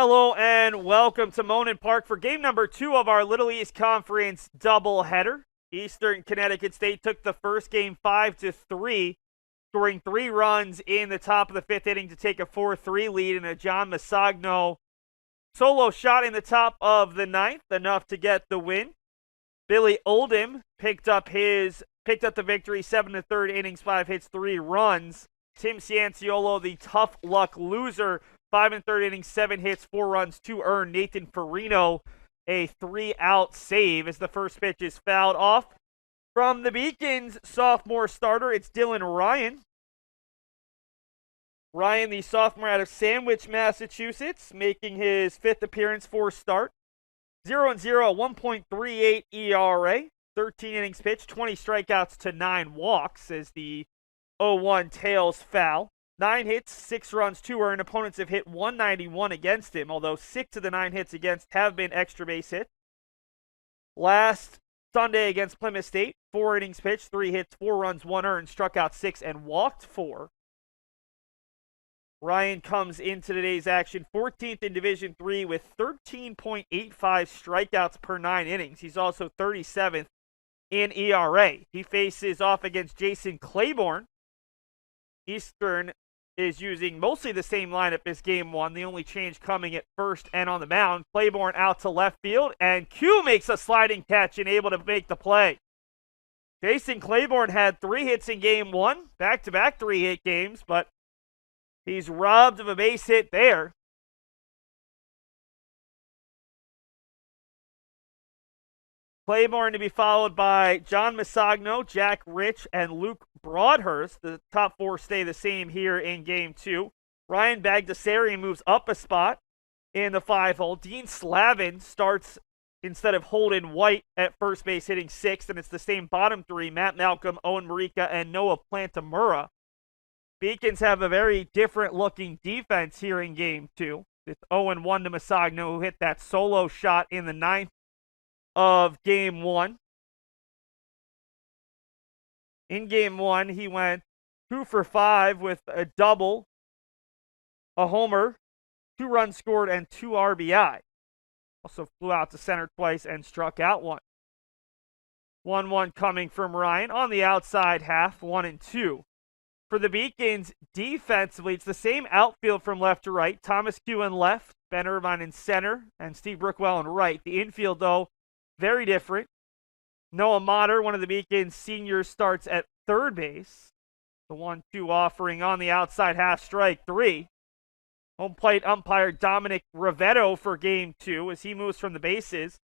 Hello and welcome to Monon Park for game number 2 of our Little East Conference doubleheader. Eastern Connecticut State took the first game 5-3, scoring 3 runs in the top of the 5th inning to take a 4-3 lead in a John Mulry solo shot in the top of the 9th, enough to get the win. Billy Oldham picked up the victory, 7 1/3 innings, 5 hits, 3 runs. Tim Cianciolo, the tough luck loser, 5 1/3 innings, 7 hits, 4 runs, 2 earned. Nathan Farino, a 3-out save as the first pitch is fouled off. From the Beacons sophomore starter, it's Dylan Ryan. Ryan, the sophomore out of Sandwich, Massachusetts, making his 5th appearance for start. 0-0, 1.38 ERA, 13 innings pitched, 20 strikeouts to 9 walks as the 0-1 tails foul. 9 hits, 6 runs, 2 earned. Opponents have hit 191 against him, although 6 of the 9 hits against have been extra base hits. Last Sunday against Plymouth State, 4 innings pitched, 3 hits, 4 runs, 1 earned, struck out 6 and walked 4. Ryan comes into today's action 14th in Division III with 13.85 strikeouts per 9 innings. He's also 37th in ERA. He faces off against Jason Claiborne. Eastern is using mostly the same lineup as game 1. The only change coming at first and on the mound. Claiborne out to left field, and Cue makes a sliding catch and able to make the play. Jason Claiborne had 3 hits in game 1, back-to-back 3-hit games, but he's robbed of a base hit there. Claiborne to be followed by John Mulry, Jack Rich, and Luke Broadhurst. The top 4 stay the same here in game 2. Ryan Bagdasarian moves up a spot in the 5-hole. Dean Slavin starts instead of Holden White at first base, hitting 6th, and it's the same bottom 3, Matt Malcolm, Owen Marika, and Noah Plantamura. Beacons have a very different looking defense here in game 2. It's 0-1 to Mulry, who hit that solo shot in the 9th of game 1. In game 1, he went 2 for 5 with a double, a homer, 2 runs scored, and 2 RBI. Also flew out to center twice and struck out 1. 1-1 coming from Ryan on the outside half, 1-2. For the Beacons, defensively, it's the same outfield from left to right. Thomas Cue in left, Ben Irvine in center, and Steve Brookwell in right. The infield, though, very different. Noah Motter, one of the Beacons' seniors, starts at third base. The 1-2 offering on the outside half, strike 3. Home plate umpire Dominic Rivetto for game 2 as he moves from the bases.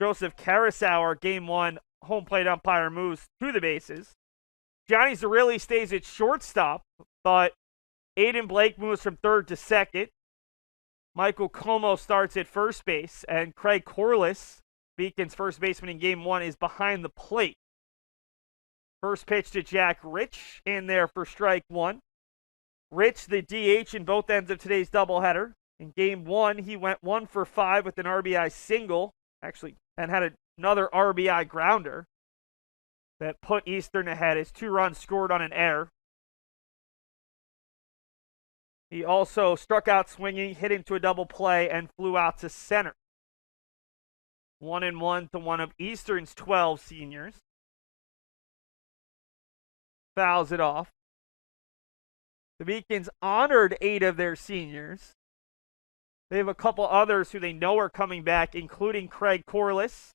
Joseph Karasauer, game 1, home plate umpire, moves to the bases. Johnny Zerilli stays at shortstop, but Aiden Blake moves from third to second. Michael Como starts at first base, and Craig Corliss, Beacon's first baseman in game 1, is behind the plate. First pitch to Jack Rich in there for strike 1. Rich, the DH in both ends of today's doubleheader. In game 1, he went 1 for 5 with an RBI single, and had another RBI grounder that put Eastern ahead. His 2 runs scored on an error. He also struck out swinging, hit into a double play, and flew out to center. 1-1 to one of Eastern's 12 seniors. Fouls it off. The Beacons honored 8 of their seniors. They have a couple others who they know are coming back, including Craig Corliss.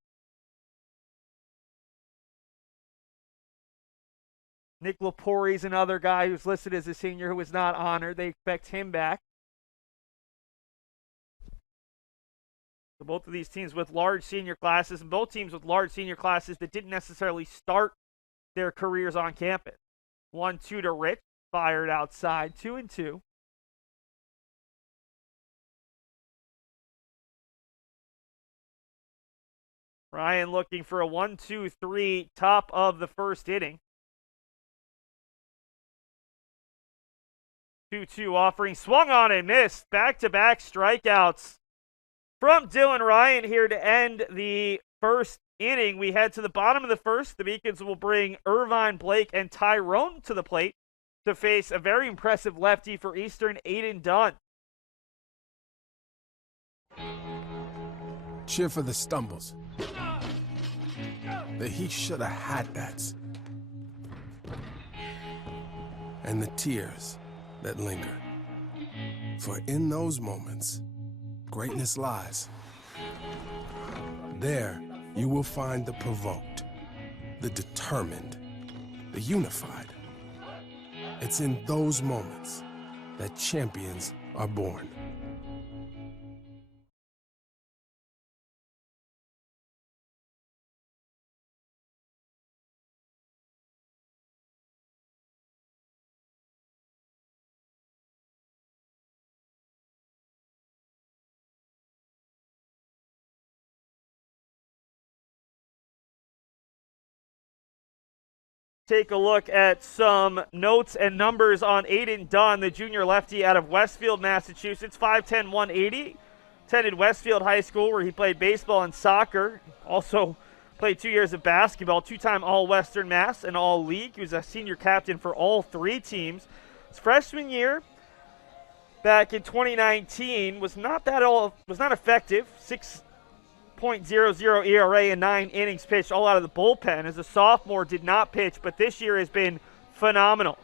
Nick Lapori's another guy who's listed as a senior who was not honored. They expect him back. So both of these teams with large senior classes, and both teams with large senior classes that didn't necessarily start their careers on campus. 1-2 to Rich, fired outside, 2-2. Ryan looking for a 1-2-3 top of the first inning. 2-2 offering, swung on and missed. Back-to-back strikeouts from Dylan Ryan here to end the first inning. We head to the bottom of the first. The Beacons will bring Irvine, Blake, and Tyrone to the plate to face a very impressive lefty for Eastern, Aiden Dunn. Cheer for the stumbles. The he shoulda had that's. And the tears that linger. For in those moments, greatness lies. There, you will find the provoked, the determined, the unified. It's in those moments that champions are born. Take a look at some notes and numbers on Aiden Dunn, the junior lefty out of Westfield, Massachusetts, 5'10", 180. Attended Westfield High School where he played baseball and soccer. Also played 2 years of basketball, two-time All-Western Mass and All-League. He was a senior captain for all three teams. His freshman year back in 2019 was not effective. 6.00 ERA and 9 innings pitched, all out of the bullpen. As a sophomore, did not pitch, but this year has been phenomenal.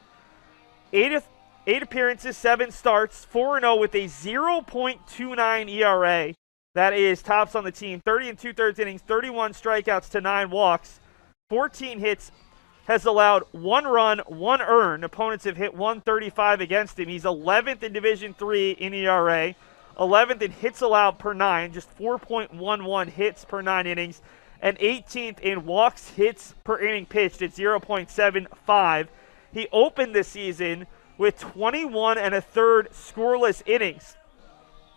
Eight appearances, 7 starts, 4-0 with a 0.29 ERA. That is tops on the team. 30 and 2/3 innings, 31 strikeouts to 9 walks, 14 hits. Has allowed 1 run, 1 earned. Opponents have hit 135 against him. He's 11th in Division III in ERA. 11th in hits allowed per 9, just 4.11 hits per 9 innings, and 18th in walks hits per inning pitched at 0.75. He opened the season with 21 1/3 scoreless innings,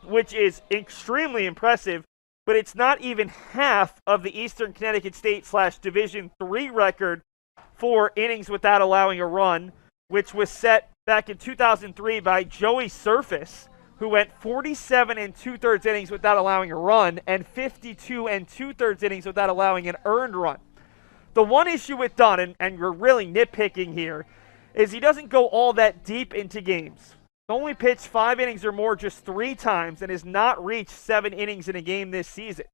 which is extremely impressive, but it's not even half of the Eastern Connecticut State / Division III record for innings without allowing a run, which was set back in 2003 by Joey Surface, who went 47 2/3 innings without allowing a run and 52 2/3 innings without allowing an earned run. The one issue with Dunn, and we're really nitpicking here, is he doesn't go all that deep into games. He only pitched 5 innings or more just 3 times and has not reached 7 innings in a game this season.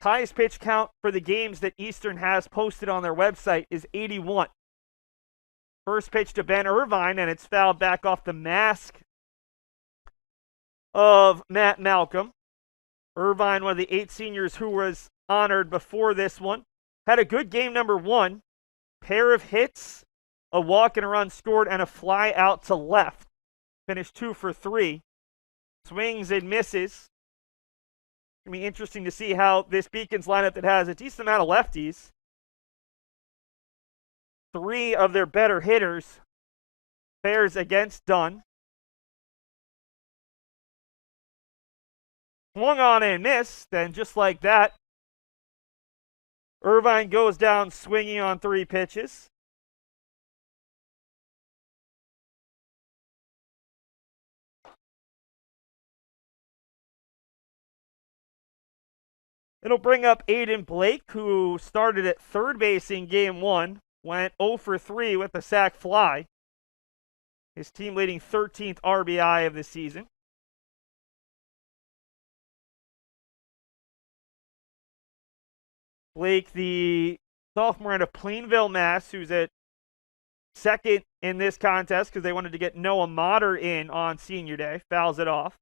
Highest pitch count for the games that Eastern has posted on their website is 81. First pitch to Ben Irvine, and it's fouled back off the mask of Matt Malcolm. Irvine, one of the 8 seniors who was honored before this one, had a good game number 1. Pair of hits, a walk and a run scored, and a fly out to left. Finished 2 for 3. Swings and misses. It's going to be interesting to see how this Beacons lineup that has a decent amount of lefties, 3 of their better hitters, fares against Dunn. Swung on and missed, and just like that, Irvine goes down swinging on 3 pitches. It'll bring up Aiden Blake, who started at third base in game 1, went 0 for 3 with a sac fly. His team leading 13th RBI of the season. Blake, the sophomore out of Plainville, Mass, who's at second in this contest because they wanted to get Noah Motter in on senior day, fouls it off.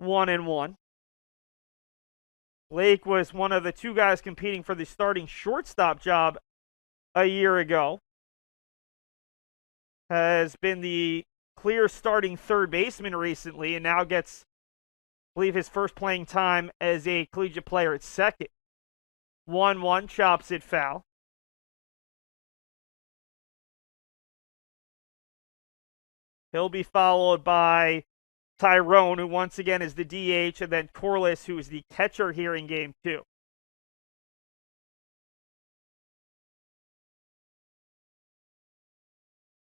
1-1. Blake was one of the 2 guys competing for the starting shortstop job a year ago. Has been the clear starting third baseman recently, and now gets, I believe, his first playing time as a collegiate player at second. 1-1, chops it foul. He'll be followed by Tyrone, who once again is the DH, and then Corliss, who is the catcher here in game 2.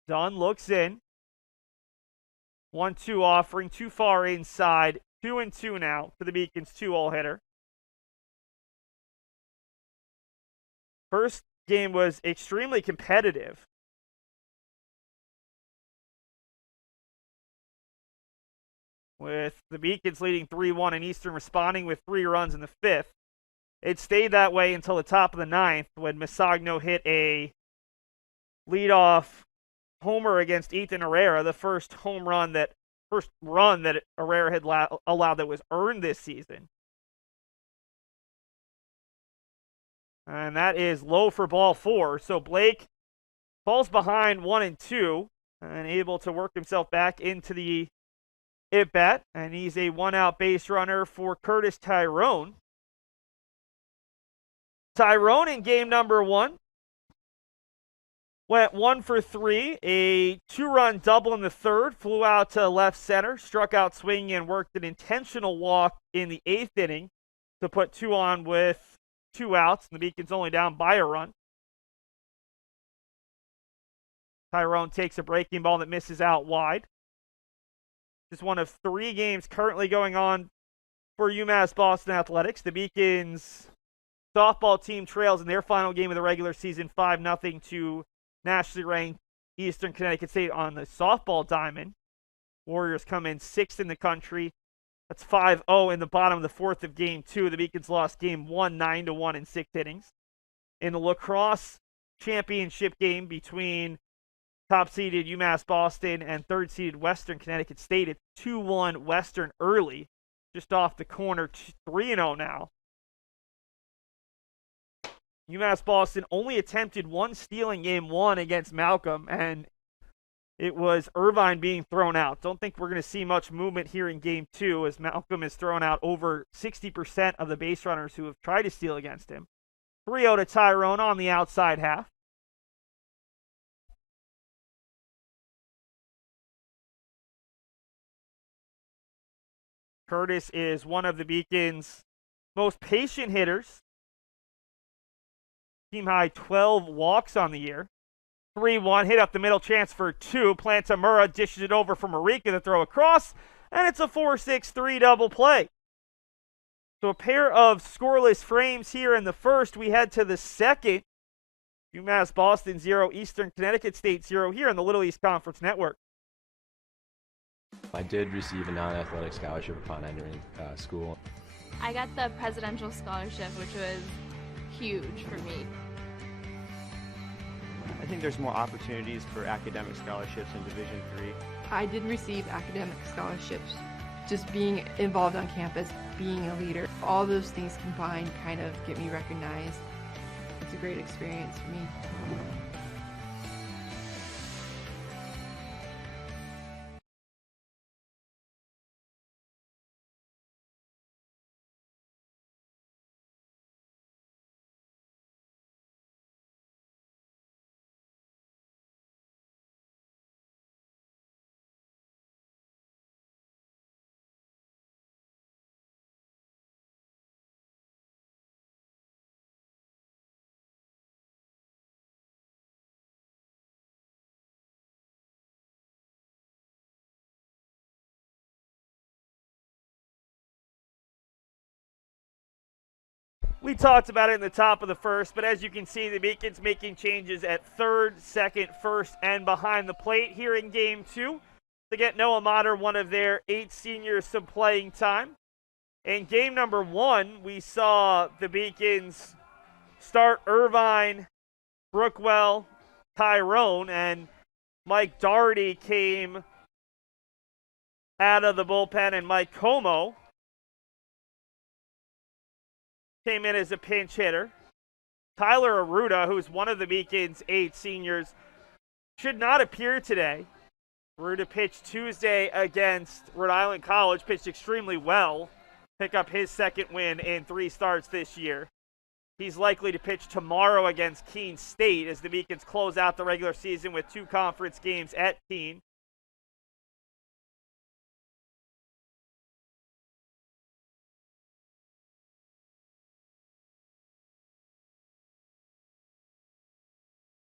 Dunn looks in. 1-2 offering, too far inside. 2-2 now for the Beacons 2-all hitter. First game was extremely competitive. with the Beacons leading 3-1 and Eastern responding with 3 runs in the 5th. It stayed that way until the top of the 9th when Masagno hit a leadoff homer against Ethan Herrera, the first run that Herrera had allowed that was earned this season. And that is low for ball 4. So Blake falls behind 1-2 and able to work himself back into the at-bat. And he's a 1-out base runner for Curtis Tyrone. Tyrone in game number 1 went 1 for 3, a 2-run double in the 3rd, flew out to left center, struck out swinging, and worked an intentional walk in the 8th inning to put 2 on with 2 outs, and the Beacons only down by a run. Tyrone takes a breaking ball that misses out wide. This is one of 3 games currently going on for UMass Boston Athletics. The Beacons softball team trails in their final game of the regular season 5-0 to nationally ranked Eastern Connecticut State on the softball diamond. Warriors come in 6th in the country. That's 5-0 in the bottom of the 4th of game 2. The Beacons lost game 1, 9-1 in 6 innings. In the lacrosse championship game between top-seeded UMass Boston and third-seeded Western Connecticut State, it's 2-1 Western early, just off the corner, 3-0 now. UMass Boston only attempted 1 steal in game 1 against Malcolm, and it was Irvine being thrown out. Don't think we're going to see much movement here in game 2 as Malcolm has thrown out over 60% of the base runners who have tried to steal against him. 3-0 to Tyrone on the outside half. Curtis is one of the Beacons' most patient hitters. Team high 12 walks on the year. 3-1, hit up the middle, chance for 2. Plantamura dishes it over for Marika to throw across, and it's a 4-6-3 double play. So a pair of scoreless frames here in the first. We head to the second. UMass Boston 0, Eastern Connecticut State 0 here on the Little East Conference Network. I did receive a non-athletic scholarship upon entering school. I got the presidential scholarship, which was huge for me. I think there's more opportunities for academic scholarships in Division III. I did receive academic scholarships. Just being involved on campus, being a leader, all those things combined kind of get me recognized. It's a great experience for me. We talked about it in the top of the first, but as you can see, the Beacons making changes at third, second, first, and behind the plate here in game 2 to get Noah Motter, one of their 8 seniors, some playing time. In game number 1, we saw the Beacons start Irvine, Brookwell, Tyrone, and Mike Doherty came out of the bullpen, and Mike Como came in as a pinch hitter. Tyler Aruda, who's one of the Beacons' 8 seniors, should not appear today. Aruda pitched Tuesday against Rhode Island College, pitched extremely well, pick up his second win in 3 starts this year. He's likely to pitch tomorrow against Keene State as the Beacons close out the regular season with 2 conference games at Keene.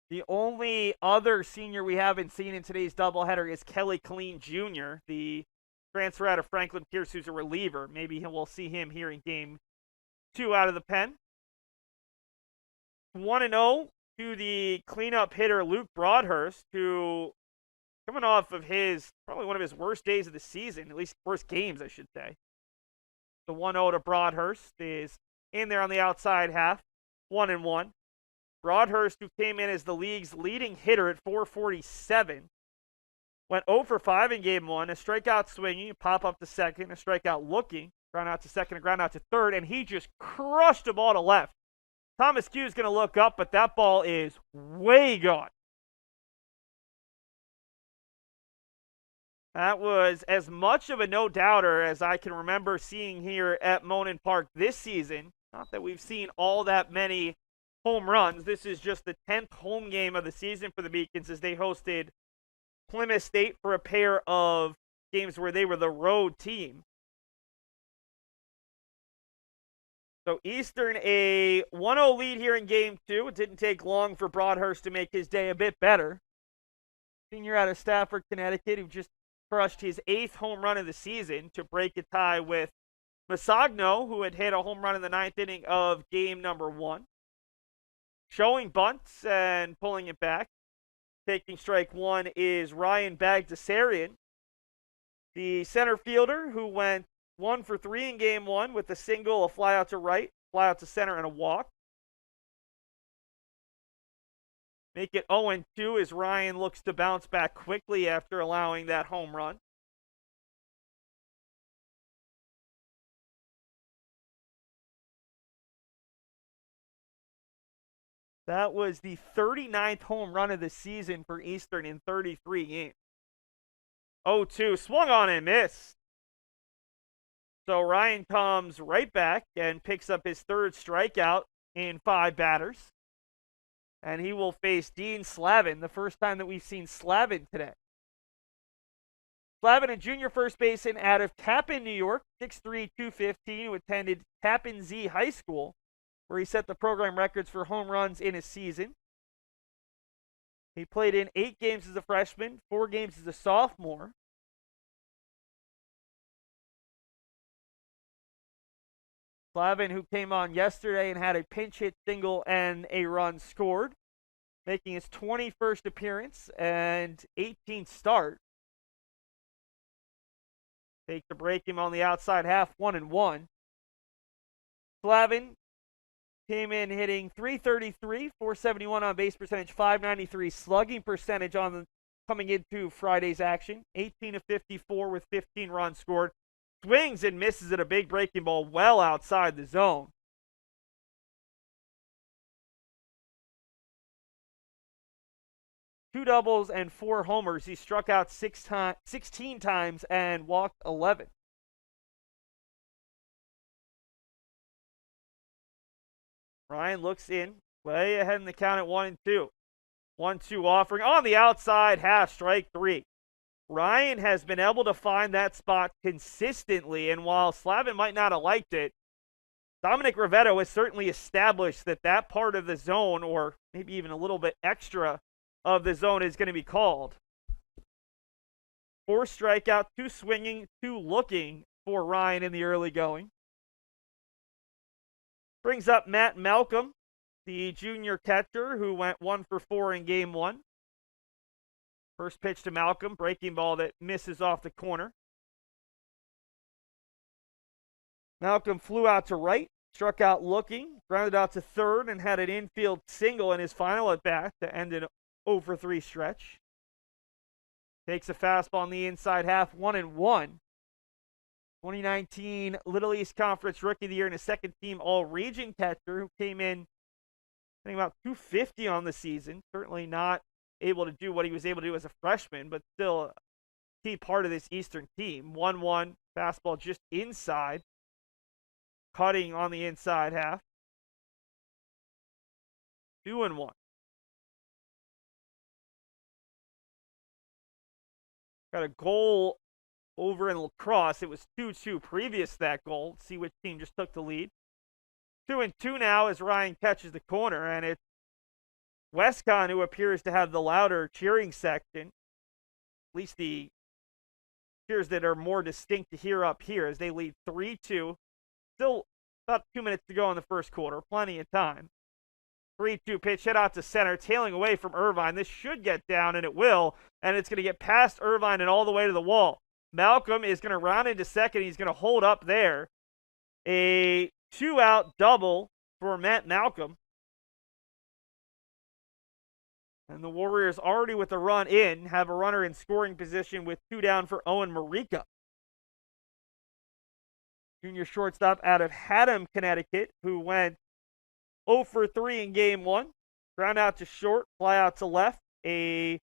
The only other senior we haven't seen in today's doubleheader is Kelly Killeen Jr., the transfer out of Franklin Pierce, who's a reliever. Maybe we'll see him here in game 2 out of the pen. 1-0 to the cleanup hitter Luke Broadhurst, who coming off of probably one of his worst days of the season, at least worst games, I should say. The 1-0 to Broadhurst is in there on the outside half, 1-1. Broadhurst, who came in as the league's leading hitter at 447, went 0 for 5 in game 1. A strikeout swinging, pop up to second, a strikeout looking, ground out to second, a ground out to third, and he just crushed a ball to left. Thomas Cue is going to look up, but that ball is way gone. That was as much of a no-doubter as I can remember seeing here at Monin Park this season. Not that we've seen all that many home runs. This is just the 10th home game of the season for the Beacons as they hosted Plymouth State for a pair of games where they were the road team. So Eastern a 1-0 lead here in game 2. It didn't take long for Broadhurst to make his day a bit better. Senior out of Stafford, Connecticut, who just crushed his 8th home run of the season to break a tie with Masagno, who had hit a home run in the 9th inning of game number 1. Showing bunts and pulling it back. Taking strike 1 is Ryan Bagdasarian, the center fielder who went 1 for 3 in game 1 with a single, a fly out to right, fly out to center, and a walk. Make it 0-2 as Ryan looks to bounce back quickly after allowing that home run. That was the 39th home run of the season for Eastern in 33 games. 0-2, swung on and missed. So Ryan comes right back and picks up his 3rd strikeout in 5 batters. And he will face Dean Slavin, the first time that we've seen Slavin today. Slavin, a junior first baseman out of Tappan, New York, 6'3", 215, who attended Tappan Z High School, where he set the program records for home runs in a season. He played in 8 games as a freshman, 4 games as a sophomore. Slavin, who came on yesterday and had a pinch hit single and a run scored, making his 21st appearance and 18th start. Take to break him on the outside half, 1-1. Slavin came in hitting .333, 471 on base percentage, 593 slugging percentage coming into Friday's action. 18 of 54 with 15 runs scored. Swings and misses at a big breaking ball well outside the zone. Two doubles and 4 homers. He struck out 16 times and walked 11. Ryan looks in, way ahead in the count at 1-2. 1-2 offering on the outside half, strike 3. Ryan has been able to find that spot consistently, and while Slavin might not have liked it, Dominic Rivetto has certainly established that that part of the zone, or maybe even a little bit extra of the zone, is going to be called. 4 strikeout, 2 swinging, 2 looking for Ryan in the early going. Brings up Matt Malcolm, the junior catcher who went 1 for 4 in game 1. First pitch to Malcolm, breaking ball that misses off the corner. Malcolm flew out to right, struck out looking, grounded out to third, and had an infield single in his final at bat to end an 0 for 3 stretch. Takes a fastball on the inside half, 1-1. 2019 Little East Conference Rookie of the Year and a second team All-Region catcher who came in, I think, about 250 on the season. Certainly not able to do what he was able to do as a freshman, but still a key part of this Eastern team. 1-1, fastball just inside, cutting on the inside half. 2-1. Got a goal over in lacrosse. It was 2-2 previous to that goal. Let's see which team just took the lead. 2-2 now as Ryan catches the corner, and it's Westcon who appears to have the louder cheering section. At least the cheers that are more distinct to hear up here as they lead 3-2. Still about 2 minutes to go in the first quarter. Plenty of time. 3-2 pitch hit out to center, tailing away from Irvine. This should get down, and it will, and it's going to get past Irvine and all the way to the wall. Malcolm is going to round into second. He's going to hold up there. A 2-out double for Matt Malcolm. And the Warriors, already with a run in, have a runner in scoring position with 2 down for Owen Marika. Junior shortstop out of Haddam, Connecticut, who went 0 for 3 in game 1. Ground out to short, fly out to left, a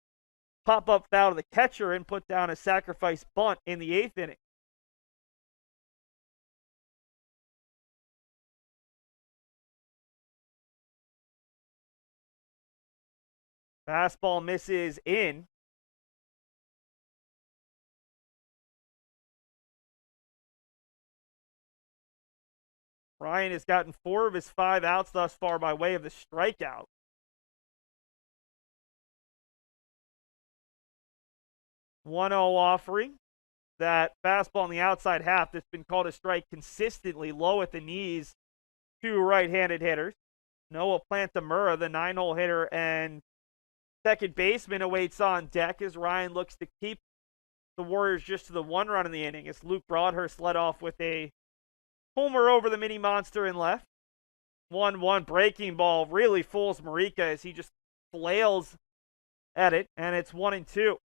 pop-up foul to the catcher, and put down a sacrifice bunt in the 8th inning. Fastball misses in. Ryan has gotten 4 of his 5 outs thus far by way of the strikeout. One 0 offering. That fastball on the outside half that's been called a strike consistently, low at the knees to right-handed hitters. Noah Plantamura, the 9-hole hitter and second baseman, awaits on deck as Ryan looks to keep the Warriors just to the 1 run in the inning as Luke Broadhurst led off with a homer over the mini monster in left. 1-1 breaking ball really fools Marika as he just flails at it, and it's 1-2.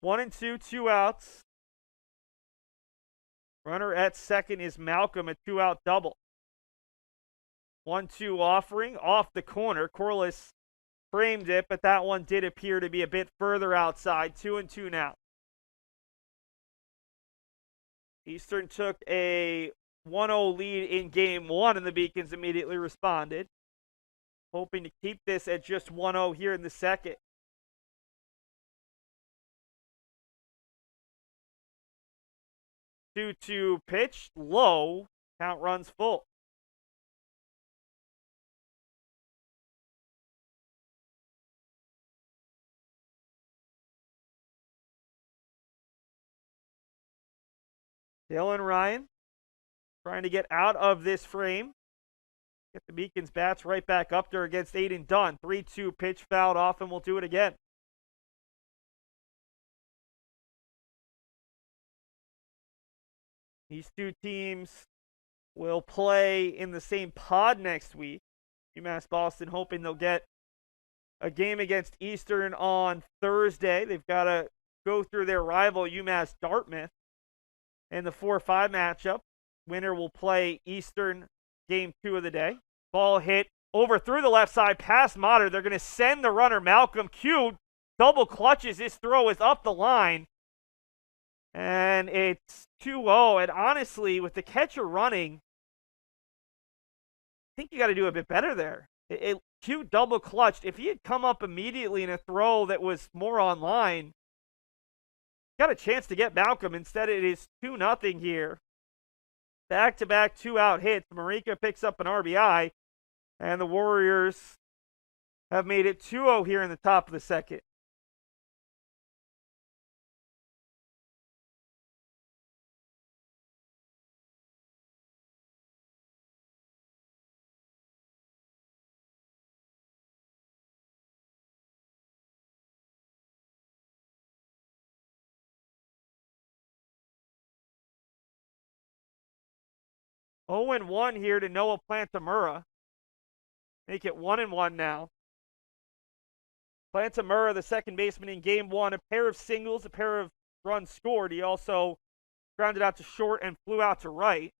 One and two, 2 outs. Runner at second is Malcolm, a 2-out double. 1-2 offering off the corner. Corliss framed it, but that one did appear to be a bit further outside. 2-2 now. Eastern took a 1-0 lead in game 1, and the Beacons immediately responded, hoping to keep this at just 1-0 here in the second. 2-2 pitch, low, count runs full. Dylan Ryan trying to get out of this frame. Get the Beacons bats right back up there against Aiden Dunn. 3-2 pitch fouled off, and we'll do it again. These two teams will play in the same pod next week. UMass Boston hoping they'll get a game against Eastern on Thursday. They've got to go through their rival UMass Dartmouth in the 4-5 matchup. Winner will play Eastern game 2 of the day. Ball hit over through the left side past Motter. They're going to send the runner Malcolm Cue. Double clutches. His throw is up the line. And it's 2-0. And honestly, with the catcher running, I think you got to do a bit better there. Cue double clutched. If he had come up immediately in a throw that was more on line, got a chance to get Malcolm. Instead, it is 2-0 here. Back-to-back 2-out hits. Marika picks up an RBI, and the Warriors have made it 2-0 here in the top of the second. Oh, 0-1 here to Noah Plantamura. Make it 1-1 now. Plantamura, the second baseman in game 1, a pair of singles, a pair of runs scored. He also grounded out to short and flew out to right.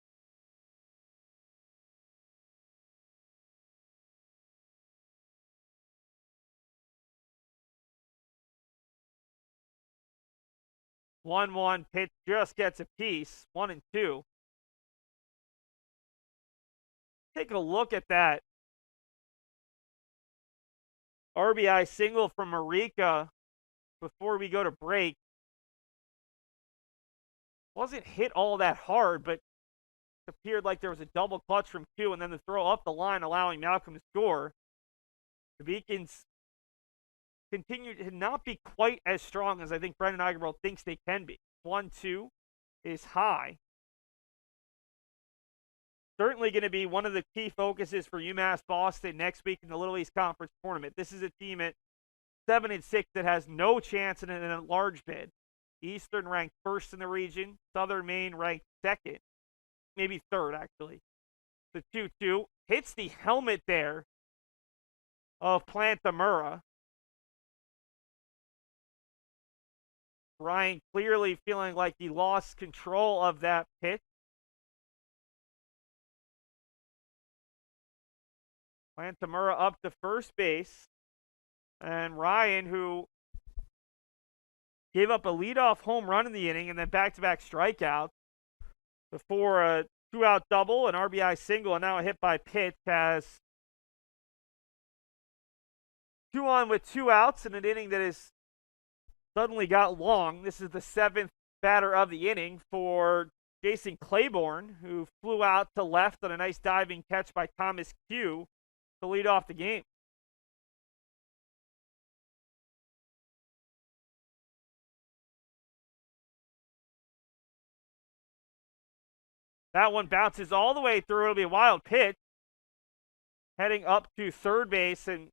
One pitch just gets a piece. 1-2. Take a look at that RBI single from Marika before we go to break. Wasn't hit all that hard, but it appeared like there was a double clutch from Cue, and then the throw up the line allowing Malcolm to score. The Beacons continue to not be quite as strong as I think Brendan Eigerbold thinks they can be. 1-2 is high. Certainly going to be one of the key focuses for UMass Boston next week in the Little East Conference Tournament. This is a team at 7-6 that has no chance in a large bid. Eastern ranked first in the region. Southern Maine ranked second. Maybe third, actually. The 2-2 hits the helmet there of Plantamura. Ryan clearly feeling like he lost control of that pitch. Plantamura up to first base. And Ryan, who gave up a leadoff home run in the inning and then back-to-back strikeouts before a two-out double, an RBI single, and now a hit by pitch, has 2 on with 2 outs in an inning that has suddenly got long. This is the 7th batter of the inning for Jason Claiborne, who flew out to left on a nice diving catch by Thomas Cue to lead off the game. That one bounces all the way through. It'll be a wild pitch. Heading up to third base and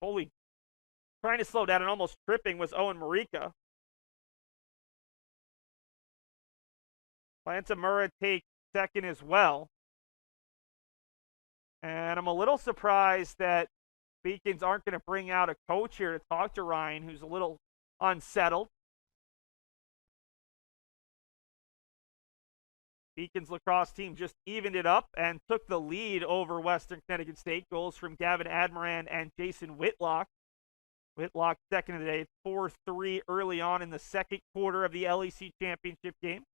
trying to slow down and almost tripping was Owen Marika. Plantamura takes second as well. And I'm a little surprised that Beacons aren't going to bring out a coach here to talk to Ryan, who's a little unsettled. Beacons lacrosse team just evened it up and took the lead over Western Connecticut State. Goals from Gavin Admiran and Jason Whitlock. Whitlock second of the day. It's 4-3 early on in the second quarter of the LEC championship game.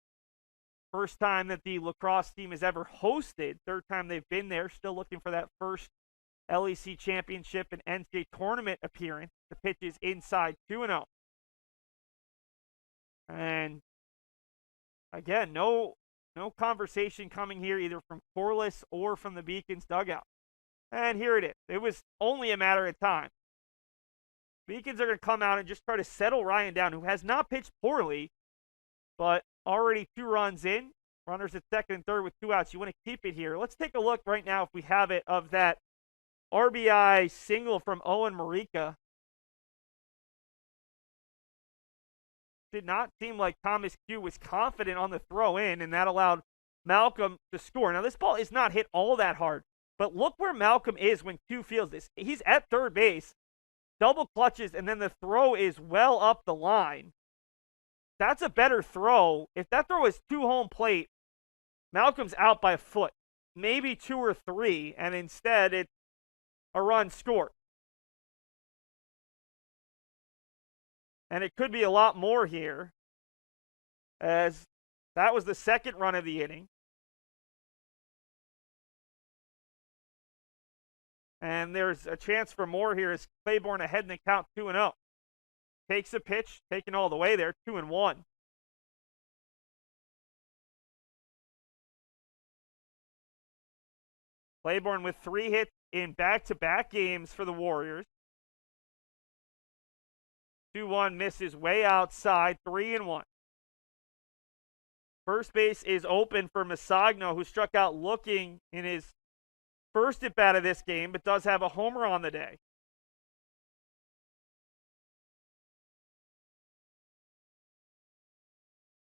First time that the lacrosse team has ever hosted. Third time they've been there. Still looking for that first LEC championship and NCAA tournament appearance. The pitch is inside 2-0. And again, no conversation coming here either from Corliss or from the Beacons dugout. And here it is. It was only a matter of time. Beacons are going to come out and just try to settle Ryan down, who has not pitched poorly, but already 2 runs in. Runners at second and third with 2 outs. You want to keep it here. Let's take a look right now, if we have it, of that RBI single from Owen Marika. Did not seem like Thomas Cue was confident on the throw in, and that allowed Malcolm to score. Now, this ball is not hit all that hard, but look where Malcolm is when Cue fields this. He's at third base, double clutches, and then the throw is well up the line. That's a better throw. If that throw is 2 home plate, Malcolm's out by a foot, maybe 2 or 3, and instead it's a run scored. And it could be a lot more here, as that was the second run of the inning. And there's a chance for more here as Claiborne ahead in the count 2-0. Takes a pitch, taken all the way there, 2-1. Claiborne with 3 hits in back-to-back games for the Warriors. 2-1 misses way outside, 3-1. First base is open for Masagno, who struck out looking in his first at-bat of this game, but does have a homer on the day.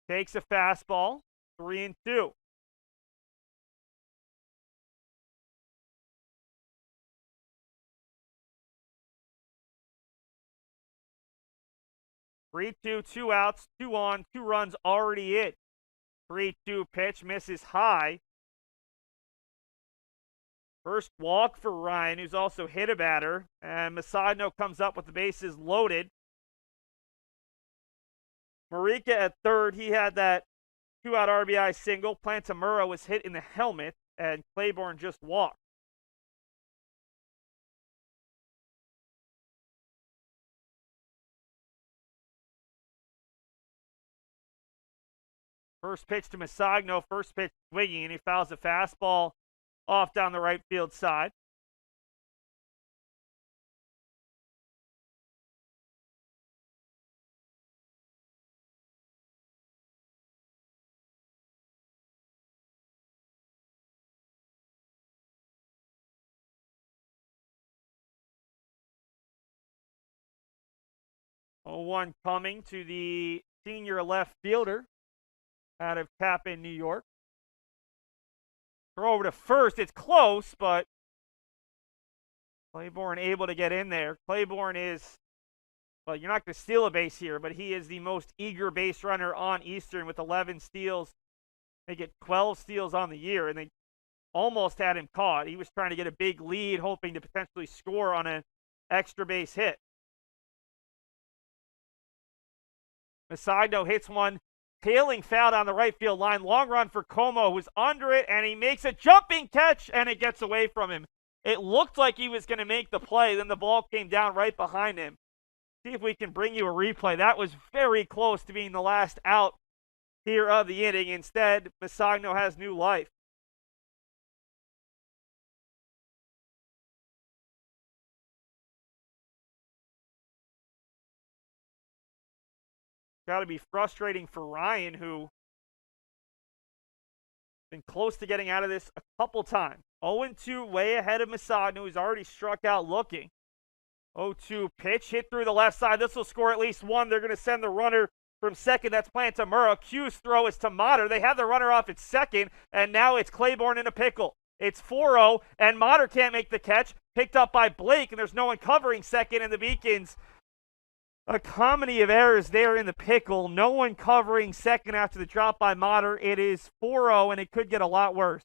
Takes a fastball, 3-2. Three-two, 2 outs, 2 on, 2 runs already in. 3-2 pitch misses high. First walk for Ryan, who's also hit a batter. And Masagno comes up with the bases loaded. Marika at third, he had that 2-out RBI single. Plantamura was hit in the helmet, and Claiborne just walked. First pitch to Masagno, first pitch swinging, and he fouls a fastball off down the right field side. 0-1 coming to the senior left fielder out of Tappan, New York. Throw over to first. It's close, but Claiborne able to get in there. Claiborne is, well, you're not going to steal a base here, but he is the most eager base runner on Eastern with 11 steals. They get 12 steals on the year, and they almost had him caught. He was trying to get a big lead, hoping to potentially score on an extra base hit. Masagno hits one, tailing foul down the right field line. Long run for Como, who's under it, and he makes a jumping catch, and it gets away from him. It looked like he was going to make the play. Then the ball came down right behind him. See if we can bring you a replay. That was very close to being the last out here of the inning. Instead, Masagno has new life. Got to be frustrating for Ryan, who been close to getting out of this a couple times. 0-2, way ahead of Masagno, who's already struck out looking. 0-2 pitch, hit through the left side. This will score at least one. They're going to send the runner from second. That's Plantamura. Cue's throw is to Motter. They have the runner off at second, and now it's Claiborne in a pickle. It's 4-0, and Motter can't make the catch. Picked up by Blake, and there's no one covering second, and the Beacons, a comedy of errors there in the pickle. No one covering second after the drop by Motter. It is 4-0, and it could get a lot worse.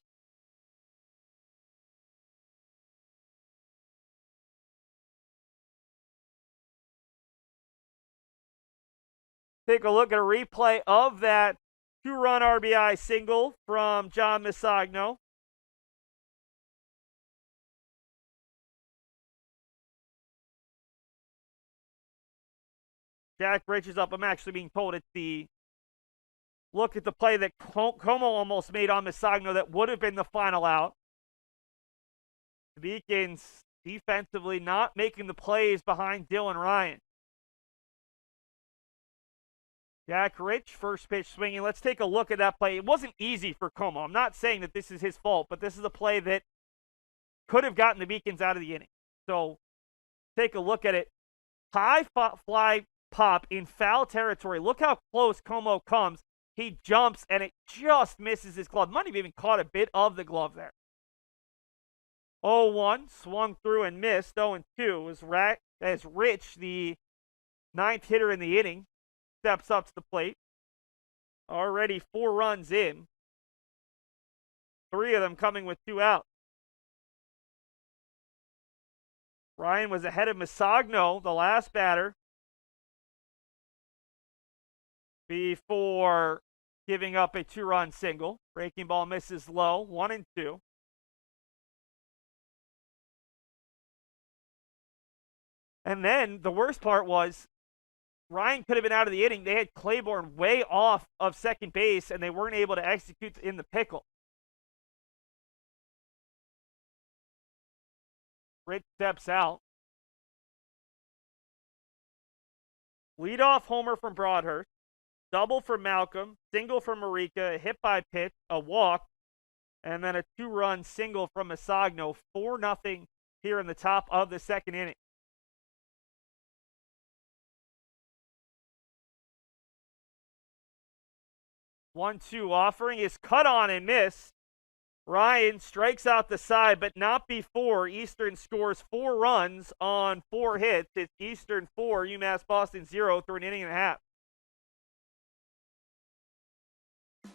Take a look at a replay of that two-run RBI single from John Masagno. Jack Rich is up. I'm actually being told it's the look at the play that Como almost made on Masagno that would have been the final out. The Beacons defensively not making the plays behind Dylan Ryan. Jack Rich, first pitch swinging. Let's take a look at that play. It wasn't easy for Como. I'm not saying that this is his fault, but this is a play that could have gotten the Beacons out of the inning. So take a look at it. High fly pop in foul territory. Look how close Como comes. He jumps, and it just misses his glove. Might have even caught a bit of the glove there. 0-1, swung through and missed. 0-2 as Rich, the ninth hitter in the inning, steps up to the plate. Already 4 runs in. 3 of them coming with 2 outs. Ryan was ahead of Masagno, the last batter, before giving up a 2-run single. Breaking ball misses low, 1-2. And then the worst part was Ryan could have been out of the inning. They had Claiborne way off of second base, and they weren't able to execute in the pickle. Rich steps out. Leadoff homer from Broadhurst. Double for Malcolm. Single for Marika. Hit by pitch. A walk. And then a 2-run single from Masagno. 4-0 here in the top of the second inning. One-two offering is cut on and missed. Ryan strikes out the side, but not before Eastern scores 4 runs on 4 hits. It's Eastern 4, UMass Boston 0 through an inning and a half.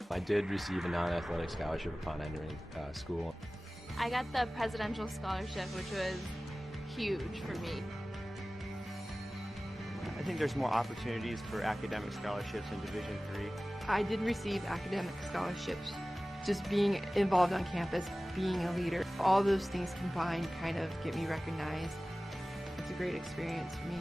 I did receive a non-athletic scholarship upon entering school. I got the presidential scholarship, which was huge for me. I think there's more opportunities for academic scholarships in Division III. I did receive academic scholarships. Just being involved on campus, being a leader, all those things combined kind of get me recognized. It's a great experience for me.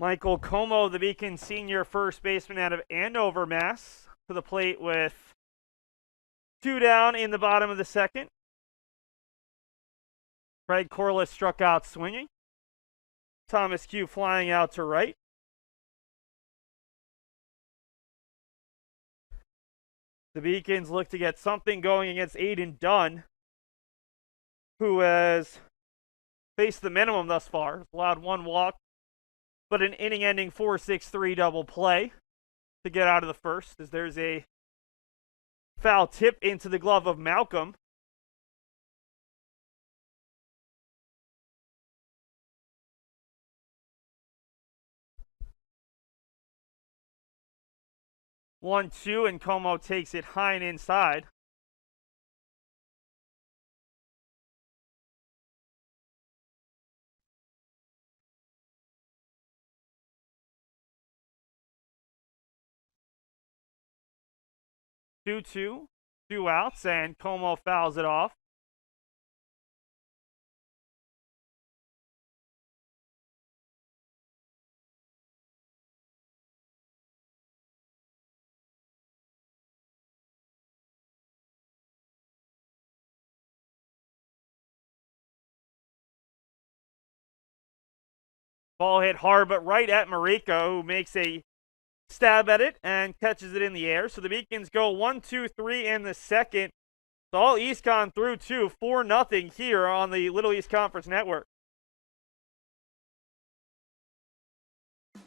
Michael Como, the Beacon senior first baseman out of Andover, Mass, to the plate with 2 down in the bottom of the second. Craig Corliss struck out swinging. Thomas Cue flying out to right. The Beacons look to get something going against Aiden Dunn, who has faced the minimum thus far. Allowed 1 walk, but an inning-ending 4-6-3 double play to get out of the first, as there's a foul tip into the glove of Malcolm. One, two, and Como takes it high and inside. Two, 2 outs, and Como fouls it off. Ball hit hard, but right at Mariko, who makes a stab at it and catches it in the air. So the Beacons go 1-2-3 in the second. It's all EastCon through 2, 4-0 here on the Little East Conference Network.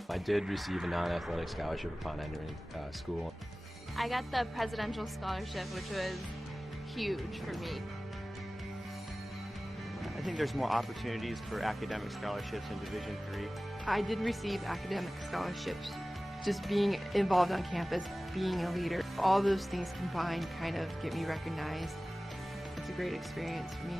I did receive a non-athletic scholarship upon entering school. I got the presidential scholarship, which was huge for me. I think there's more opportunities for academic scholarships in Division III. I did receive academic scholarships. Just being involved on campus, being a leader, all those things combined kind of get me recognized. It's a great experience for me.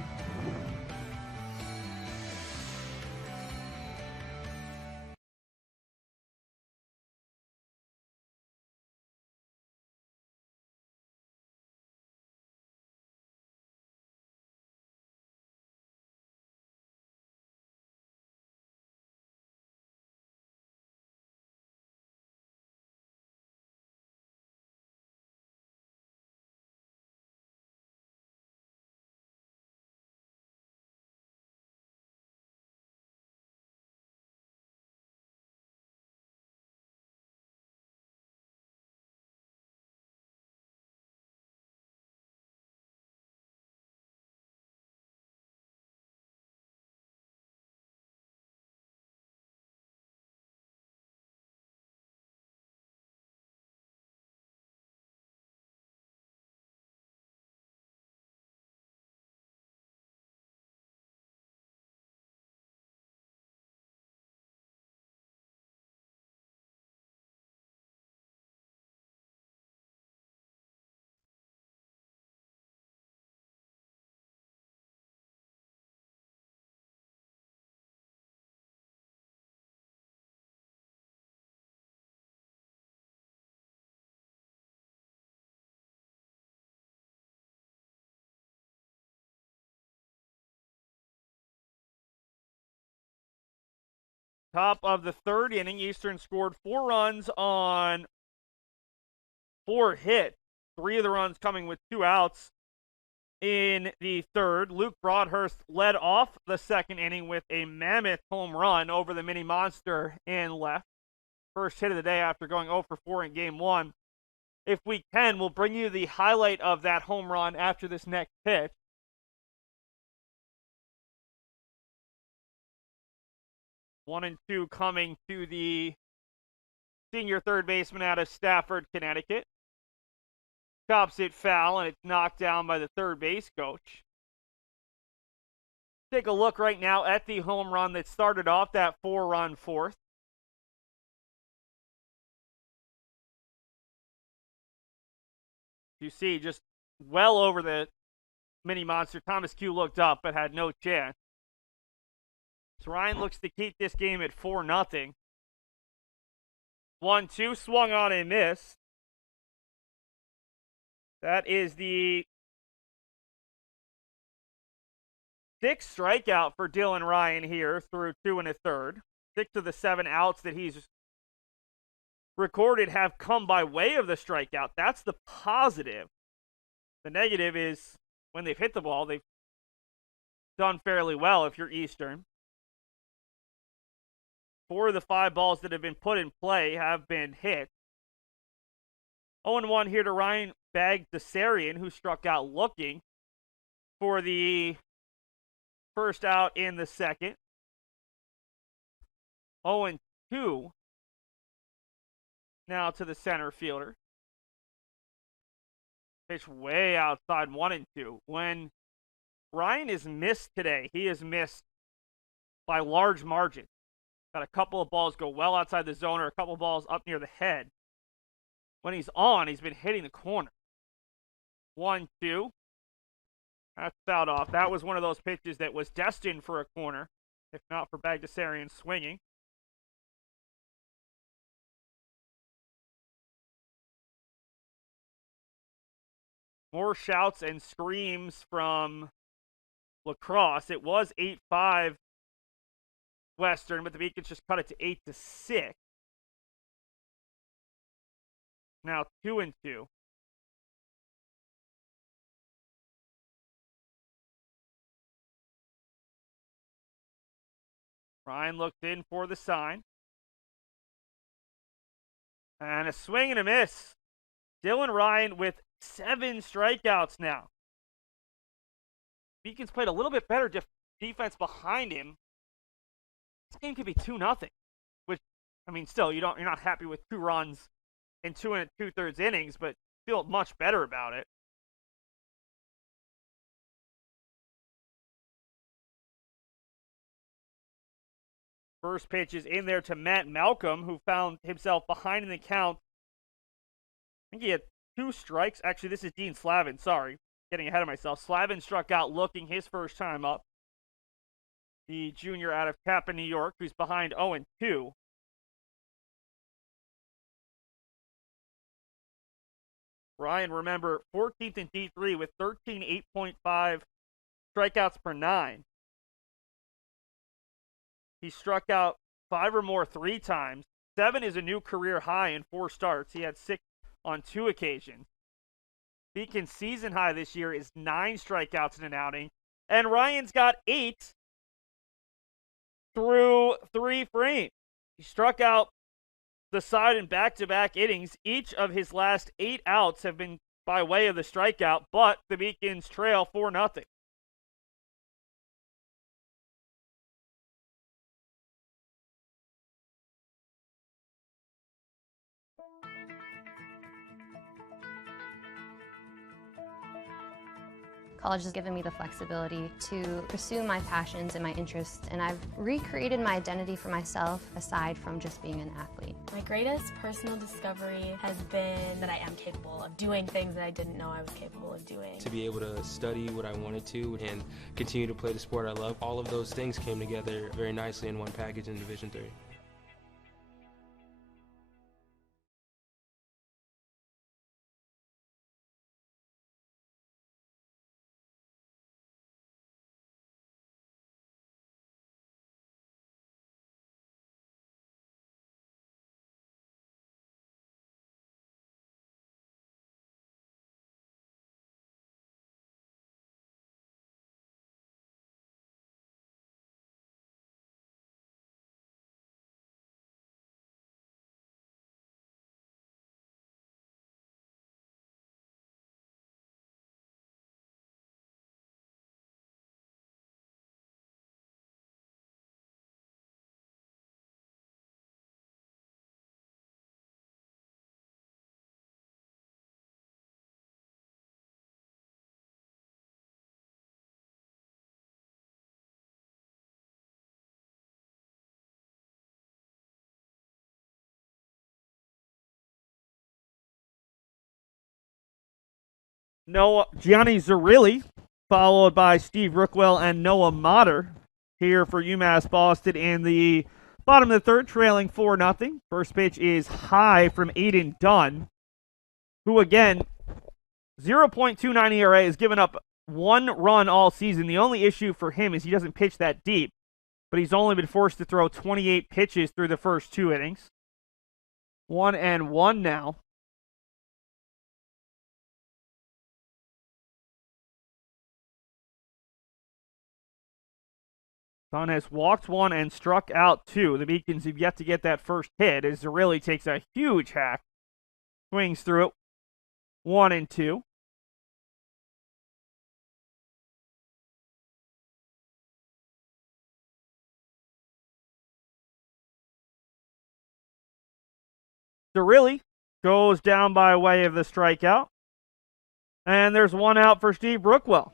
Top of the third inning, Eastern scored 4 runs on 4 hits. 3 of the runs coming with 2 outs in the third. Luke Broadhurst led off the second inning with a mammoth home run over the mini monster in left. First hit of the day after going 0 for 4 in game 1. If we can, we'll bring you the highlight of that home run after this next pitch. One and two coming to the senior third baseman out of Stafford, Connecticut. Chops it foul, and it's knocked down by the third base coach. Take a look right now at the home run that started off that 4-run fourth. You see, just well over the mini monster. Thomas Cue looked up but had no chance. So Ryan looks to keep this game at 4-0. 1-2, swung on and missed. That is the 6th strikeout for Dylan Ryan here through 2 1/3. 6 of the 7 outs that he's recorded have come by way of the strikeout. That's the positive. The negative is when they've hit the ball, they've done fairly well if you're Eastern. 4 of the 5 balls that have been put in play have been hit. 0-1 here to Ryan Bagdasarian, who struck out looking for the first out in the second. 0-2 now to the center fielder. Pitch way outside, 1-2. When Ryan is missed today, he is missed by large margins. Got a couple of balls go well outside the zone or a couple of balls up near the head. When he's on, he's been hitting the corner. 1-2. That's fouled off. That was one of those pitches that was destined for a corner, if not for Bagdasarian swinging. More shouts and screams from Lacrosse. It was 8-5 Western, but the Beacons just cut it to 8-6. Now 2-2. Ryan looked in for the sign. And a swing and a miss. Dylan Ryan with 7 strikeouts now. Beacons played a little bit better defense behind him. This game could be 2-0. Which, I mean, still, you're not happy with 2 runs in 2 2/3 innings, but feel much better about it. First pitch is in there to Matt Malcolm, who found himself behind in the count. I think he had 2 strikes. Actually, this is Dean Slavin. Sorry, getting ahead of myself. Slavin struck out looking his first time up. The junior out of Kappa, New York, who's behind 0-2. Ryan, remember, 14th in D3 with 13 8.5 strikeouts per 9. He struck out 5 or more 3 times. 7 is a new career high in 4 starts. He had 6 on 2 occasions. Beacon's season high this year is 9 strikeouts in an outing. And Ryan's got 8 through 3 frames. He struck out the side in back-to-back innings. Each of his last 8 outs have been by way of the strikeout, but the Beacons trail 4-0. College has given me the flexibility to pursue my passions and my interests, and I've recreated my identity for myself aside from just being an athlete. My greatest personal discovery has been that I am capable of doing things that I didn't know I was capable of doing. To be able to study what I wanted to and continue to play the sport I love, all of those things came together very nicely in one package in Division III. Gianni Zerilli, followed by Steve Rookwell and Noah Motter here for UMass Boston in the bottom of the third, trailing 4-0. First pitch is high from Aiden Dunn, who again, 0.29 ERA, has given up 1 run all season. The only issue for him is he doesn't pitch that deep. but he's only been forced to throw 28 pitches through the first 2 innings. 1-1 now. Dunn has walked 1 and struck out 2. The Beacons have yet to get that first hit as Zerilli takes a huge hack. Swings through it. 1-2. Zerilli goes down by way of the strikeout. And there's 1 out for Steve Brookwell.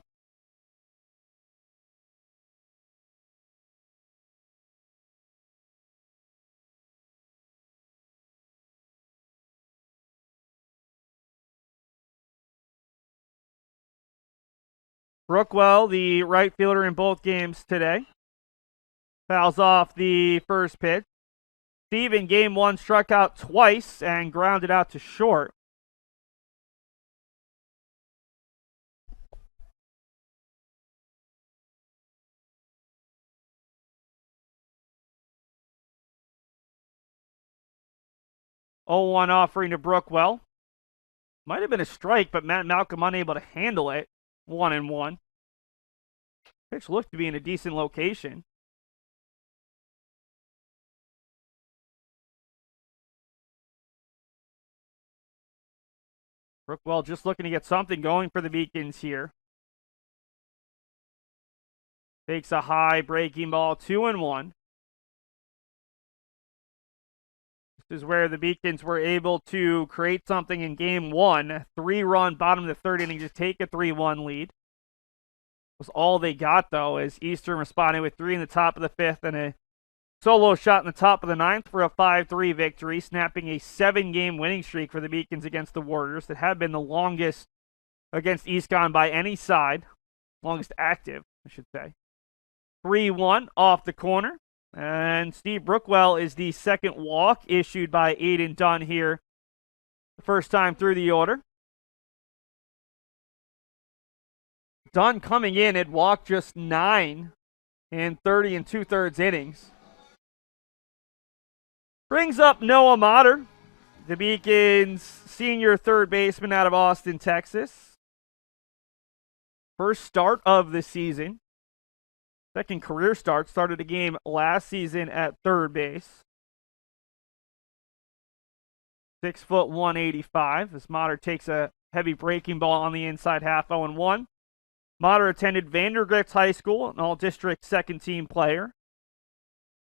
Brookwell, the right fielder in both games today, fouls off the first pitch. Steve in game 1 struck out twice and grounded out to short. Oh, 1 offering to Brookwell. Might have been a strike, but Matt Malcolm unable to handle it. 1-1. Pitch looked to be in a decent location. Brookwell just looking to get something going for the Beacons here. Takes a high breaking ball, 2-1. This is where the Beacons were able to create something in game 1. 3-run bottom of the 3rd inning to take a 3-1 lead. Was all they got, though, as Eastern responded with 3 in the top of the 5th and a solo shot in the top of the 9th for a 5-3 victory, snapping a 7-game winning streak for the Beacons against the Warriors that had been the longest against EastCon by any side. Longest active, I should say. 3-1 off the corner. And Steve Brookwell is the second walk issued by Aiden Dunn here. The first time through the order. Dunn coming in had walked just 9 in 30 2/3 innings. Brings up Noah Motter, the Beacons' senior third baseman out of Austin, Texas. First start of the season. Second career start. Started a game last season at third base. 6 foot 185. As Motter takes a heavy breaking ball on the inside half, 0-1. Motter attended Vandergrift High School, an all-district second-team player,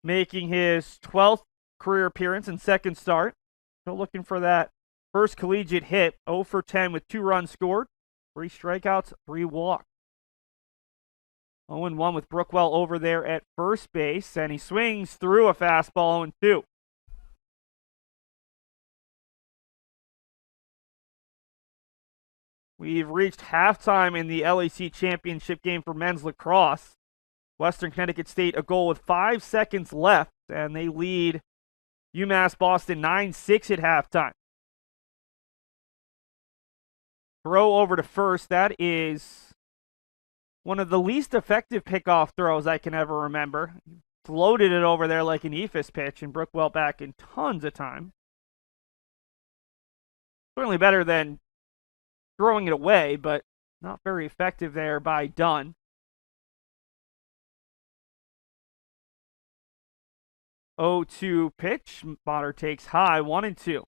making his 12th career appearance and second start. Still looking for that first collegiate hit. 0 for 10 with 2 runs scored, 3 strikeouts, 3 walks. 0-1 with Brookwell over there at first base, and he swings through a fastball 0-2. We've reached halftime in the LAC championship game for men's lacrosse. Western Connecticut State a goal with 5 seconds left, and they lead UMass Boston 9-6 at halftime. Throw over to first. That is one of the least effective pickoff throws I can ever remember. Floated it over there like an ephus pitch, and Brookwell back in tons of time. Certainly better than throwing it away, but not very effective there by Dunn. Oh, 2 pitch. Motter takes high, 1-2.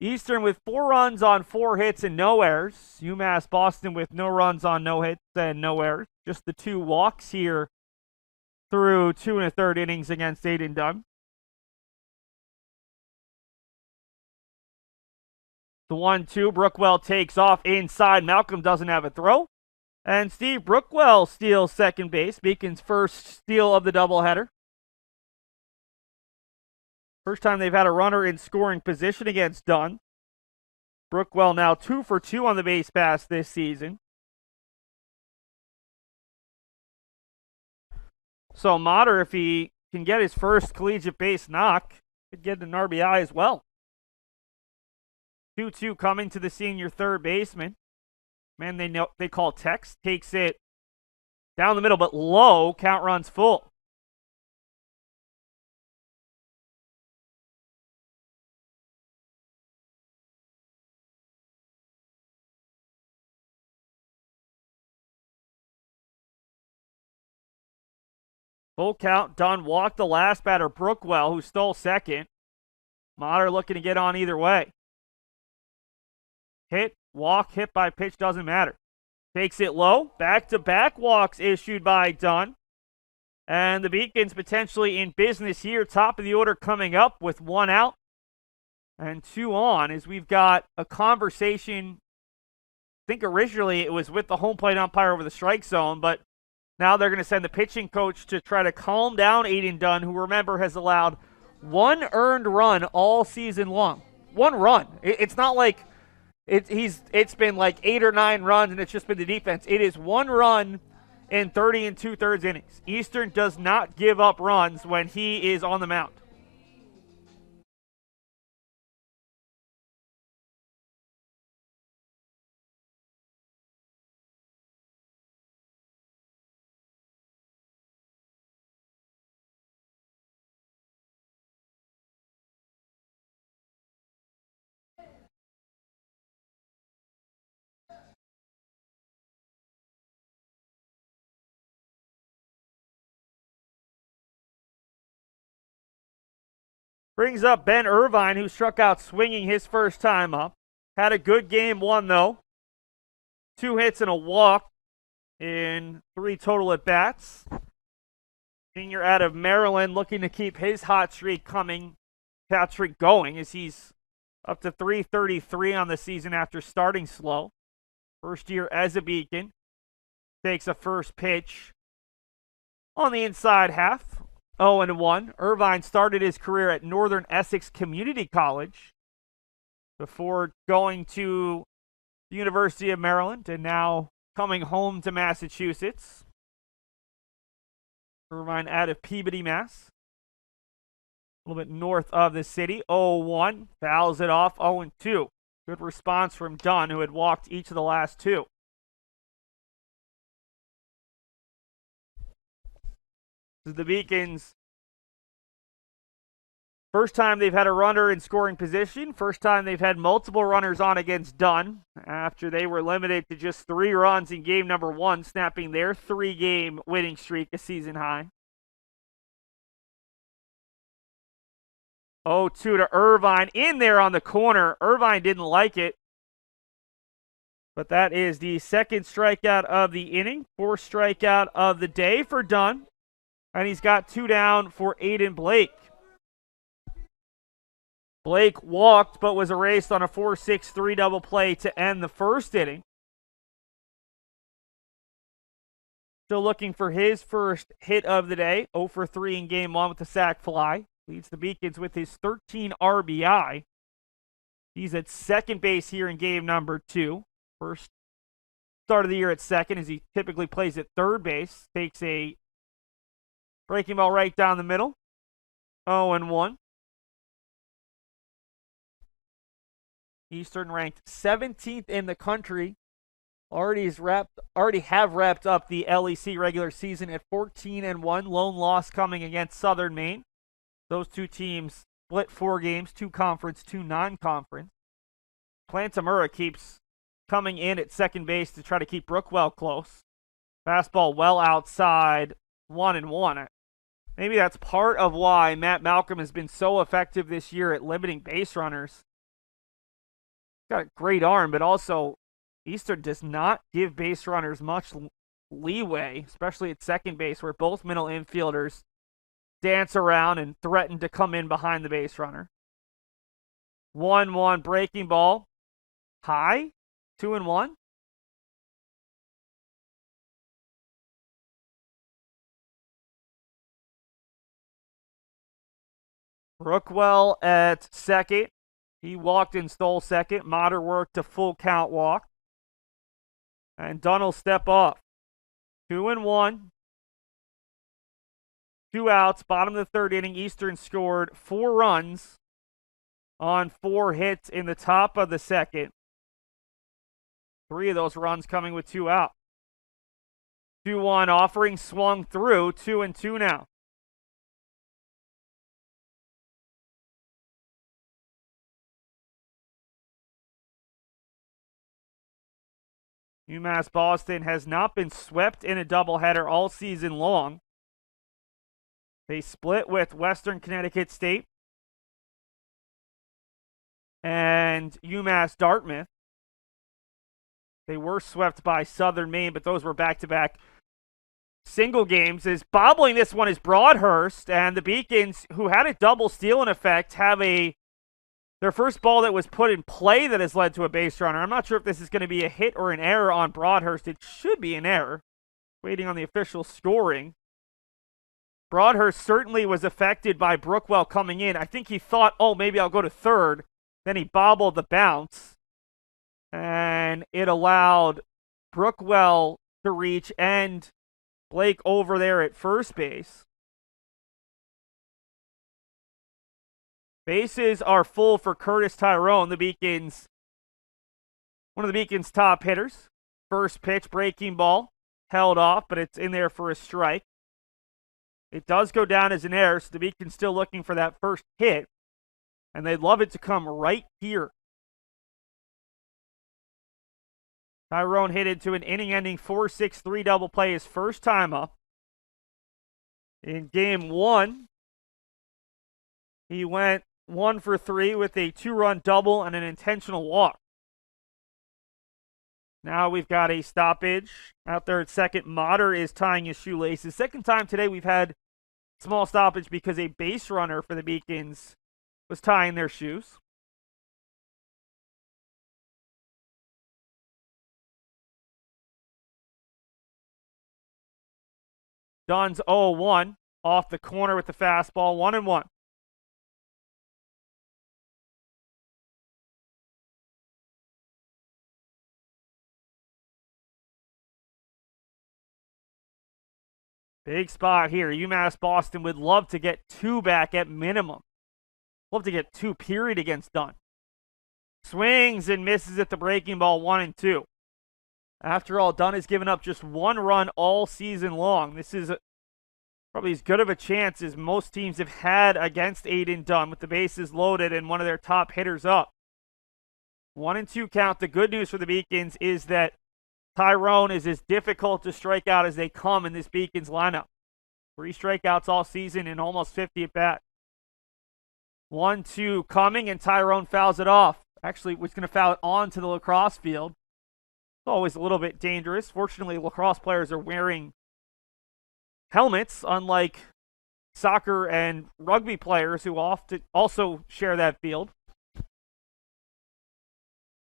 Eastern with 4 runs on 4 hits and no errors. UMass Boston with no runs on no hits and no errors. Just the 2 walks here through 2 1/3 innings against Aiden Dunn. The 1-2, Brookwell takes off inside. Malcolm doesn't have a throw. And Steve Brookwell steals second base. Beacon's first steal of the doubleheader. First time they've had a runner in scoring position against Dunn. Brookwell now 2 for 2 on the base pass this season. So Motter, if he can get his first collegiate base knock, could get an RBI as well. 2-2 coming to the senior third baseman. Man, they call Tex. Takes it down the middle, but low. Count runs full. Full count. Dunn walked the last batter, Brookwell, who stole second. Motter looking to get on either way. Hit, walk, hit by pitch, doesn't matter. Takes it low. Back-to-back walks issued by Dunn. And the Beacons potentially in business here. Top of the order coming up with 1 out and 2 on, as we've got a conversation. I think originally it was with the home plate umpire over the strike zone, but now they're going to send the pitching coach to try to calm down Aiden Dunn, who, remember, has allowed 1 earned run all season long. 1 run. It's not like it's been like 8 or 9 runs and it's just been the defense. It is 1 run in 30 2/3 innings. Eastern does not give up runs when he is on the mound. Brings up Ben Irvine, who struck out swinging his first time up. Had a good game 1, though. 2 hits and a walk in 3 total at-bats. Senior out of Maryland looking to keep his hot streak going, as he's up to .333 on the season after starting slow. First year as a Beacon. Takes a first pitch on the inside half. 0-1. Irvine started his career at Northern Essex Community College before going to the University of Maryland and now coming home to Massachusetts. Irvine out of Peabody, Mass. A little bit north of the city. 0-1. Fouls it off. 0-2. Good response from Dunn, who had walked each of the last 2. This is the Beacons' first time they've had a runner in scoring position. First time they've had multiple runners on against Dunn after they were limited to just 3 runs in game number 1, snapping their 3-game winning streak, a season high. 0-2 to Irvine in there on the corner. Irvine didn't like it, but that is the 2nd strikeout of the inning, 4th strikeout of the day for Dunn. And he's got 2 down for Aiden Blake. Blake walked but was erased on a 4-6-3 double play to end the 1st inning. Still looking for his first hit of the day. 0 for 3 in game 1 with the sac fly. Leads the Beacons with his 13 RBI. He's at second base here in game number 2. First start of the year at second, as he typically plays at third base. Takes a breaking ball right down the middle. 0-1. Eastern ranked 17th in the country. Already have wrapped up the LEC regular season at 14-1. Lone loss coming against Southern Maine. Those 2 teams split 4 games, 2 conference, 2 non-conference. Plantamura keeps coming in at second base to try to keep Brookwell close. Fastball well outside, 1-1. Maybe that's part of why Matt Malcolm has been so effective this year at limiting base runners. He's got a great arm, but also Eastern does not give base runners much leeway, especially at second base, where both middle infielders dance around and threaten to come in behind the base runner. 1-1 breaking ball. High. 2-1. Brookwell at second. He walked and stole second. Motter worked a full count walk. And Dunn will step off. 2-1. 2 outs. Bottom of the 3rd inning. Eastern scored 4 runs on 4 hits in the top of the 2nd. 3 of those runs coming with 2 out. 2-1 offering swung through. 2-2 now. UMass Boston has not been swept in a doubleheader all season long. They split with Western Connecticut State and UMass Dartmouth. They were swept by Southern Maine, but those were back-to-back single games. Is bobbling this one is Broadhurst, and the Beacons, who had a double steal in effect, have their first ball that was put in play that has led to a base runner. I'm not sure if this is going to be a hit or an error on Broadhurst. It should be an error. Waiting on the official scoring. Broadhurst certainly was affected by Brookwell coming in. I think he thought, oh, maybe I'll go to third. Then he bobbled the bounce. And it allowed Brookwell to reach and Blake over there at first base. Bases are full for Curtis Tyrone, the Beacons, one of the Beacons' top hitters. First pitch, breaking ball, held off, but it's in there for a strike. It does go down as an error, so the Beacons still looking for that first hit, and they'd love it to come right here. Tyrone hit into an inning-ending 4-6-3 double play his first time up. In game one, he went 1 for 3 with a 2-run double and an intentional walk. Now we've got a stoppage out there at second. Motter is tying his shoelaces. Second time today we've had small stoppage because a base runner for the Beacons was tying their shoes. Dunn's 0-1 off the corner with the fastball, 1-1. Big spot here. UMass Boston would love to get 2 back at minimum. Love to get 2, period, against Dunn. Swings and misses at the breaking ball, 1-2. After all, Dunn has given up just 1 run all season long. This is probably as good of a chance as most teams have had against Aiden Dunn with the bases loaded and one of their top hitters up. 1-2 count. The good news for the Beacons is that Tyrone is as difficult to strike out as they come in this Beacons lineup. 3 strikeouts all season and almost 50 at bat. 1-2 coming, and Tyrone fouls it off. Actually, was going to foul it onto the lacrosse field. It's always a little bit dangerous. Fortunately, lacrosse players are wearing helmets, unlike soccer and rugby players who often also share that field.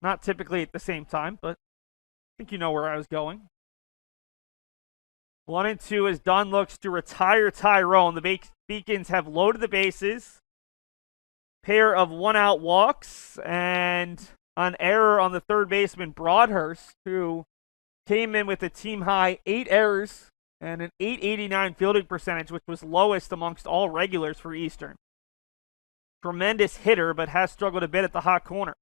Not typically at the same time, but I think you know where I was going. 1-2 as Dunn looks to retire Tyrone. The Beacons have loaded the bases. Pair of 1-out walks and an error on the third baseman Broadhurst, who came in with a team-high 8 errors and an .889 fielding percentage, which was lowest amongst all regulars for Eastern. Tremendous hitter, but has struggled a bit at the hot corner.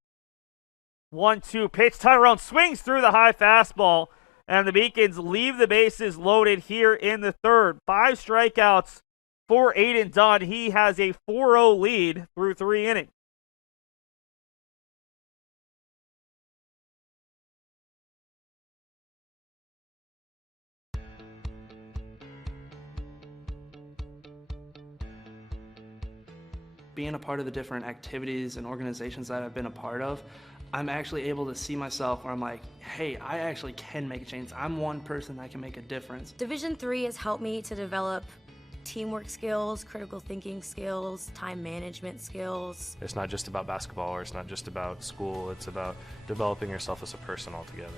1-2 pitch. Tyrone swings through the high fastball, and the Beacons leave the bases loaded here in the third. 5 strikeouts for Aiden Dunn. He has a 4-0 lead through 3 innings. Being a part of the different activities and organizations that I've been a part of, I'm actually able to see myself where I'm like, hey, I actually can make a change. I'm one person that can make a difference. Division III has helped me to develop teamwork skills, critical thinking skills, time management skills. It's not just about basketball, or it's not just about school, it's about developing yourself as a person altogether.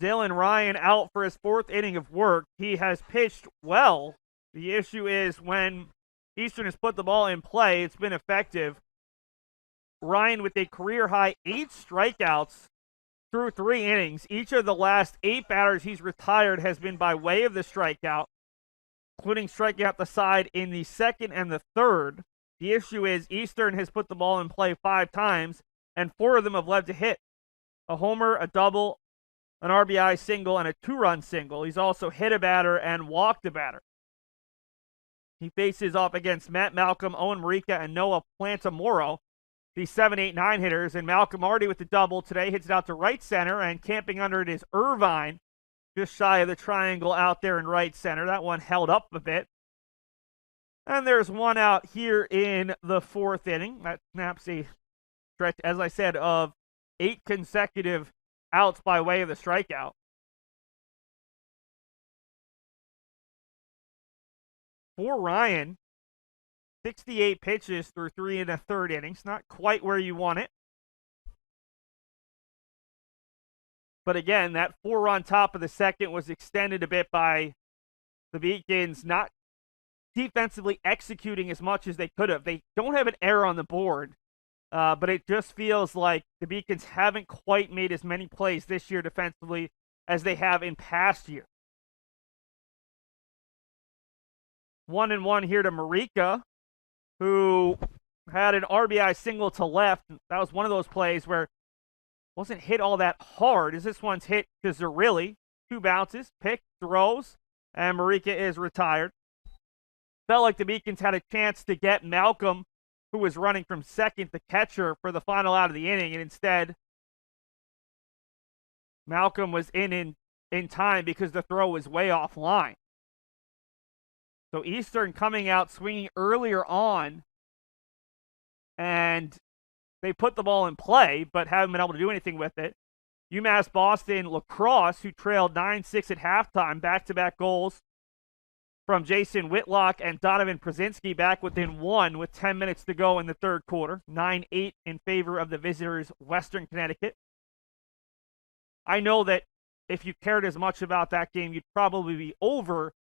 Dylan Ryan out for his 4th inning of work. He has pitched well. The issue is when Eastern has put the ball in play, it's been effective. Ryan with a career-high 8 strikeouts through 3 innings. Each of the last 8 batters he's retired has been by way of the strikeout, including striking out the side in the 2nd and the 3rd. The issue is Eastern has put the ball in play 5 times, and 4 of them have led to hit. A homer, a double, an RBI single, and a 2-run single. He's also hit a batter and walked a batter. He faces off against Matt Malcolm, Owen Marika, and Noah Plantamoro, the 7-8-9 hitters. And Malcolm already with the double today hits it out to right center, and camping under it is Irvine, just shy of the triangle out there in right center. That one held up a bit. And there's one out here in the 4th inning. That snaps a stretch, as I said, of 8 consecutive outs by way of the strikeout. For Ryan, 68 pitches through 3 1/3 innings. Not quite where you want it. But again, that 4-run top of the 2nd was extended a bit by the Beacons not defensively executing as much as they could have. They don't have an error on the board, but it just feels like the Beacons haven't quite made as many plays this year defensively as they have in past years. 1-1 here to Marika, who had an RBI single to left. That was one of those plays where it wasn't hit all that hard, as this one's hit to Zerilli. 2 bounces, pick, throws, and Marika is retired. Felt like the Beacons had a chance to get Malcolm, who was running from second, the catcher, for the final out of the inning, and instead Malcolm was in time because the throw was way offline. So Eastern coming out swinging earlier on, and they put the ball in play, but haven't been able to do anything with it. UMass Boston Lacrosse, who trailed 9-6 at halftime, back-to-back goals from Jason Whitlock and Donovan Przinski, back within 1 with 10 minutes to go in the 3rd quarter. 9-8 in favor of the visitors, Western Connecticut. I know that if you cared as much about that game, you'd probably be over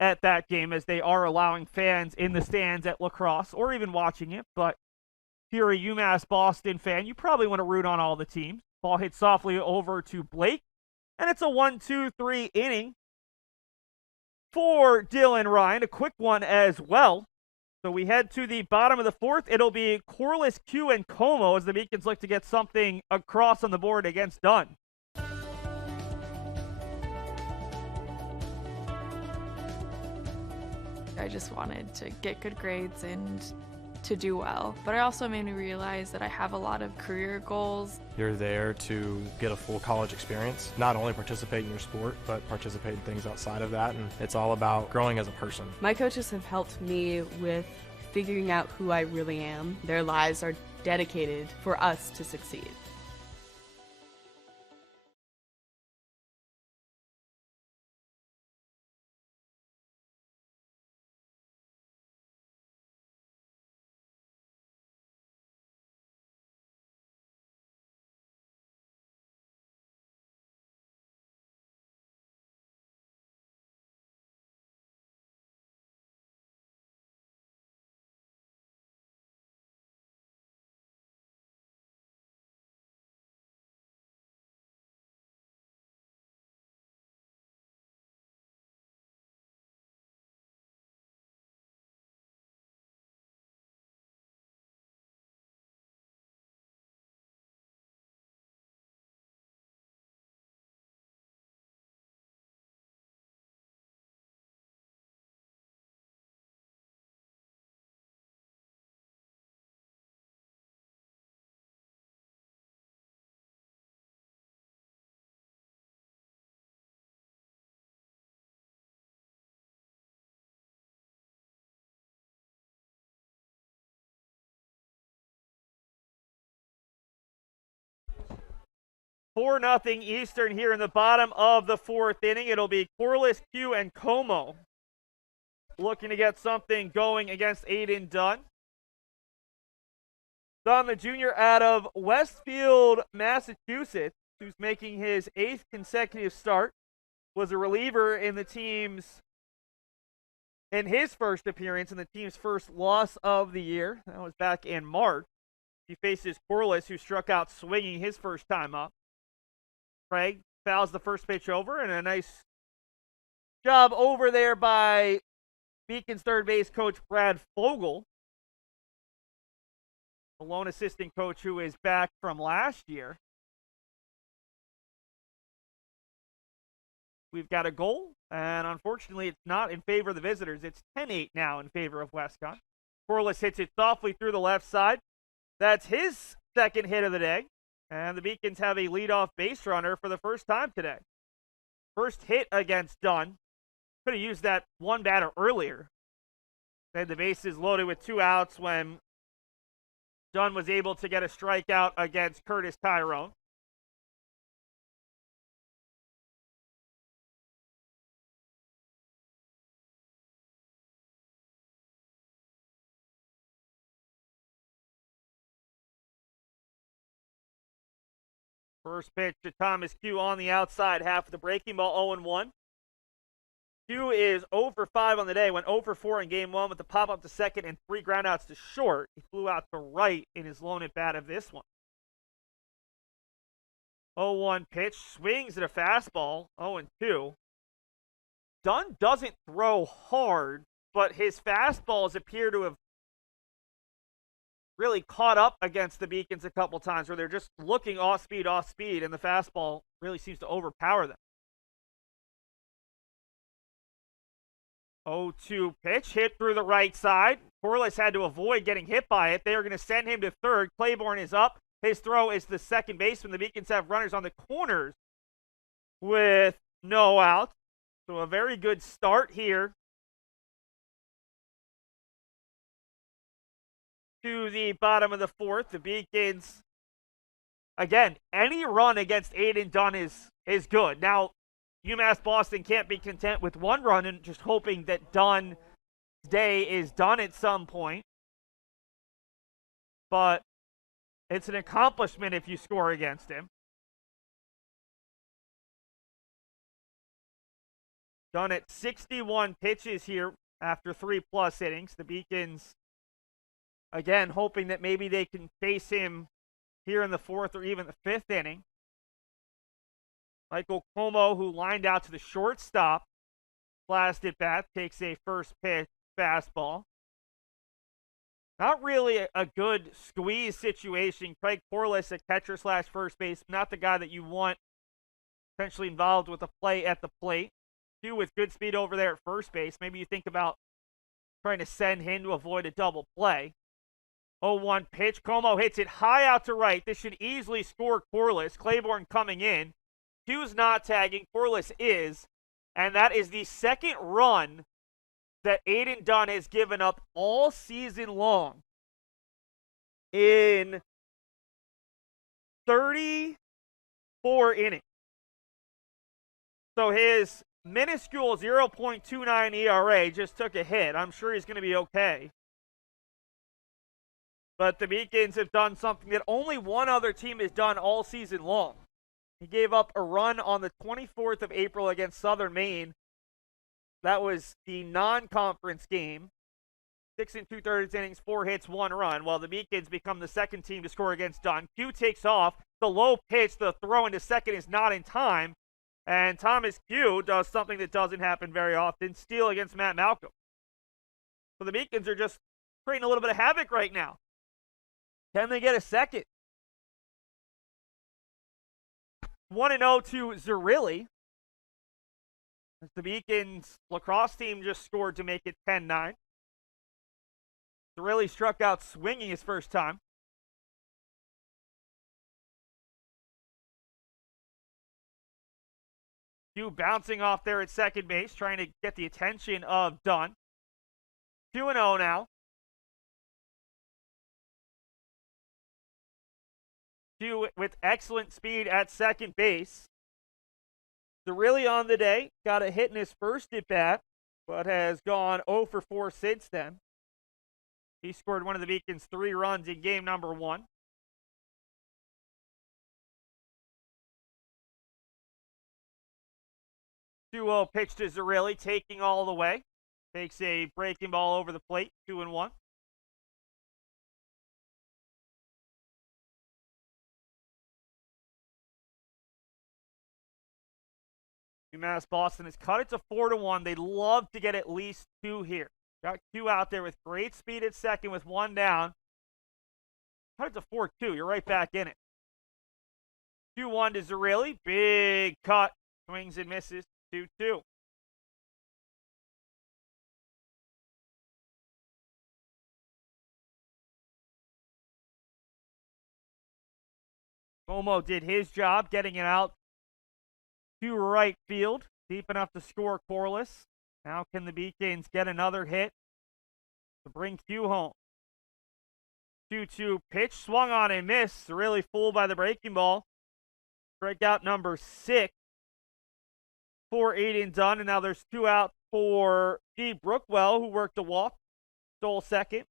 at that game, as they are allowing fans in the stands at Lacrosse, or even watching it. But if you're a UMass Boston fan, you probably want to root on all the teams. Ball hit softly over to Blake, and it's a 1-2-3 inning for Dylan Ryan. A quick one as well. So we head to the bottom of the 4th. It'll be scoreless, Cue and Como, as the Beacons look to get something across on the board against Dunn. I just wanted to get good grades and to do well. But it also made me realize that I have a lot of career goals. You're there to get a full college experience, not only participate in your sport, but participate in things outside of that, and it's all about growing as a person. My coaches have helped me with figuring out who I really am. Their lives are dedicated for us to succeed. Four nothing Eastern here in the bottom of the 4th inning. It'll be Corliss, Cue, and Como looking to get something going against Aiden Dunn. Dunn, the junior out of Westfield, Massachusetts, who's making his 8th consecutive start, was a reliever in his first appearance in the team's first loss of the year. That was back in March. He faces Scoreless, who struck out swinging his first time up. Craig fouls the first pitch over, and a nice job over there by Beacon's third base coach Brad Fogel, the lone assistant coach who is back from last year. We've got a goal, and unfortunately it's not in favor of the visitors. It's 10-8 now in favor of Westcott. Corliss hits it softly through the left side. That's his second hit of the day, and the Beacons have a leadoff base runner for the first time today. First hit against Dunn. Could have used that one batter earlier. Then the bases loaded with 2 outs when Dunn was able to get a strikeout against Curtis Tyrone. First pitch to Thomas Cue on the outside half of the breaking ball, 0-1. Cue is 0 for 5 on the day, went 0 for 4 in game 1 with the pop up to second and 3 groundouts to short. He flew out to right in his lone at bat of this one. 0-1 pitch, swings at a fastball, 0-2. Dunn doesn't throw hard, but his fastballs appear to have really caught up against the Beacons a couple times where they're just looking off speed, and the fastball really seems to overpower them. 0-2 pitch, hit through the right side. Corliss had to avoid getting hit by it. They are going to send him to third. Claiborne is up. His throw is the second baseman. The Beacons have runners on the corners with no outs. So a very good start here to the bottom of the fourth. The Beacons, again, any run against Aiden Dunn is good. Now, UMass Boston can't be content with 1 run and just hoping that Dunn's day is done at some point. But it's an accomplishment if you score against him. Dunn at 61 pitches here after 3+ innings. The Beacons, again, hoping that maybe they can face him here in the 4th or even the 5th inning. Michael Como, who lined out to the shortstop, last at bat, takes a first pitch fastball. Not really a good squeeze situation. Craig Corliss, a catcher / first base, not the guy that you want potentially involved with a play at the plate. Cue with good speed over there at first base. Maybe you think about trying to send him to avoid a double play. 0-1 pitch. Como hits it high out to right. This should easily score Corliss. Claiborne coming in. Cue's not tagging. Corliss is. And that is the second run that Aiden Dunn has given up all season long in 34 innings. So his minuscule 0.29 ERA just took a hit. I'm sure he's going to be okay. But the Beacons have done something that only one other team has done all season long. He gave up a run on the 24th of April against Southern Maine. That was the non-conference game. 6 2/3 innings, 4 hits, 1 run, while the Beacons become the second team to score against Dunn. Cue takes off. The low pitch, the throw into second is not in time. And Thomas Cue does something that doesn't happen very often, steal against Matt Malcolm. So the Beacons are just creating a little bit of havoc right now. Can they get a second? 1-0 to Zerilli. As the Beacons lacrosse team just scored to make it 10-9. Zerilli struck out swinging his first time. Cue bouncing off there at second base, trying to get the attention of Dunn. 2-0 now. Cue with excellent speed at second base. Zerilli on the day, got a hit in his first at bat, but has gone 0 for 4 since then. He scored one of the Beacons' 3 runs in game number 1. 2-0 pitch to Zerilli, taking all the way. Takes a breaking ball over the plate, 2-1. UMass Boston has cut it to 4-1. They'd love to get at least 2 here. Got Cue out there with great speed at second with 1 down. Cut it to 4-2. You're right back in it. 2-1 to Zerilli. Big cut. Swings and misses. 2-2. Como did his job getting it out to right field. Deep enough to score scoreless. Now can the Beacons get another hit to bring Cue home? 2-2 pitch. Swung on and missed. Really fooled by the breaking ball. Strikeout number 6 for Aiden Dunn. And now there's 2 out for G. Brookwell, who worked a walk, stole second,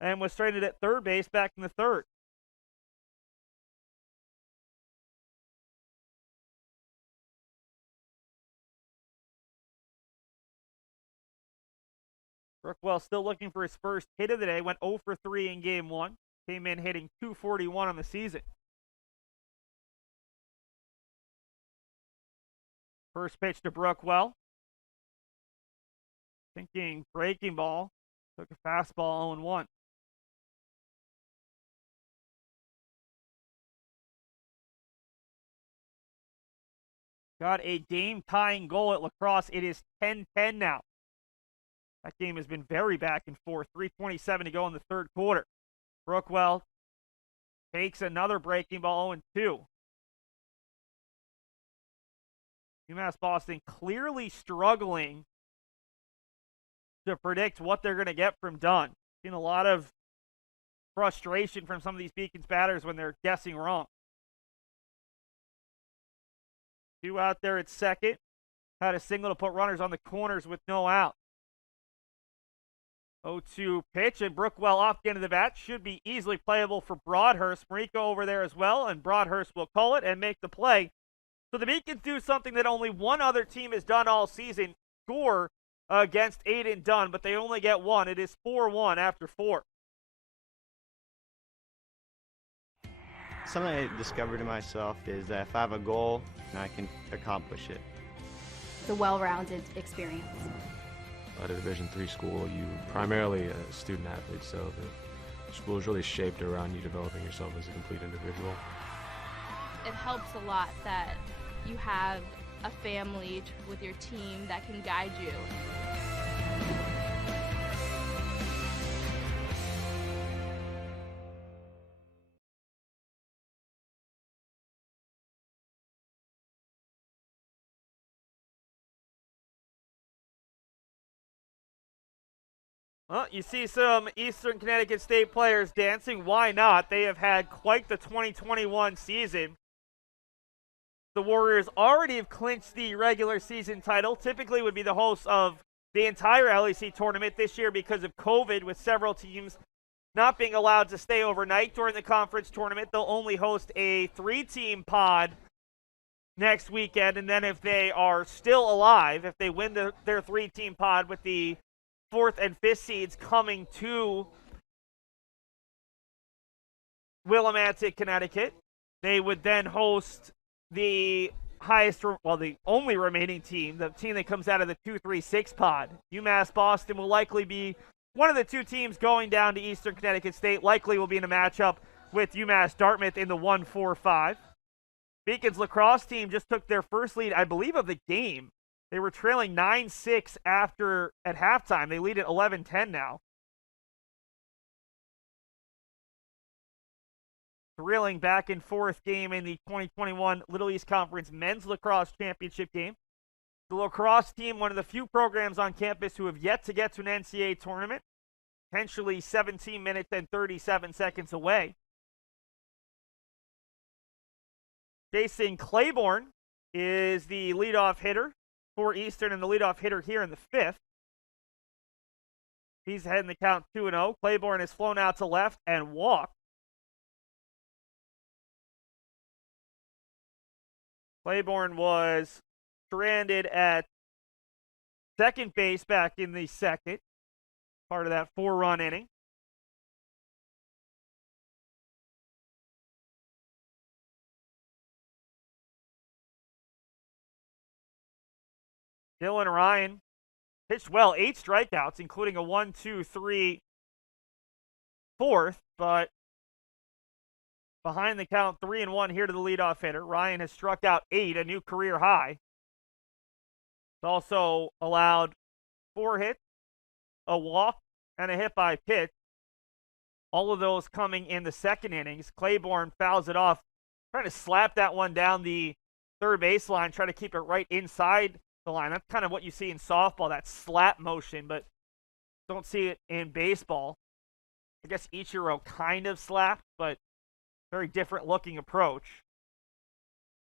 and was stranded at third base back in the third. Brookwell still looking for his first hit of the day. Went 0 for 3 in game 1. Came in hitting .241 on the season. First pitch to Brookwell. Thinking breaking ball. Took a fastball 0-1. Got a game-tying goal at La Crosse. It is 10-10 now. That game has been very back and forth. 3:27 to go in the third quarter. Brookwell takes another breaking ball 0-2. UMass Boston clearly struggling to predict what they're going to get from Dunn. Seen a lot of frustration from some of these Beacons batters when they're guessing wrong. 2 out there at second. Had a single to put runners on the corners with no out. 0-2 pitch, and Brookwell off the end of the bat. Should be easily playable for Broadhurst. Mariko over there as well, and Broadhurst will call it and make the play. So the Beacons do something that only one other team has done all season, score against Aiden Dunn, but they only get 1. It is 4-1 after 4. Something I discovered in myself is that if I have a goal, I can accomplish it. It's a well-rounded experience. At a Division III school, you primarily a student athlete, so the school is really shaped around you developing yourself as a complete individual. It helps a lot that you have a family with your team that can guide you. Well, you see some Eastern Connecticut State players dancing. Why not? They have had quite the 2021 season. The Warriors already have clinched the regular season title. Typically would be the hosts of the entire LEC tournament this year because of COVID, with several teams not being allowed to stay overnight during the conference tournament. They'll only host a 3-team pod next weekend, and then if they are still alive, if they win their 3-team pod with the 4th and 5th seeds coming to Willimantic, Connecticut, they would then host the the only remaining team, the team that comes out of the 2-3-6 pod. UMass Boston will likely be one of the 2 teams going down to Eastern Connecticut State. Likely will be in a matchup with UMass Dartmouth in the 1-4-5. Beacons lacrosse team just took their first lead, I believe, of the game. They were trailing 9-6 at halftime. They lead at 11-10 now. Thrilling back and forth game in the 2021 Little East Conference Men's Lacrosse Championship game. The lacrosse team, one of the few programs on campus who have yet to get to an NCAA tournament, potentially 17 minutes and 37 seconds away. Jason Claiborne is the leadoff hitter for Eastern and the leadoff hitter here in the 5th. He's heading the count 2-0. Claiborne has flown out to left and walked. Claiborne was stranded at second base back in the second, part of that 4-run inning. Dylan Ryan pitched well, 8 strikeouts, including a 1-2-3 fourth, but behind the count, 3-1 here to the leadoff hitter. Ryan has struck out 8, a new career high. He's also allowed 4 hits, a walk, and a hit by pitch. All of those coming in the second innings. Claiborne fouls it off, trying to slap that one down the third baseline, try to keep it right inside the line. That's kind of what you see in softball, that slap motion, but don't see it in baseball. I guess Ichiro kind of slapped, but very different looking approach.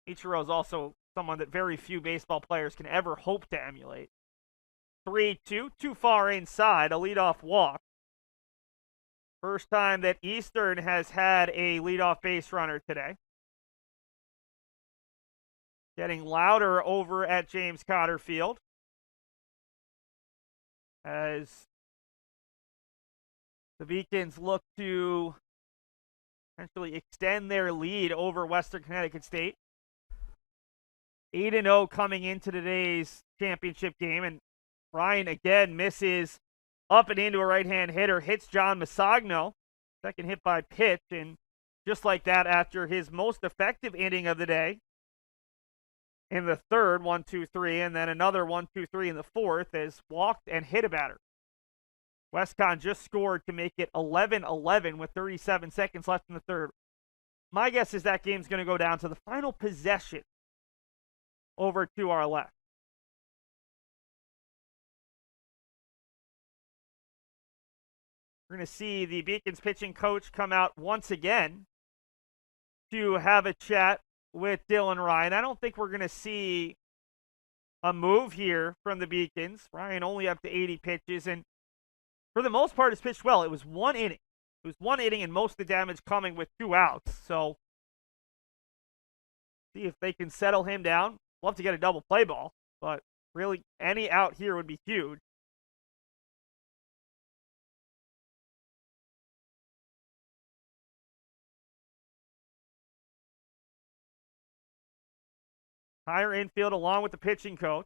Ichiro is also someone that very few baseball players can ever hope to emulate. 3-2, too far inside, a leadoff walk. First time that Eastern has had a leadoff base runner today. Getting louder over at James Cotter Field as the Beacons look to essentially extend their lead over Western Connecticut State. 8-0 coming into today's championship game, and Ryan again misses up and into a right-hand hitter, hits John Masagno, second hit by pitch, and just like that, after his most effective inning of the day, in the third, 1-2-3, and then another 1-2-3 in the fourth, as walked and hit a batter. WestCon just scored to make it 11-11 with 37 seconds left in the third. My guess is that game's going to go down to the final possession over to our left. We're going to see the Beacons pitching coach come out once again to have a chat with Dylan Ryan. I don't think we're going to see a move here from the Beacons. Ryan only up to 80 pitches, and for the most part, has pitched well. It was one inning. It was one inning, and most of the damage coming with 2 outs. So, see if they can settle him down. Love to get a double play ball, but really any out here would be huge. Higher infield along with the pitching coach.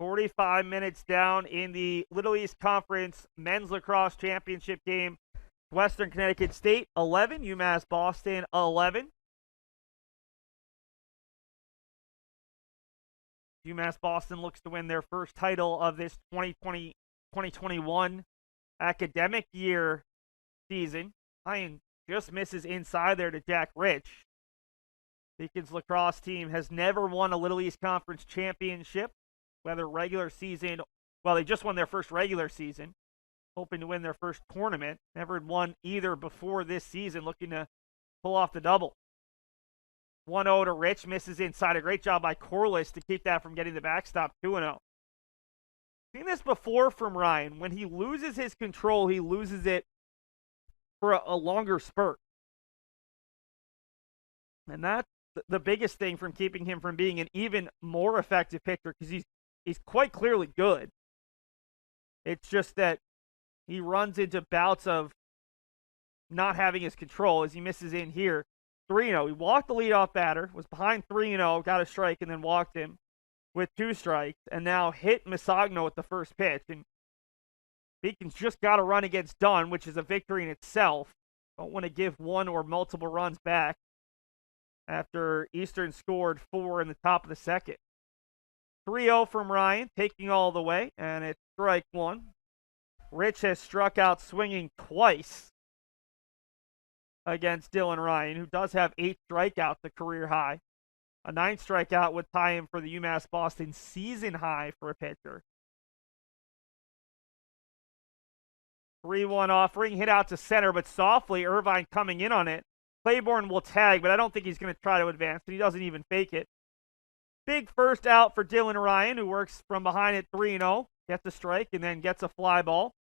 .45 minutes down in the Little East Conference Men's Lacrosse Championship game. Western Connecticut State 11, UMass Boston 11. UMass Boston looks to win their first title of this 2020-2021 academic year season. Ryan just misses inside there to Jack Rich. Beacons lacrosse team has never won a Little East Conference championship, whether regular season, well, they just won their first regular season, hoping to win their first tournament. Never won either before this season, looking to pull off the double. 1-0 to Rich, misses inside. A great job by Corliss to keep that from getting the backstop. 2-0. Seen this before from Ryan. When he loses his control, he loses it for a longer spurt. And that's the biggest thing from keeping him from being an even more effective pitcher, because he's quite clearly good. It's just that he runs into bouts of not having his control as he misses in here. 3-0. He walked the leadoff batter, was behind 3-0, got a strike, and then walked him with 2 strikes, and now hit Masagno at the first pitch. And Beacons just got a run against Dunn, which is a victory in itself. Don't want to give one or multiple runs back after Eastern scored 4 in the top of the second. 3-0 from Ryan, taking all the way, and it's strike 1. Rich has struck out swinging twice against Dylan Ryan, who does have 8 strikeouts, a career high. A 9th strikeout would tie him for the UMass Boston season high for a pitcher. 3-1 offering, hit out to center, but softly, Irvine coming in on it. Claiborne will tag, but I don't think he's going to try to advance, and he doesn't even fake it. Big first out for Dylan Ryan, who works from behind at 3-0, gets a strike, and then gets a fly ball.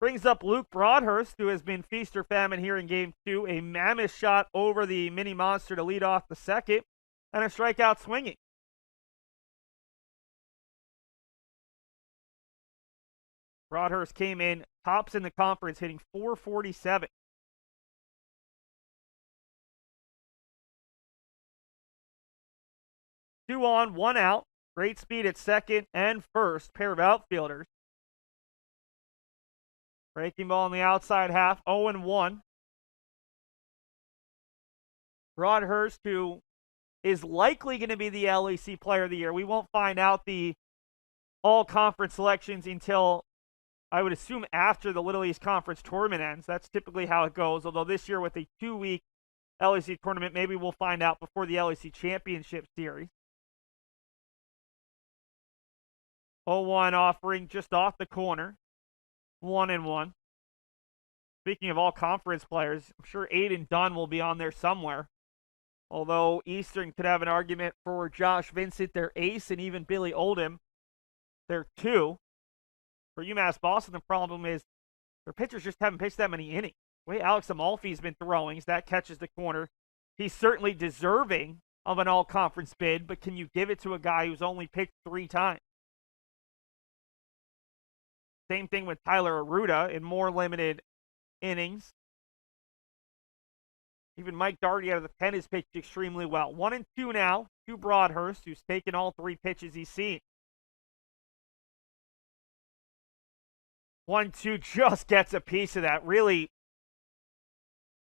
Brings up Luke Broadhurst, who has been feast or famine here in Game 2. A mammoth shot over the mini monster to lead off the second, and a strikeout swinging. Broadhurst came in tops in the conference, hitting .447. Two on, one out. Great speed at second and first. Pair of outfielders. Breaking ball in the outside half, 0-1. Broadhurst, who is likely going to be the LEC Player of the Year. We won't find out the all-conference selections until, I would assume, after the Little East Conference tournament ends. That's typically how it goes, although this year with a 2-week LEC tournament, maybe we'll find out before the LEC Championship Series. 0-1 offering just off the corner. 1-1. Speaking of all conference players, I'm sure Aiden Dunn will be on there somewhere. Although Eastern could have an argument for Josh Vincent, their ace, and even Billy Oldham, their 2. For UMass Boston, the problem is their pitchers just haven't pitched that many innings. The way Alex Amalfi's been throwing, that catches the corner. He's certainly deserving of an all-conference bid, but can you give it to a guy who's only pitched 3 times? Same thing with Tyler Aruda in more limited innings. Even Mike Darty out of the pen has pitched extremely well. 1-2 now to Broadhurst, who's taken all 3 pitches he's seen. 1-2 just gets a piece of that. Really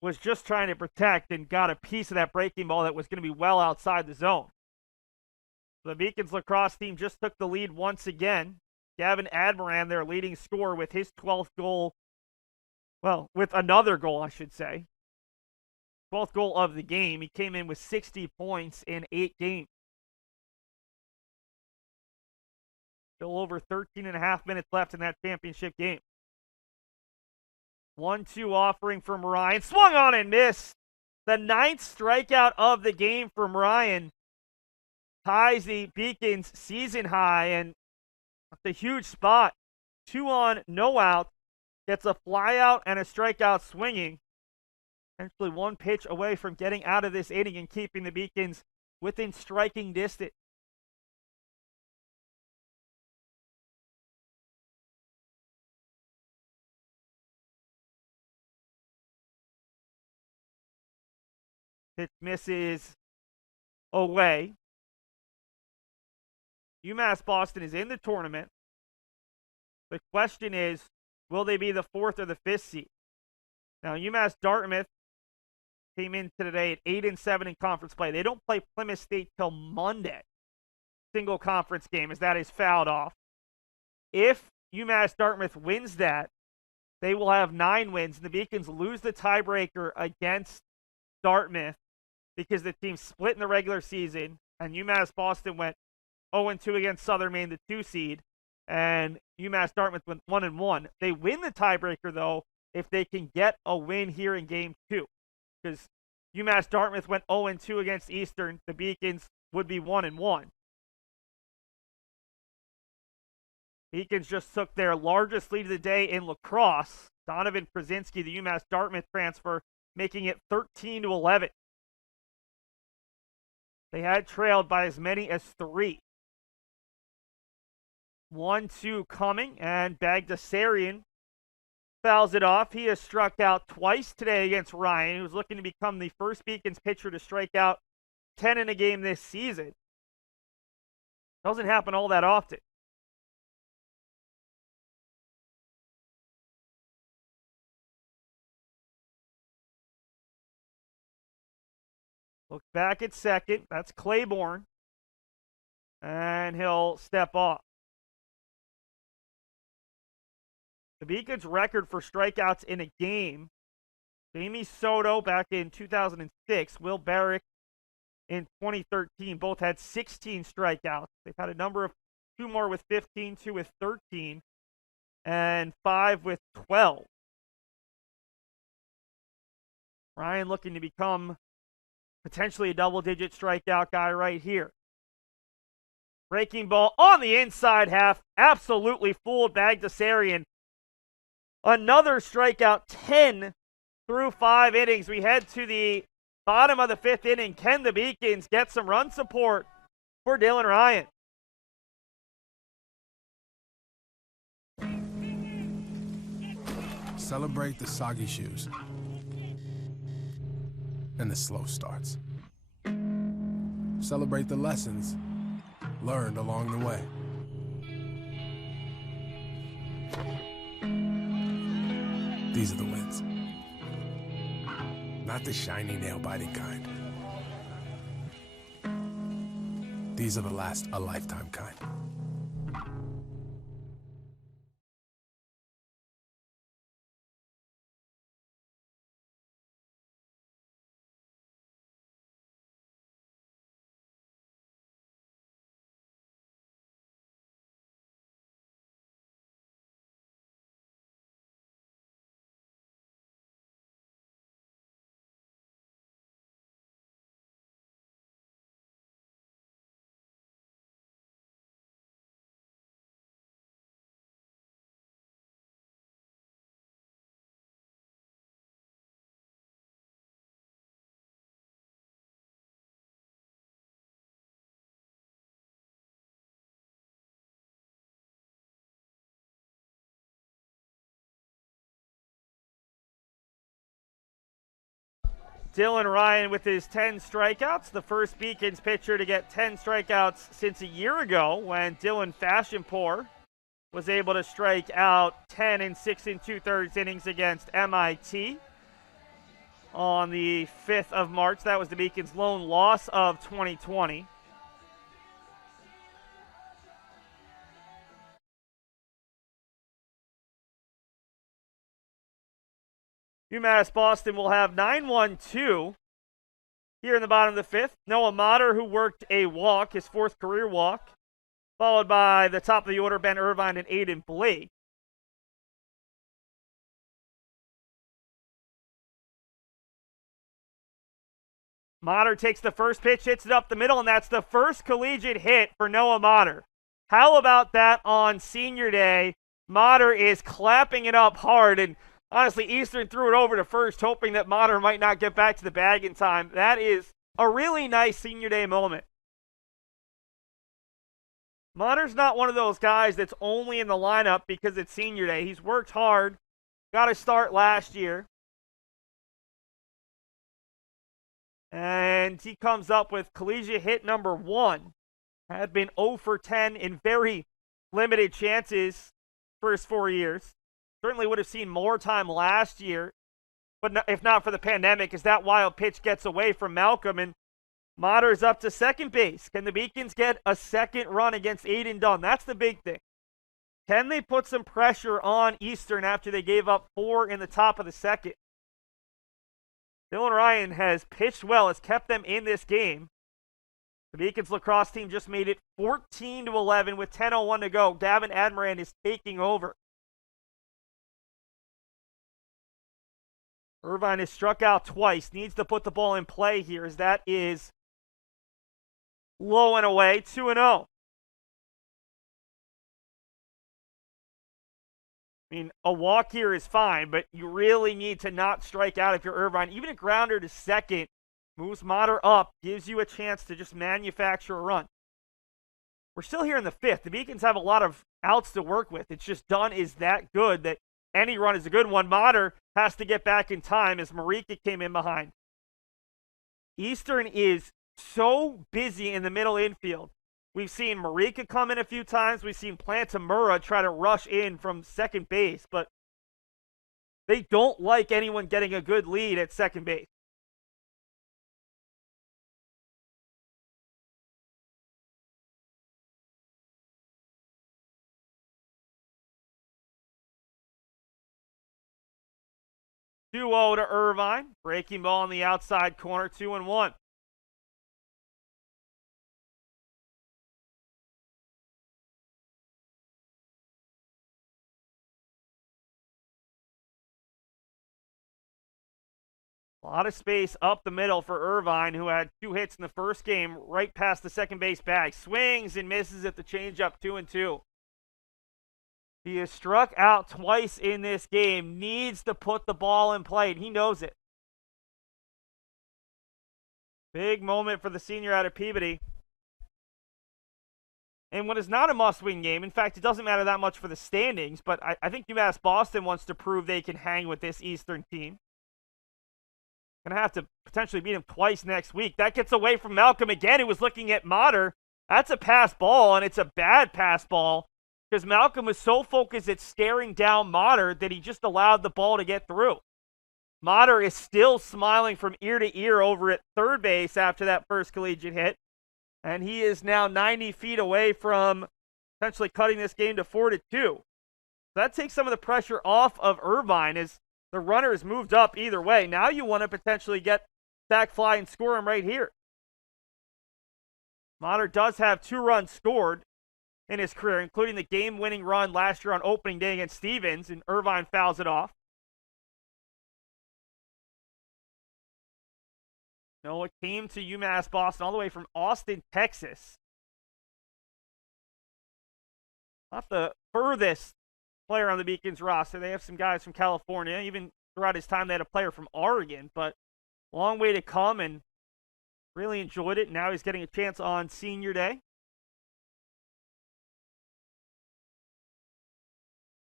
was just trying to protect and got a piece of that breaking ball that was going to be well outside the zone. The Beacons lacrosse team just took the lead once again. Gavin Admiran, their leading scorer, with his 12th goal. Well, with another goal, I should say. 12th goal of the game. He came in with 60 points in 8 games. Still over 13 and a half minutes left in that championship game. 1-2 offering from Ryan. Swung on and missed. The 9th strikeout of the game from Ryan ties the Beacons' season high, and it's a huge spot. 2 on, no out. Gets a fly out and a strikeout swinging. Essentially 1 pitch away from getting out of this inning and keeping the Beacons within striking distance. Pitch misses away. UMass Boston is in the tournament. The question is, will they be the 4th or the 5th seed? Now, UMass Dartmouth came in today at 8-7 in conference play. They don't play Plymouth State till Monday. Single conference game, as that is fouled off. If UMass Dartmouth wins that, they will have 9 wins, and the Beacons lose the tiebreaker against Dartmouth because the team split in the regular season, and UMass Boston went 0-2 against Southern Maine, the 2 seed, and UMass Dartmouth went 1-1. They win the tiebreaker, though, if they can get a win here in Game 2. Because UMass Dartmouth went 0-2 against Eastern. The Beacons would be 1-1. Beacons just took their largest lead of the day in lacrosse. Donovan Krasinski, the UMass Dartmouth transfer, making it 13-11. They had trailed by as many as 3. 1-2 coming, and Bagdasarian fouls it off. He has struck out twice today against Ryan, who's looking to become the first Beacons pitcher to strike out 10 in a game this season. Doesn't happen all that often. Look back at second. That's Claiborne. And he'll step off. The Beacons' record for strikeouts in a game, Jamie Soto back in 2006, Will Barrick in 2013, both had 16 strikeouts. They've had a number of 2 more with 15, 2 with 13, and 5 with 12. Ryan looking to become potentially a double-digit strikeout guy right here. Breaking ball on the inside half. Absolutely fooled Bagdasarian. Another strikeout, 10 through 5 innings. We head to the bottom of the 5th inning. Can the Beacons get some run support for Dylan Ryan? Celebrate the soggy shoes and the slow starts. Celebrate the lessons learned along the way. These are the wins. Not the shiny nail-biting kind. These are the last a lifetime kind. Dylan Ryan with his 10 strikeouts, the first Beacons pitcher to get 10 strikeouts since a year ago when Dylan Fashionpour was able to strike out 10 in 6 2/3 innings against MIT on the 5th of March. That was the Beacons' lone loss of 2020. UMass Boston will have 9-1-2 here in the bottom of the 5th. Noah Motter, who worked a walk, his 4th career walk, followed by the top of the order, Ben Irvine and Aiden Blake. Motter takes the first pitch, hits it up the middle, and that's the first collegiate hit for Noah Motter. How about that on senior day? Motter is clapping it up hard, and honestly, Eastern threw it over to first, hoping that Motter might not get back to the bag in time. That is a really nice senior day moment. Motter's not one of those guys that's only in the lineup because it's senior day. He's worked hard, got a start last year. And he comes up with collegiate hit number 1. Had been 0 for 10 in very limited chances first 4 years. Certainly would have seen more time last year, but if not for the pandemic, as that wild pitch gets away from Malcolm, and Motter's up to second base. Can the Beacons get a second run against Aiden Dunn? That's the big thing. Can they put some pressure on Eastern after they gave up 4 in the top of the 2nd? Dylan Ryan has pitched well, has kept them in this game. The Beacons lacrosse team just made it 14-11 with 10:01 to go. Gavin Admiran is taking over. Irvine has struck out twice, needs to put the ball in play here, as that is low and away, 2-0. I mean, a walk here is fine, but you really need to not strike out if you're Irvine. Even a grounder to second moves Motter up, gives you a chance to just manufacture a run. We're still here in the 5th. The Beacons have a lot of outs to work with. It's just Dunn is that good that any run is a good one. Motter has to get back in time as Marika came in behind. Eastern is so busy in the middle infield. We've seen Marika come in a few times. We've seen Plantamura try to rush in from second base, but they don't like anyone getting a good lead at second base. Two-0 to Irvine. Breaking ball on the outside corner, 2-1. A lot of space up the middle for Irvine, who had 2 hits in the first game, right past the second base bag. Swings and misses at the changeup, 2-2. He has struck out twice in this game, needs to put the ball in play, and he knows it. Big moment for the senior out of Peabody. And what is not a must-win game, in fact, it doesn't matter that much for the standings, but I think UMass Boston wants to prove they can hang with this Eastern team. Going to have to potentially beat him twice next week. That gets away from Malcolm again, who was looking at Motter. That's a pass ball, and it's a bad pass ball because Malcolm was so focused at staring down Motter that he just allowed the ball to get through. Motter is still smiling from ear to ear over at third base after that first collegiate hit. And he is now 90 feet away from potentially cutting this game to 4-2. So that takes some of the pressure off of Irvine as the runner has moved up either way. Now you want to potentially get sack fly and score him right here. Motter does have 2 runs scored in his career, including the game-winning run last year on opening day against Stevens, and Irvine fouls it off. Noah came to UMass Boston all the way from Austin, Texas. Not the furthest player on the Beacons roster. They have some guys from California. Even throughout his time, they had a player from Oregon. But long way to come, and really enjoyed it. Now he's getting a chance on senior day.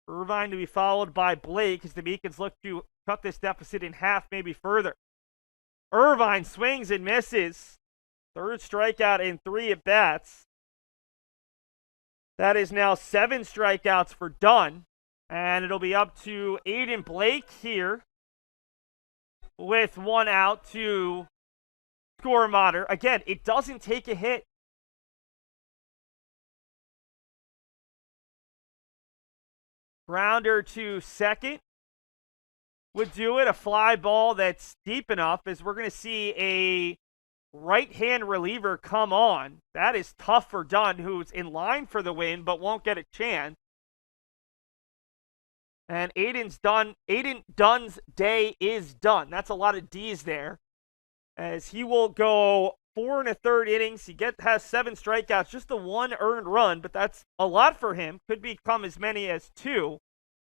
Irvine to be followed by Blake as the Beacons look to cut this deficit in half, maybe further. Irvine swings and misses. Third strikeout in 3 at-bats. That is now 7 strikeouts for Dunn. And it'll be up to Aiden Blake here with 1 out to score Motter. Again, it doesn't take a hit. Grounder to second would do it. A fly ball that's deep enough as we're going to see a right-hand reliever come on. That is tough for Dunn, who's in line for the win but won't get a chance. And Aiden Dunn's day is done. That's a lot of D's there, as he will go 4 1/3 innings. He has 7 strikeouts, just the 1 earned run, but that's a lot for him. Could become as many as 2.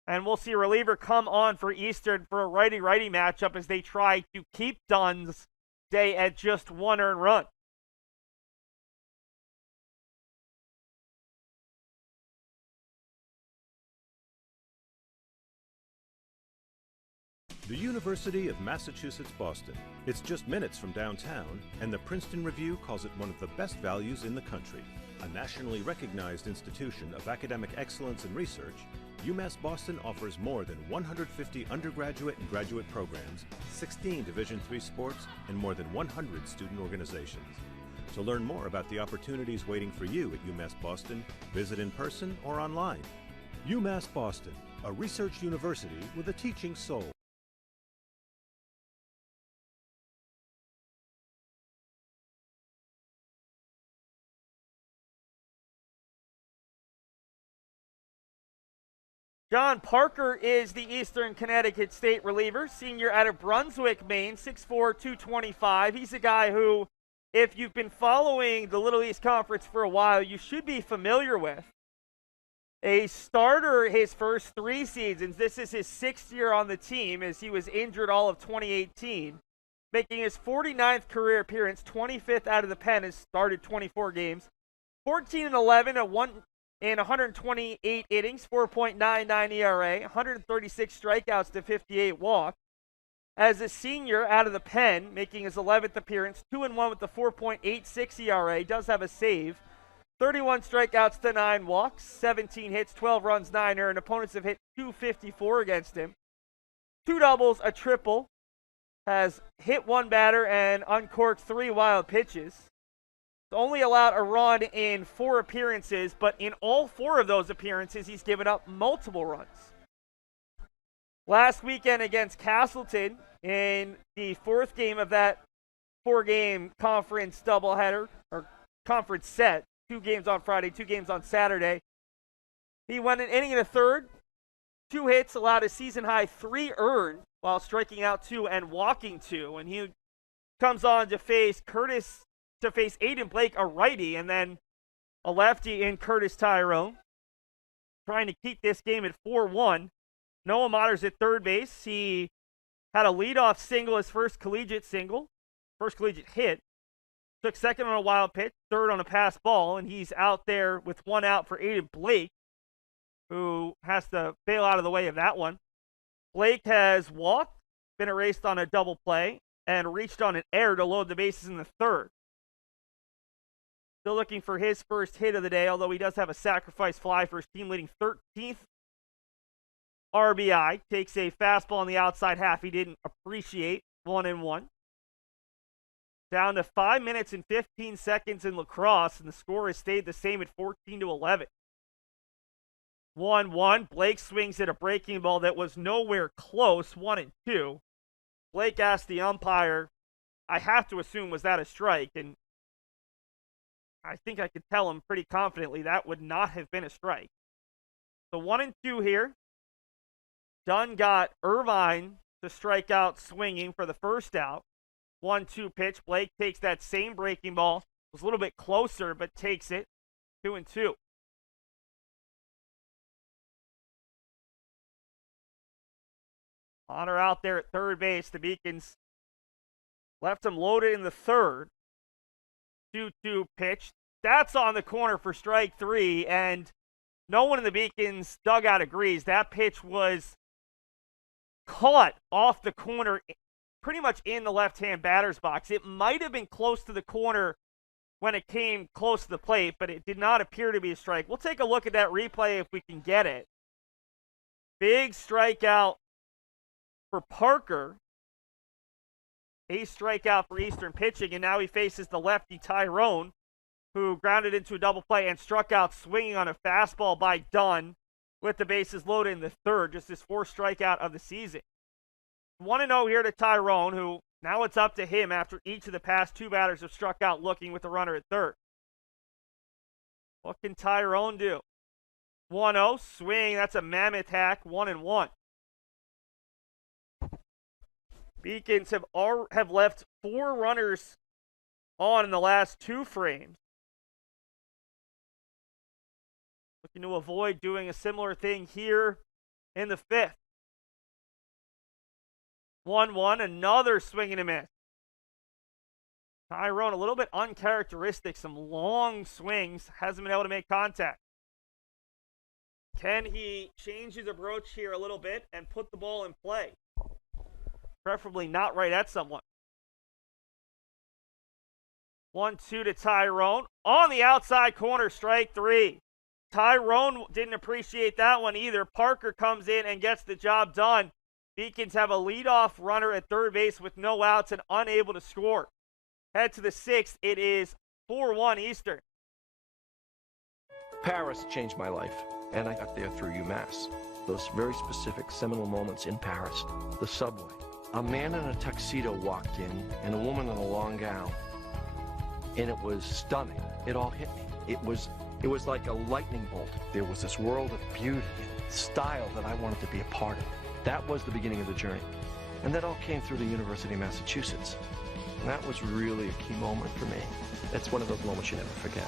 And we'll see a reliever come on for Eastern for a righty-righty matchup as they try to keep Dunn's day at just 1 earned run. The University of Massachusetts Boston. It's just minutes from downtown, and the Princeton Review calls it one of the best values in the country. A nationally recognized institution of academic excellence and research, UMass Boston offers more than 150 undergraduate and graduate programs, 16 Division III sports, and more than 100 student organizations. To learn more about the opportunities waiting for you at UMass Boston, visit in person or online. UMass Boston, a research university with a teaching soul. John Parker is the Eastern Connecticut State reliever, senior out of Brunswick, Maine, 6'4", 225. He's a guy who, if you've been following the Little East Conference for a while, you should be familiar with. A starter his first 3 seasons. This is his 6th year on the team as he was injured all of 2018. Making his 49th career appearance, 25th out of the pen, has started 24 games. 14-11 at 128 innings, 4.99 ERA, 136 strikeouts to 58 walks. As a senior out of the pen, making his 11th appearance, 2-1 with the 4.86 ERA, does have a save. 31 strikeouts to 9 walks, 17 hits, 12 runs, 9 earned. Opponents have hit 254 against him. 2 doubles, a triple. Has hit 1 batter and uncorked 3 wild pitches. Only allowed a run in 4 appearances, but in all 4 of those appearances, he's given up multiple runs. Last weekend against Castleton, in the 4th game of that 4-game conference doubleheader, or conference set, 2 games on Friday, 2 games on Saturday, he went an inning and a third, 2 hits, allowed a season-high 3 earned, while striking out 2 and walking 2. And he comes on to face Aiden Blake, a righty, and then a lefty in Curtis Tyrone, trying to keep this game at 4-1. Noah Matters at third base. He had a leadoff single, his first collegiate hit. Took second on a wild pitch, third on a pass ball, and he's out there with 1 out for Aiden Blake, who has to bail out of the way of that one. Blake has walked, been erased on a double play, and reached on an error to load the bases in the third. Still looking for his first hit of the day, although he does have a sacrifice fly for his team-leading 13th RBI. Takes a fastball on the outside half he didn't appreciate, 1-1. Down to 5 minutes and 15 seconds in lacrosse, and the score has stayed the same at 14-11. 1-1. Blake swings at a breaking ball that was nowhere close, 1-2. Blake asked the umpire, I have to assume, was that a strike? And I think I could tell him pretty confidently that would not have been a strike. So 1-2 here. Dunn got Irvine to strike out swinging for the first out. 1-2 pitch. Blake takes that same breaking ball. Was a little bit closer, but takes it. 2-2. Honor out there at third base. The Beacons left him loaded in the third. 2-2 pitch. That's on the corner for strike 3, and no one in the Beacons dugout agrees. That pitch was caught off the corner, pretty much in the left-hand batter's box. It might have been close to the corner when it came close to the plate, but it did not appear to be a strike. We'll take a look at that replay if we can get it. Big strikeout for Parker. A strikeout for Eastern pitching, and now he faces the lefty Tyrone, who grounded into a double play and struck out swinging on a fastball by Dunn with the bases loaded in the third. Just his 4th strikeout of the season. 1-0 here to Tyrone, who now it's up to him after each of the past 2 batters have struck out looking with the runner at third. What can Tyrone do? 1-0, swing, that's a mammoth hack, 1-1. Beacons have left 4 runners on in the last 2 frames. Looking to avoid doing a similar thing here in the 5th. 1-1, another swing and a miss. Tyrone, a little bit uncharacteristic, some long swings, hasn't been able to make contact. Can he change his approach here a little bit and put the ball in play? Preferably not right at someone. 1-2 to Tyrone. On the outside corner, strike 3. Tyrone didn't appreciate that one either. Parker comes in and gets the job done. Beacons have a leadoff runner at third base with no outs and unable to score. Head to the 6th. It is 4-1 Eastern. Paris changed my life, and I got there through UMass. Those very specific seminal moments in Paris. The subway. A man in a tuxedo walked in, and a woman in a long gown. And it was stunning. It all hit me. It was like a lightning bolt. There was this world of beauty and style that I wanted to be a part of. That was the beginning of the journey. And that all came through the University of Massachusetts. And that was really a key moment for me. That's one of those moments you never forget.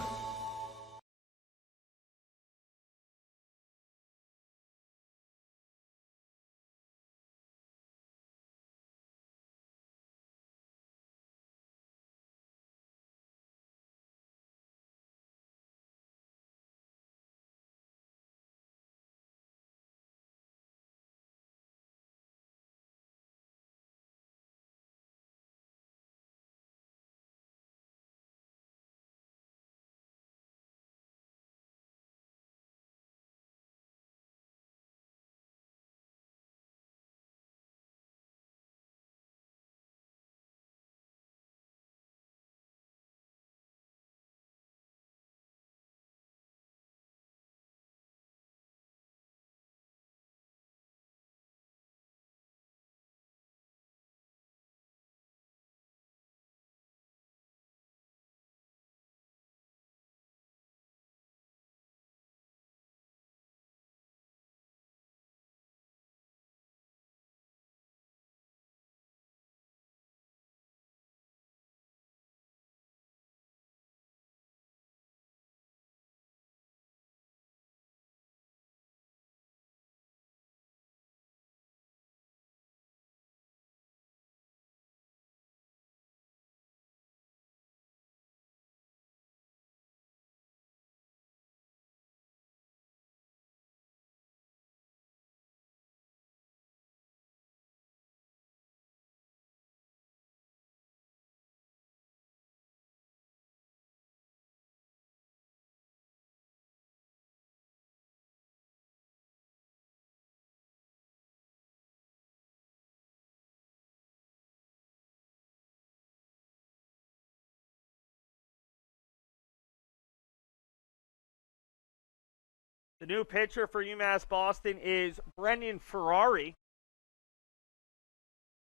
The new pitcher for UMass Boston is Brendan Ferrari,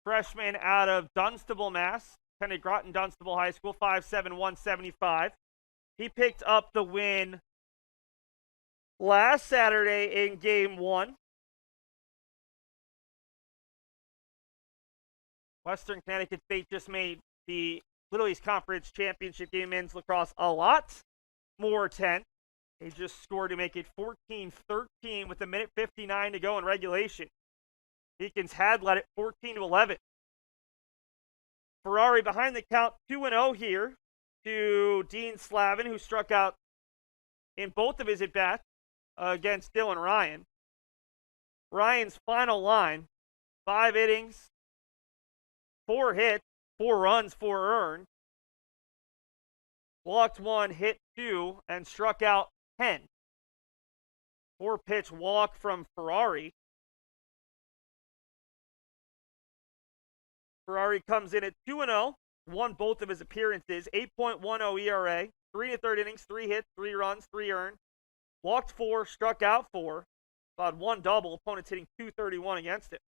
freshman out of Dunstable, Mass. Attended Groton Dunstable High School, 5'7", 175. He picked up the win last Saturday in Game 1. Western Connecticut State just made the Little East Conference Championship game men's lacrosse a lot more tense. They just scored to make it 14-13 with 1:59 to go in regulation. Deacons had led it 14-11. Ferrari behind the count 2-0 here to Dean Slavin, who struck out in both of his at-bats against Dylan Ryan. Ryan's final line, 5 innings, 4 hits, 4 runs, 4 earned. Walked 1, hit 2, and struck out 10. 4-pitch walk from Ferrari. Ferrari comes in at 2-0, won both of his appearances, 8.10 ERA, 3 1/3 innings, 3 hits, 3 runs, 3 earned. Walked 4, struck out 4, allowed 1 double, opponents hitting .231 against it.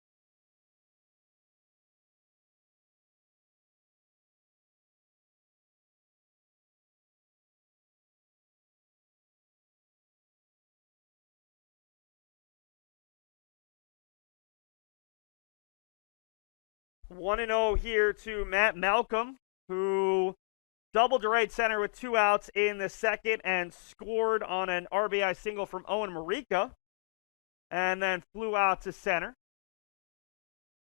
One 1-0 here to Matt Malcolm, who doubled to right center with 2 outs in the second and scored on an RBI single from Owen Marika, and then flew out to center.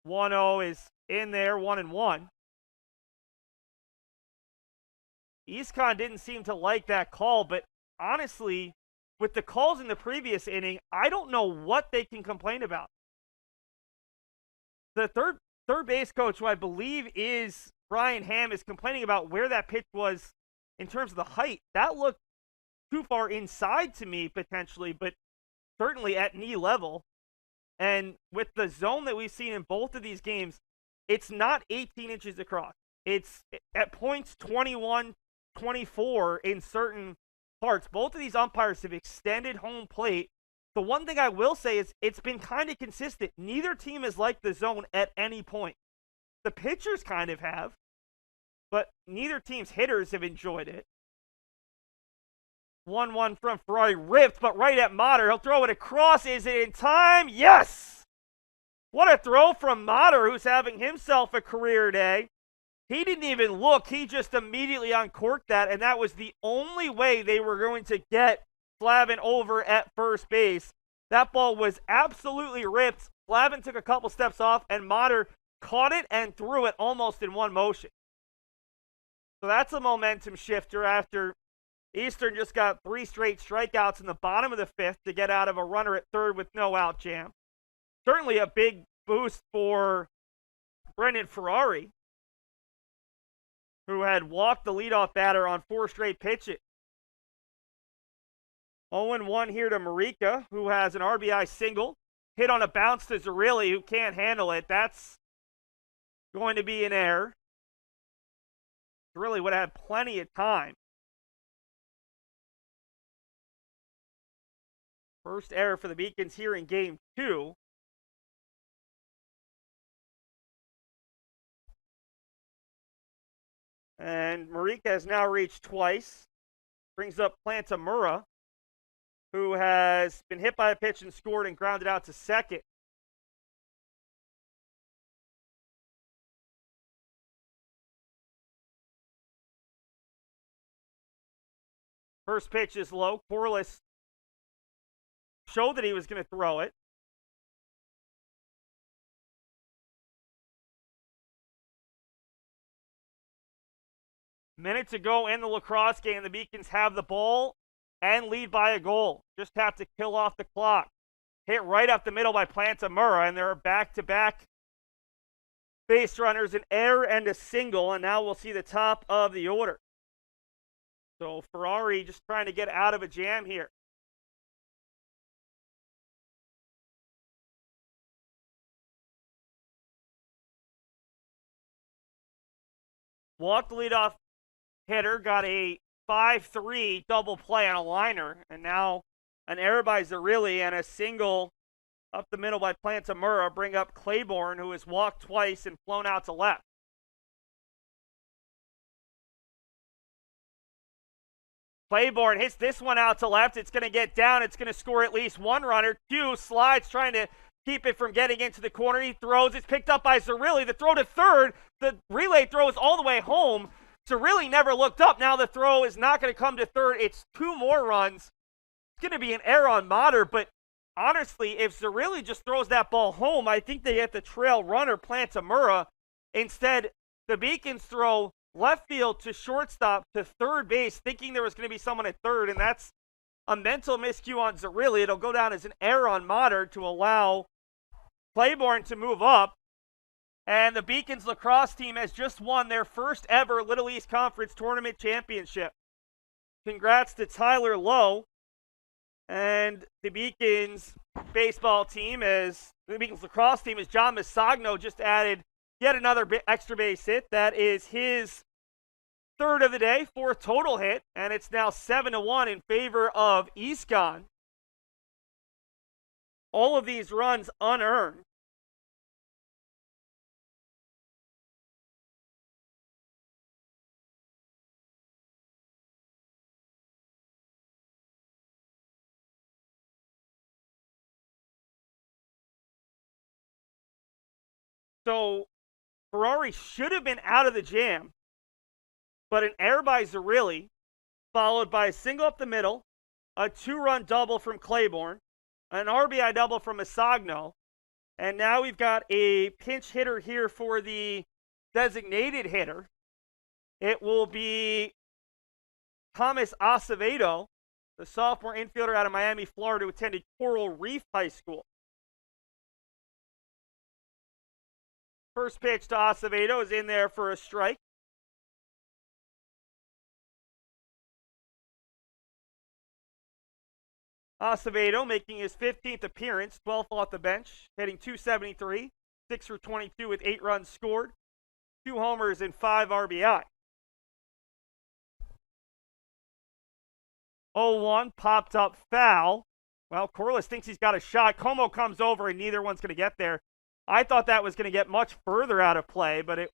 1-0 is in there, 1-1. EastCon didn't seem to like that call, but honestly, with the calls in the previous inning, I don't know what they can complain about. The third base coach, who I believe is Brian Hamm, is complaining about where that pitch was in terms of the height. That looked too far inside to me, potentially, but certainly at knee level. And with the zone that we've seen in both of these games, it's not 18 inches across. It's at points 21, 24 in certain parts. Both of these umpires have extended home plate. The one thing I will say is it's been kind of consistent. Neither team has liked the zone at any point. The pitchers kind of have, but neither team's hitters have enjoyed it. 1-1 from Ferrari, ripped, but right at Motter. He'll throw it across. Is it in time? Yes! What a throw from Motter, who's having himself a career day. He didn't even look. He just immediately uncorked that, and that was the only way they were going to get Slavin over at first base. That ball was absolutely ripped. Slavin took a couple steps off, and Motter caught it and threw it almost in one motion. So that's a momentum shifter after Eastern just got 3 straight strikeouts in the bottom of the 5th to get out of a runner at third with no out jam. Certainly a big boost for Brendan Ferrari, who had walked the leadoff batter on 4 straight pitches. 0-1 here to Marika, who has an RBI single. Hit on a bounce to Zerilli, who can't handle it. That's going to be an error. Zerilli would have had plenty of time. First error for the Beacons here in Game 2. And Marika has now reached twice. Brings up Plantamura, who has been hit by a pitch and scored and grounded out to second. First pitch is low. Corliss showed that he was going to throw it. Minute to go in the lacrosse game. The Beacons have the ball and lead by a goal. Just have to kill off the clock. Hit right up the middle by Plantamura, and there are back-to-back base runners, an error and a single, and now we'll see the top of the order. So Ferrari just trying to get out of a jam here. Walked the leadoff hitter, got a 5-3 double play on a liner, and now An error by Zerilli and a single up the middle by Plantamura bring up Claiborne, who has walked twice and flown out to left. Claiborne hits this one out to left. It's going to get down. It's going to score at least one runner. Cue slides, trying to keep it from getting into the corner. He throws. It's picked up by Zerilli. The throw to third. The relay throw is all the way home. Zerilli never looked up. Now the throw is not going to come to third. It's two more runs. It's going to be an error on Motter, but honestly, if Zerilli just throws that ball home, I think they get the trail runner, Plantamura. Instead, the Beacons throw left field to shortstop to third base, thinking there was going to be someone at third, and that's a mental miscue on Zerilli. It'll go down as an error on Motter to allow Claiborne to move up. And the Beacons lacrosse team has just won their first ever Little East Conference Tournament Championship. Congrats to Tyler Lowe. And the Beacons baseball team, the Beacons lacrosse team, as John Masagno just added yet another extra base hit. That is his third of the day, fourth total hit, and it's now 7-1 in favor of Eastcon. All of these runs unearned. So Ferrari should have been out of the jam, but an error by Zerilli, followed by a single up the middle, a two-run double from Claiborne, an RBI double from Masagno, and now we've got a pinch hitter here for the designated hitter. It will be Thomas Acevedo, the sophomore infielder out of Miami, Florida, who attended Coral Reef High School. First pitch to Acevedo is in there for a strike. Acevedo making his 15th appearance, 12th off the bench, hitting .273, 6 for 22 with 8 runs scored, 2 homers and 5 RBI. 0-1, popped up foul. Well, Corliss thinks he's got a shot. Como comes over and neither one's going to get there. I thought that was going to get much further out of play, but it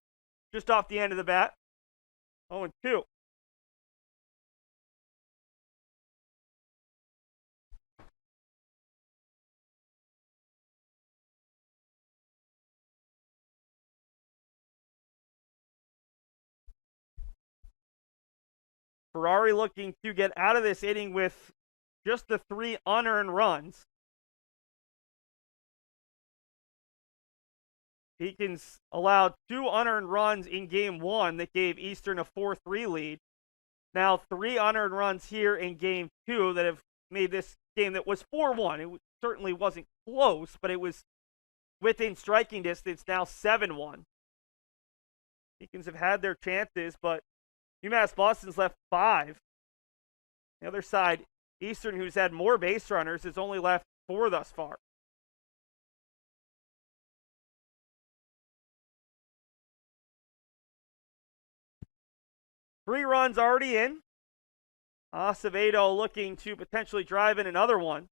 just off the end of the bat. 0-2. Ferrari looking to get out of this inning with just the 3 unearned runs. Beacons allowed 2 unearned runs in Game 1 that gave Eastern a 4-3 lead. Now 3 unearned runs here in Game 2 that have made this game that was 4-1. It certainly wasn't close, but it was within striking distance, now 7-1. Beacons have had their chances, but UMass Boston's left 5. The other side, Eastern, who's had more base runners, has only left 4 thus far. Three runs already in. Acevedo looking to potentially drive in another one.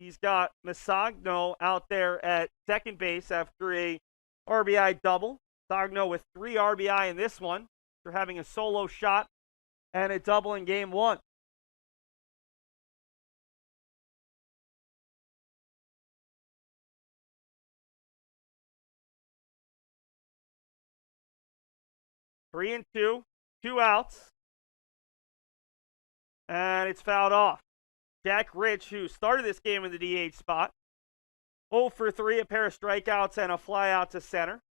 He's got Masagno out there at second base after a RBI double. Masagno with 3 RBI in this one after having a solo shot and a double in Game 1. Three and 2. 2 outs, and it's fouled off. Jack Rich, who started this game in the DH spot, 0 for 3, a pair of strikeouts and a fly out to center. –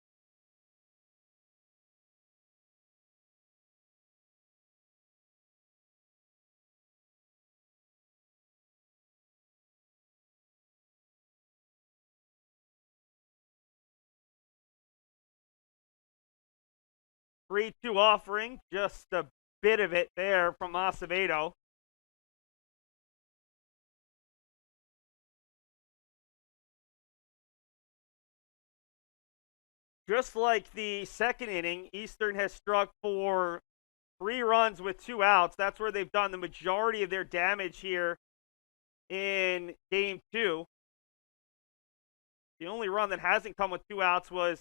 3-2 offering, just a bit of it there from Acevedo. Just like the second inning, Eastern has struck for 3 runs with 2 outs. That's where they've done the majority of their damage here in game 2. The only run that hasn't come with 2 outs was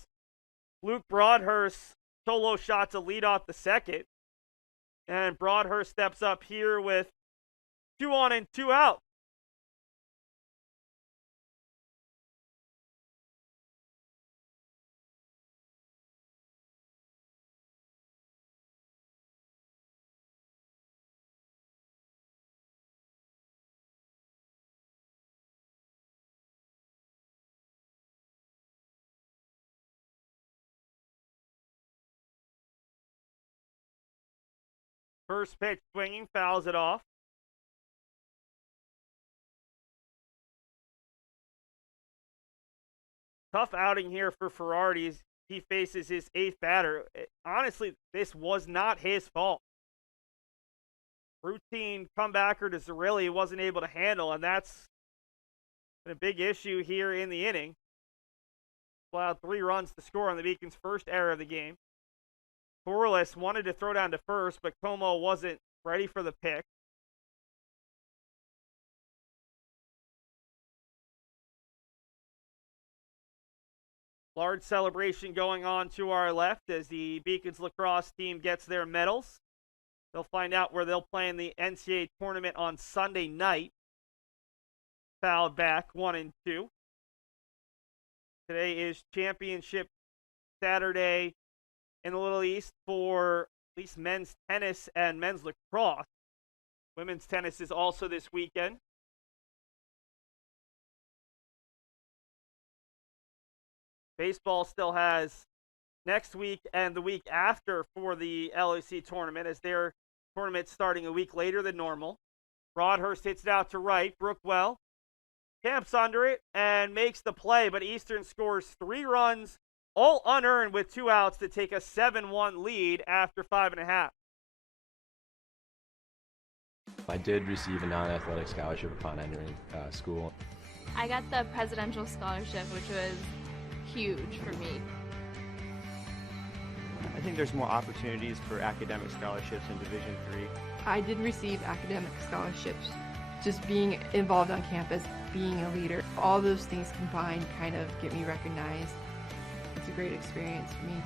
Luke Broadhurst's solo shot to lead off the second. And Broadhurst steps up here with 2 on and 2 out. First pitch swinging, fouls it off. Tough outing here for Ferrardi as he faces his 8th batter. Honestly, this was not his fault. Routine comebacker to Zerilli wasn't able to handle, and that's been a big issue here in the inning. Allowed 3 runs to score on the Beacon's first error of the game. Scoreless wanted to throw down to first, but Como wasn't ready for the pick. Large celebration going on to our left as the Beacons lacrosse team gets their medals. They'll find out where they'll play in the NCAA tournament on Sunday night. Fouled back 1 and 2. Today is championship Saturday in the Little East for at least men's tennis and men's lacrosse. Women's tennis is also this weekend. Baseball still has next week and the week after for the LOC tournament, as their tournament's starting a week later than normal. Broadhurst hits it out to right. Brookwell camps under it and makes the play, but Eastern scores 3 runs, all unearned, with 2 outs to take a 7-1 lead after 5.5. I did receive a non-athletic scholarship upon entering school. I got the presidential scholarship, which was huge for me. I think there's more opportunities for academic scholarships in Division III. I did receive academic scholarships. Just being involved on campus, being a leader, all those things combined kind of get me recognized. It's a great experience for me.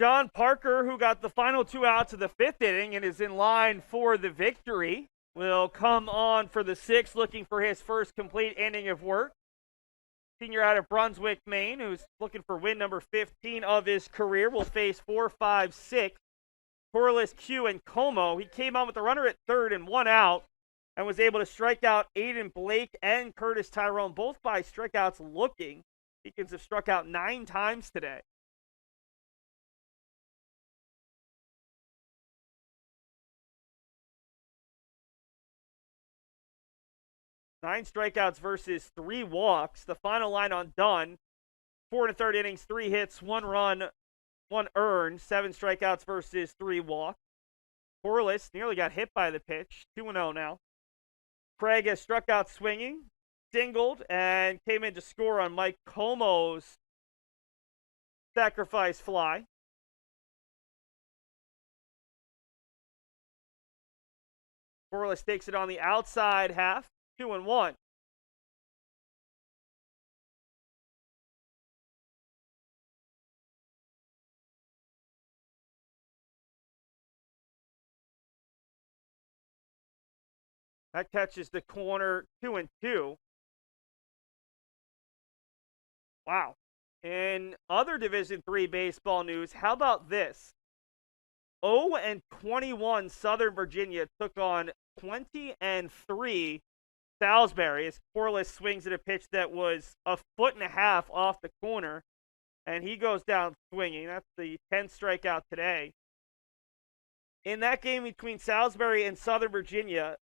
John Parker, who got the final 2 outs of the 5th inning and is in line for the victory, will come on for the 6th, looking for his first complete inning of work. Senior out of Brunswick, Maine, who's looking for win number 15 of his career, will face 4, 5, 6. Corliss, Cue, and Como. He came on with the runner at 3rd and 1 out and was able to strike out Aiden Blake and Curtis Tyrone, both by strikeouts looking. Beacons have struck out 9 times today. Nine strikeouts versus 3 walks. The final line on Dunn. 4 1/3 innings, 3 hits, 1 run, 1 earned. 7 strikeouts versus 3 walks. Corliss nearly got hit by the pitch. 2-0 now. Craig has struck out swinging, singled, and came in to score on Mike Como's sacrifice fly. Corliss takes it on the outside half. 2-1. That catches the corner, 2-2. Wow. In other Division III baseball news, how about this? 0-21 Southern Virginia took on 20-3 Salisbury as Scoreless swings at a pitch that was a foot and a half off the corner, and he goes down swinging. That's the 10th strikeout today. In that game between Salisbury and Southern Virginia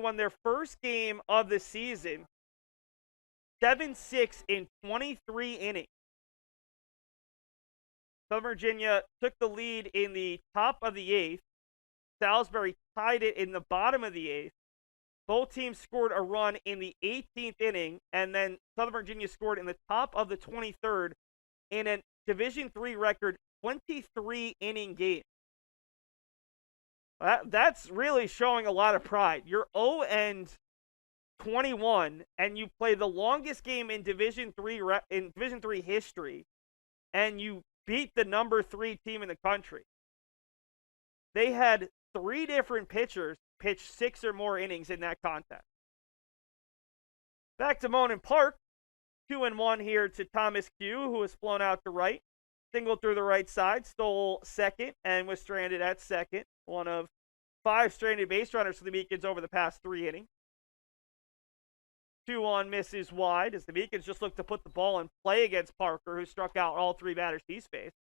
won their first game of the season, 7-6 in 23 innings. Southern Virginia took the lead in the top of the 8th. Salisbury tied it in the bottom of the 8th. Both teams scored a run in the 18th inning, and then Southern Virginia scored in the top of the 23rd in a Division III record 23-inning game. That's really showing a lot of pride. You're 0-21, and you play the longest game in Division III history, and you beat the number 3 team in the country. They had 3 different pitchers pitch 6 or more innings in that contest. Back to Monon Park, 2-1 here to Thomas Cue, who was flown out to right. Singled through the right side, stole second, and was stranded at second. One of 5 stranded base runners for the Beacons over the past 3 innings. 2-1 misses wide as the Beacons just look to put the ball in play against Parker, who struck out all 3 batters he's faced.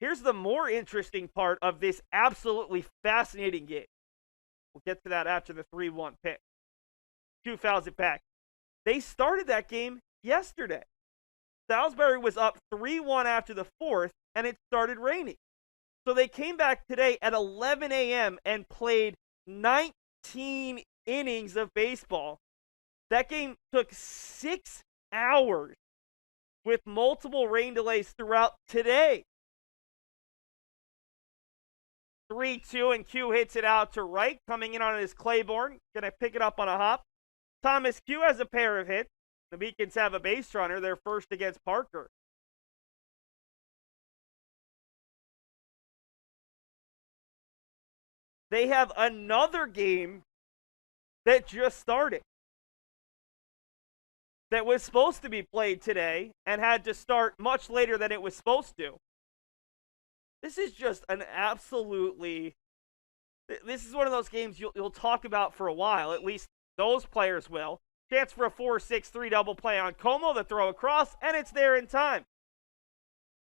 Here's the more interesting part of this absolutely fascinating game. We'll get to that after the 3-1 pick. Q fouls it back. They started that game yesterday. Salisbury was up 3-1 after the 4th, and it started raining. So they came back today at 11 a.m. and played 19 innings of baseball. That game took 6 hours with multiple rain delays throughout today. 3-2, and Q hits it out to right. Coming in on his Claiborne. Going to pick it up on a hop. Thomas Q has a pair of hits. The Beacons have a base runner. They're first against Parker. They have another game that just started, that was supposed to be played today and had to start much later than it was supposed to. This is just an absolutely... This is one of those games you'll talk about for a while. At least those players will. Chance for a 4-6-3 double play on Como, the throw across, and it's there in time.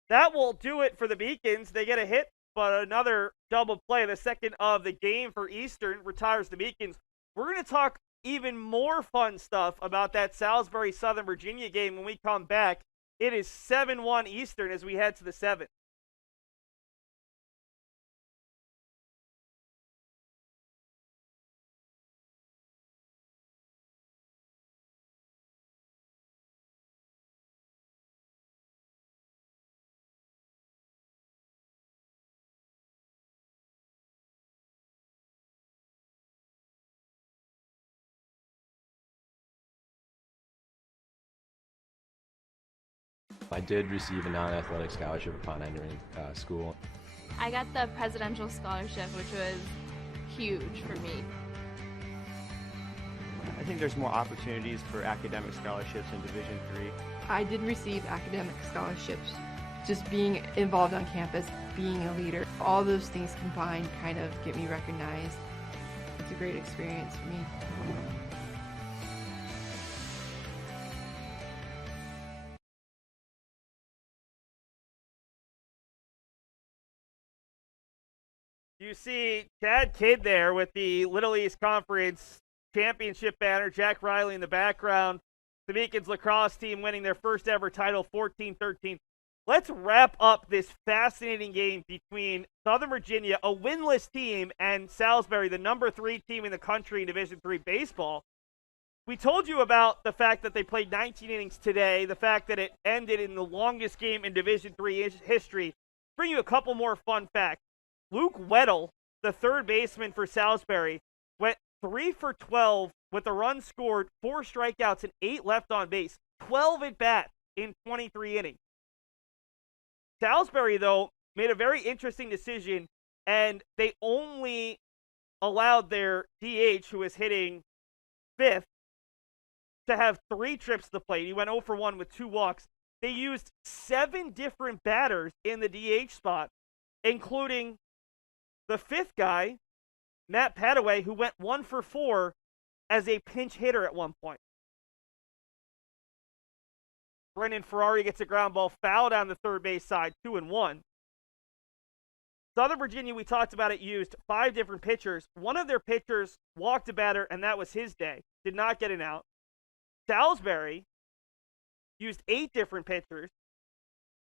That will do it for the Beacons. They get a hit, but another double play, the second of the game for Eastern, retires the Beacons. We're going to talk even more fun stuff about that Salisbury-Southern Virginia game when we come back. It is 7-1 Eastern as we head to the 7th. I did receive a non-athletic scholarship upon entering school. I got the presidential scholarship, which was huge for me. I think there's more opportunities for academic scholarships in Division III. I did receive academic scholarships. Just being involved on campus, being a leader, all those things combined kind of get me recognized. It's a great experience for me. You see Chad Kidd there with the Little East Conference Championship banner, Jack Riley in the background. The Beacons lacrosse team winning their first ever title, 14-13. Let's wrap up this fascinating game between Southern Virginia, a winless team, and Salisbury, the number 3 team in the country in Division III baseball. We told you about the fact that they played 19 innings today, the fact that it ended in the longest game in Division III history. Bring you a couple more fun facts. Luke Weddle, the third baseman for Salisbury, went 3 for 12 with a run scored, 4 strikeouts, and 8 left on base. 12 at-bats in 23 innings. Salisbury, though, made a very interesting decision and they only allowed their DH, who was hitting fifth, to have 3 trips to the plate. He went 0 for 1 with 2 walks. They used 7 different batters in the DH spot, including the 5th guy, Matt Padaway, who went 1 for 4 as a pinch hitter at one point. Brendan Ferrari gets a ground ball foul down the third base side, 2-1. Southern Virginia, we talked about it, used 5 different pitchers. One of their pitchers walked a batter, and that was his day. Did not get an out. Salisbury used 8 different pitchers.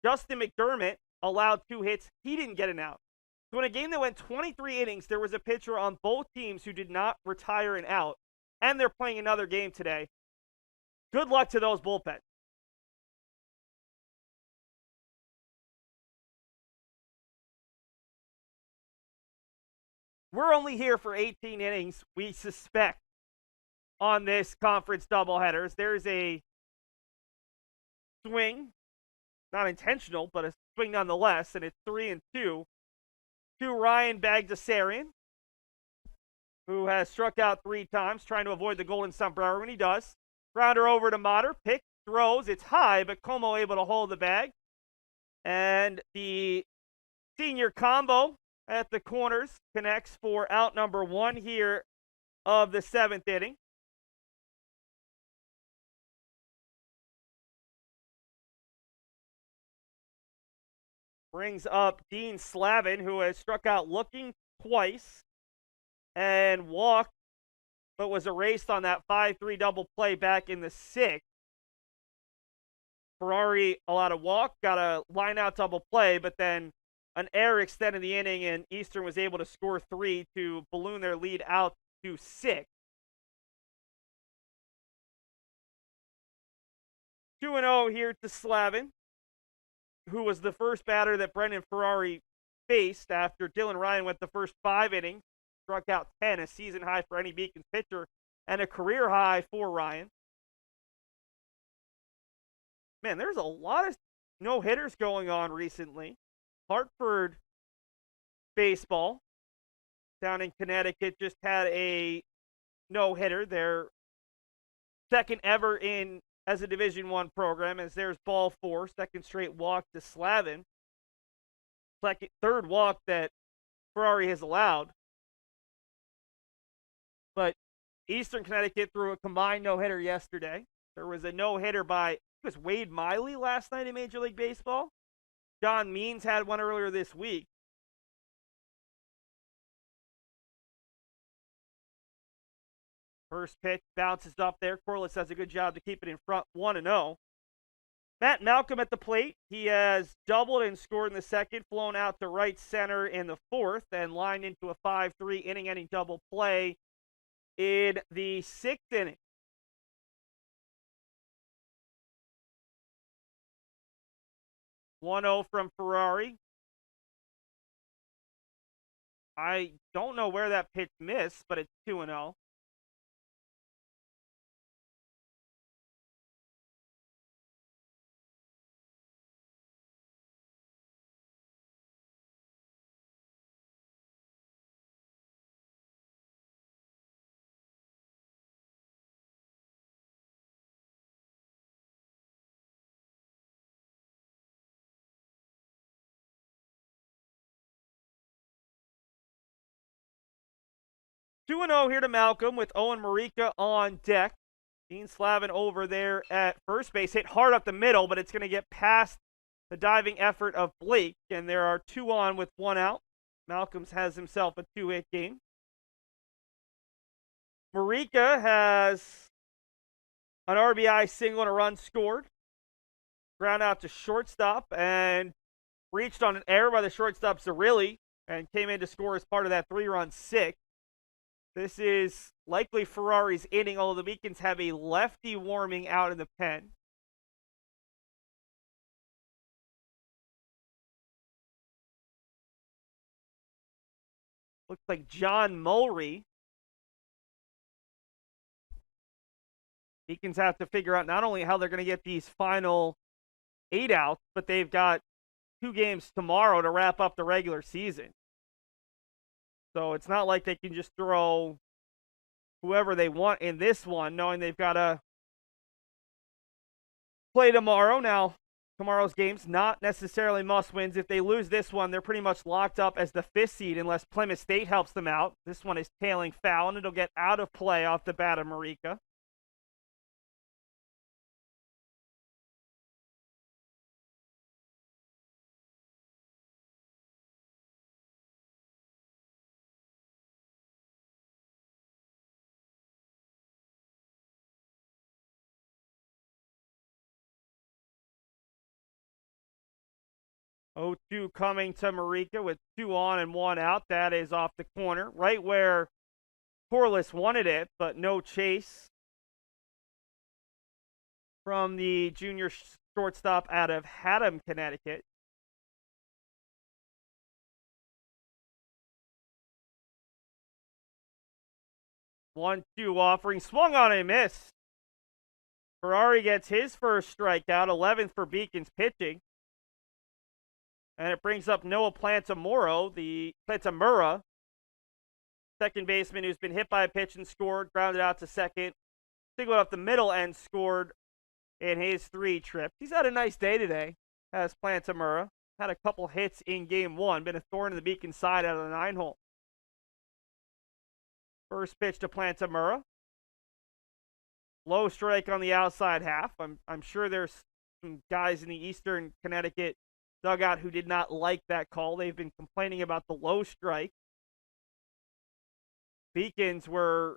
Justin McDermott allowed 2 hits. He didn't get an out. So in a game that went 23 innings, there was a pitcher on both teams who did not retire an out, and they're playing another game today. Good luck to those bullpens. We're only here for 18 innings, we suspect, on this conference doubleheader. There's a swing, not intentional, but a swing nonetheless, and it's 3-2 to Ryan Bagdasarian, who has struck out 3 times, trying to avoid the golden sombrero when he does. Grounder over to Motter, pick, throws, it's high, but Como able to hold the bag. And the senior combo at the corners connects for out number 1 here of the 7th inning. Brings up Dean Slavin, who has struck out looking twice and walked, but was erased on that 5-3 double play back in the 6th. Ferrari allowed a walk, got a line-out double play, but then an error extended the inning, and Eastern was able to score 3 to balloon their lead out to 6. 2-0 here to Slavin, who was the first batter that Brendan Ferrari faced after Dylan Ryan went the first 5 innings, struck out 10, a season high for any Beacons pitcher, and a career high for Ryan. Man, there's a lot of no-hitters going on recently. Hartford baseball down in Connecticut just had a no-hitter. Their second ever in as a Division I program, as there's ball 4, second straight walk to Slavin. Third walk that Ferrari has allowed. But Eastern Connecticut threw a combined no-hitter yesterday. There was a no-hitter by, it was Wade Miley last night in Major League Baseball. John Means had one earlier this week. First pitch bounces up there. Corliss does a good job to keep it in front, 1-0. Matt Malcolm at the plate. He has doubled and scored in the second, flown out to right center in the 4th, and lined into a 5-3 inning-ending double play in the 6th inning. (1-0) from Ferrari. I don't know where that pitch missed, but it's 2-0. Here to Malcolm with Owen Marika on deck. Dean Slavin over there at first base. Hit hard up the middle, but it's going to get past the diving effort of Blake. And there are 2 on with 1 out. Malcolm's has himself a 2-hit game. Marika has an RBI single and a run scored. Ground out to shortstop and reached on an error by the shortstop Zerilli and came in to score as part of that 3-run 6. This is likely Ferrari's inning, although the Beacons have a lefty warming out in the pen. Looks like John Mulry. Beacons have to figure out not only how they're going to get these final 8 outs, but they've got 2 games tomorrow to wrap up the regular season. So it's not like they can just throw whoever they want in this one, knowing they've got to play tomorrow. Now, tomorrow's game's not necessarily must-wins. If they lose this one, they're pretty much locked up as the 5th seed unless Plymouth State helps them out. This one is tailing foul, and it'll get out of play off the bat of Marika. Oh, 2 coming to Marika with 2 on and 1 out. That is off the corner, right where Corliss wanted it, but no chase from the junior shortstop out of Haddam, Connecticut. One-two offering, swung on and missed. Ferrari gets his first strikeout, 11th for Beacon's pitching. And it brings up Noah Plantamura, second baseman who's been hit by a pitch and scored, grounded out to second, singled up the middle and scored in his 3 trips. He's had a nice day today, has Plantamura. Had a couple hits in game 1, been a thorn in the Beacon side out of the 9-hole. First pitch to Plantamura. Low strike on the outside half. I'm sure there's some guys in the Eastern Connecticut dugout who did not like that call. They've been complaining about the low strike. Beacons were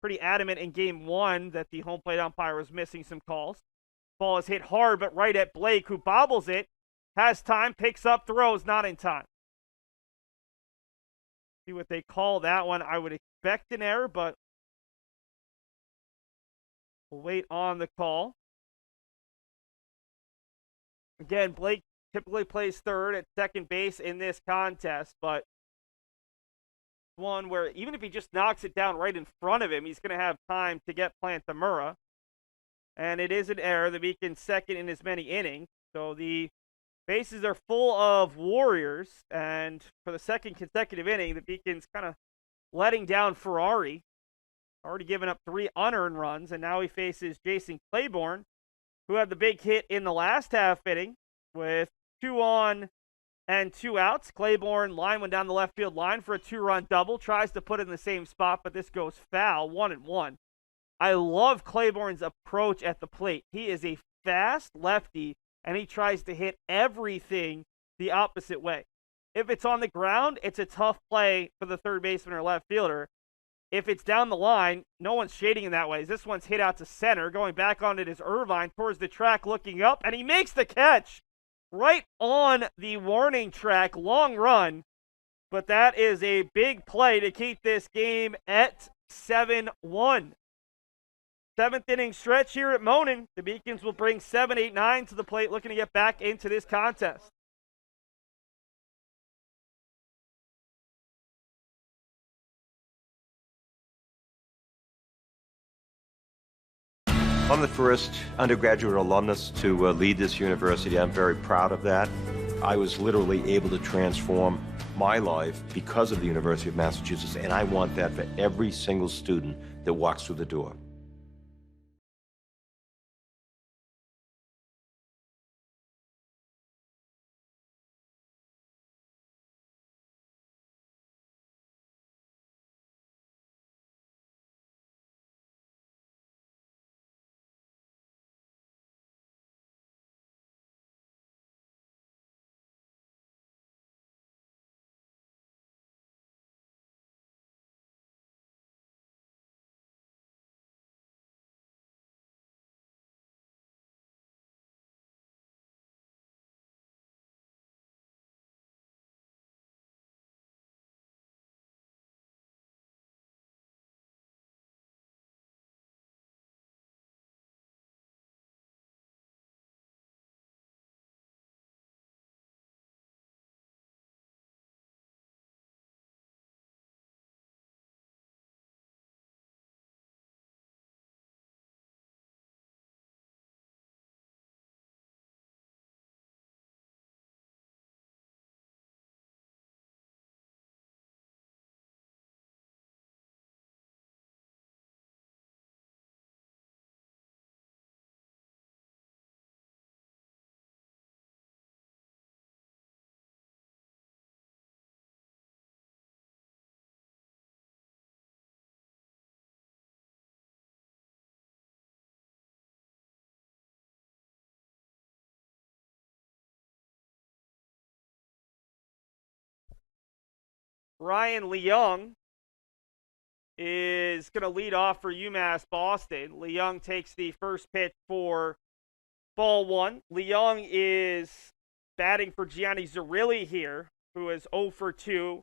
pretty adamant in game 1 that the home plate umpire was missing some calls. Ball is hit hard, but right at Blake, who bobbles it, has time, picks up, throws, not in time. See what they call that one. I would expect an error, but we'll wait on the call. Again, Blake typically plays third at second base in this contest, but one where even if he just knocks it down right in front of him, he's going to have time to get Plantamura. And it is an error. The Beacon's second in as many innings. So the bases are full of Warriors, and for the second consecutive inning, the Beacon's kind of letting down Ferrari. Already given up 3 unearned runs, and now he faces Jason Claiborne, who had the big hit in the last half inning with 2 on and 2 outs. Claiborne line went down the left field line for a 2-run double. Tries to put it in the same spot, but this goes foul, 1-1. I love Claiborne's approach at the plate. He is a fast lefty, and he tries to hit everything the opposite way. If it's on the ground, it's a tough play for the third baseman or left fielder. If it's down the line, no one's shading in that way. This one's hit out to center. Going back on it is Irvine towards the track, looking up, and he makes the catch right on the warning track. Long run, but that is a big play to keep this game at 7-1. 7th inning stretch here at Monin. The Beacons will bring 7, 8, 9 to the plate, looking to get back into this contest. I'm the first undergraduate alumnus to lead this university. I'm very proud of that. I was literally able to transform my life because of the University of Massachusetts, and I want that for every single student that walks through the door. Ryan Leung is going to lead off for UMass Boston. Leung takes the first pitch for ball one. Leung is batting for Gianni Zerilli here, who is 0 for 2.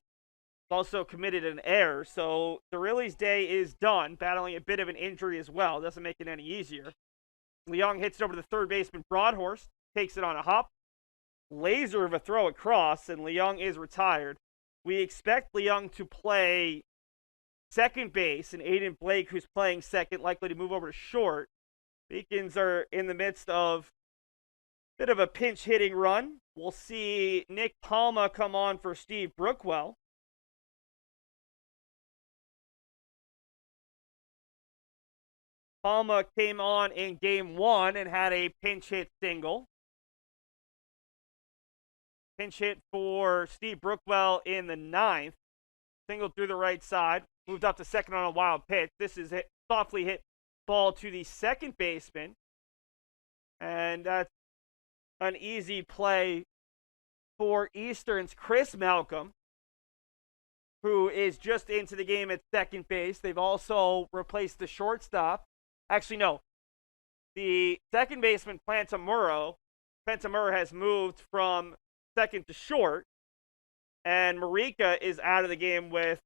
Also committed an error. So Zerilli's day is done, battling a bit of an injury as well. Doesn't make it any easier. Leung hits it over to the third baseman Broadhurst, takes it on a hop. Laser of a throw across, and Leung is retired. We expect Leung to play second base, and Aiden Blake, who's playing second, likely to move over to short. Beacons are in the midst of a bit of a pinch hitting run. We'll see Nick Palma come on for Steve Brookwell. Palma came on in game 1 and had a pinch hit single. Pinch hit for Steve Brookwell in the 9th. Single through the right side. Moved up to second on a wild pitch. This is softly hit ball to the second baseman. And that's an easy play for Eastern's Chris Malcolm, who is just into the game at second base. They've also replaced the shortstop. Actually, no. The second baseman, Plantamuro has moved from second to short. And Marika is out of the game with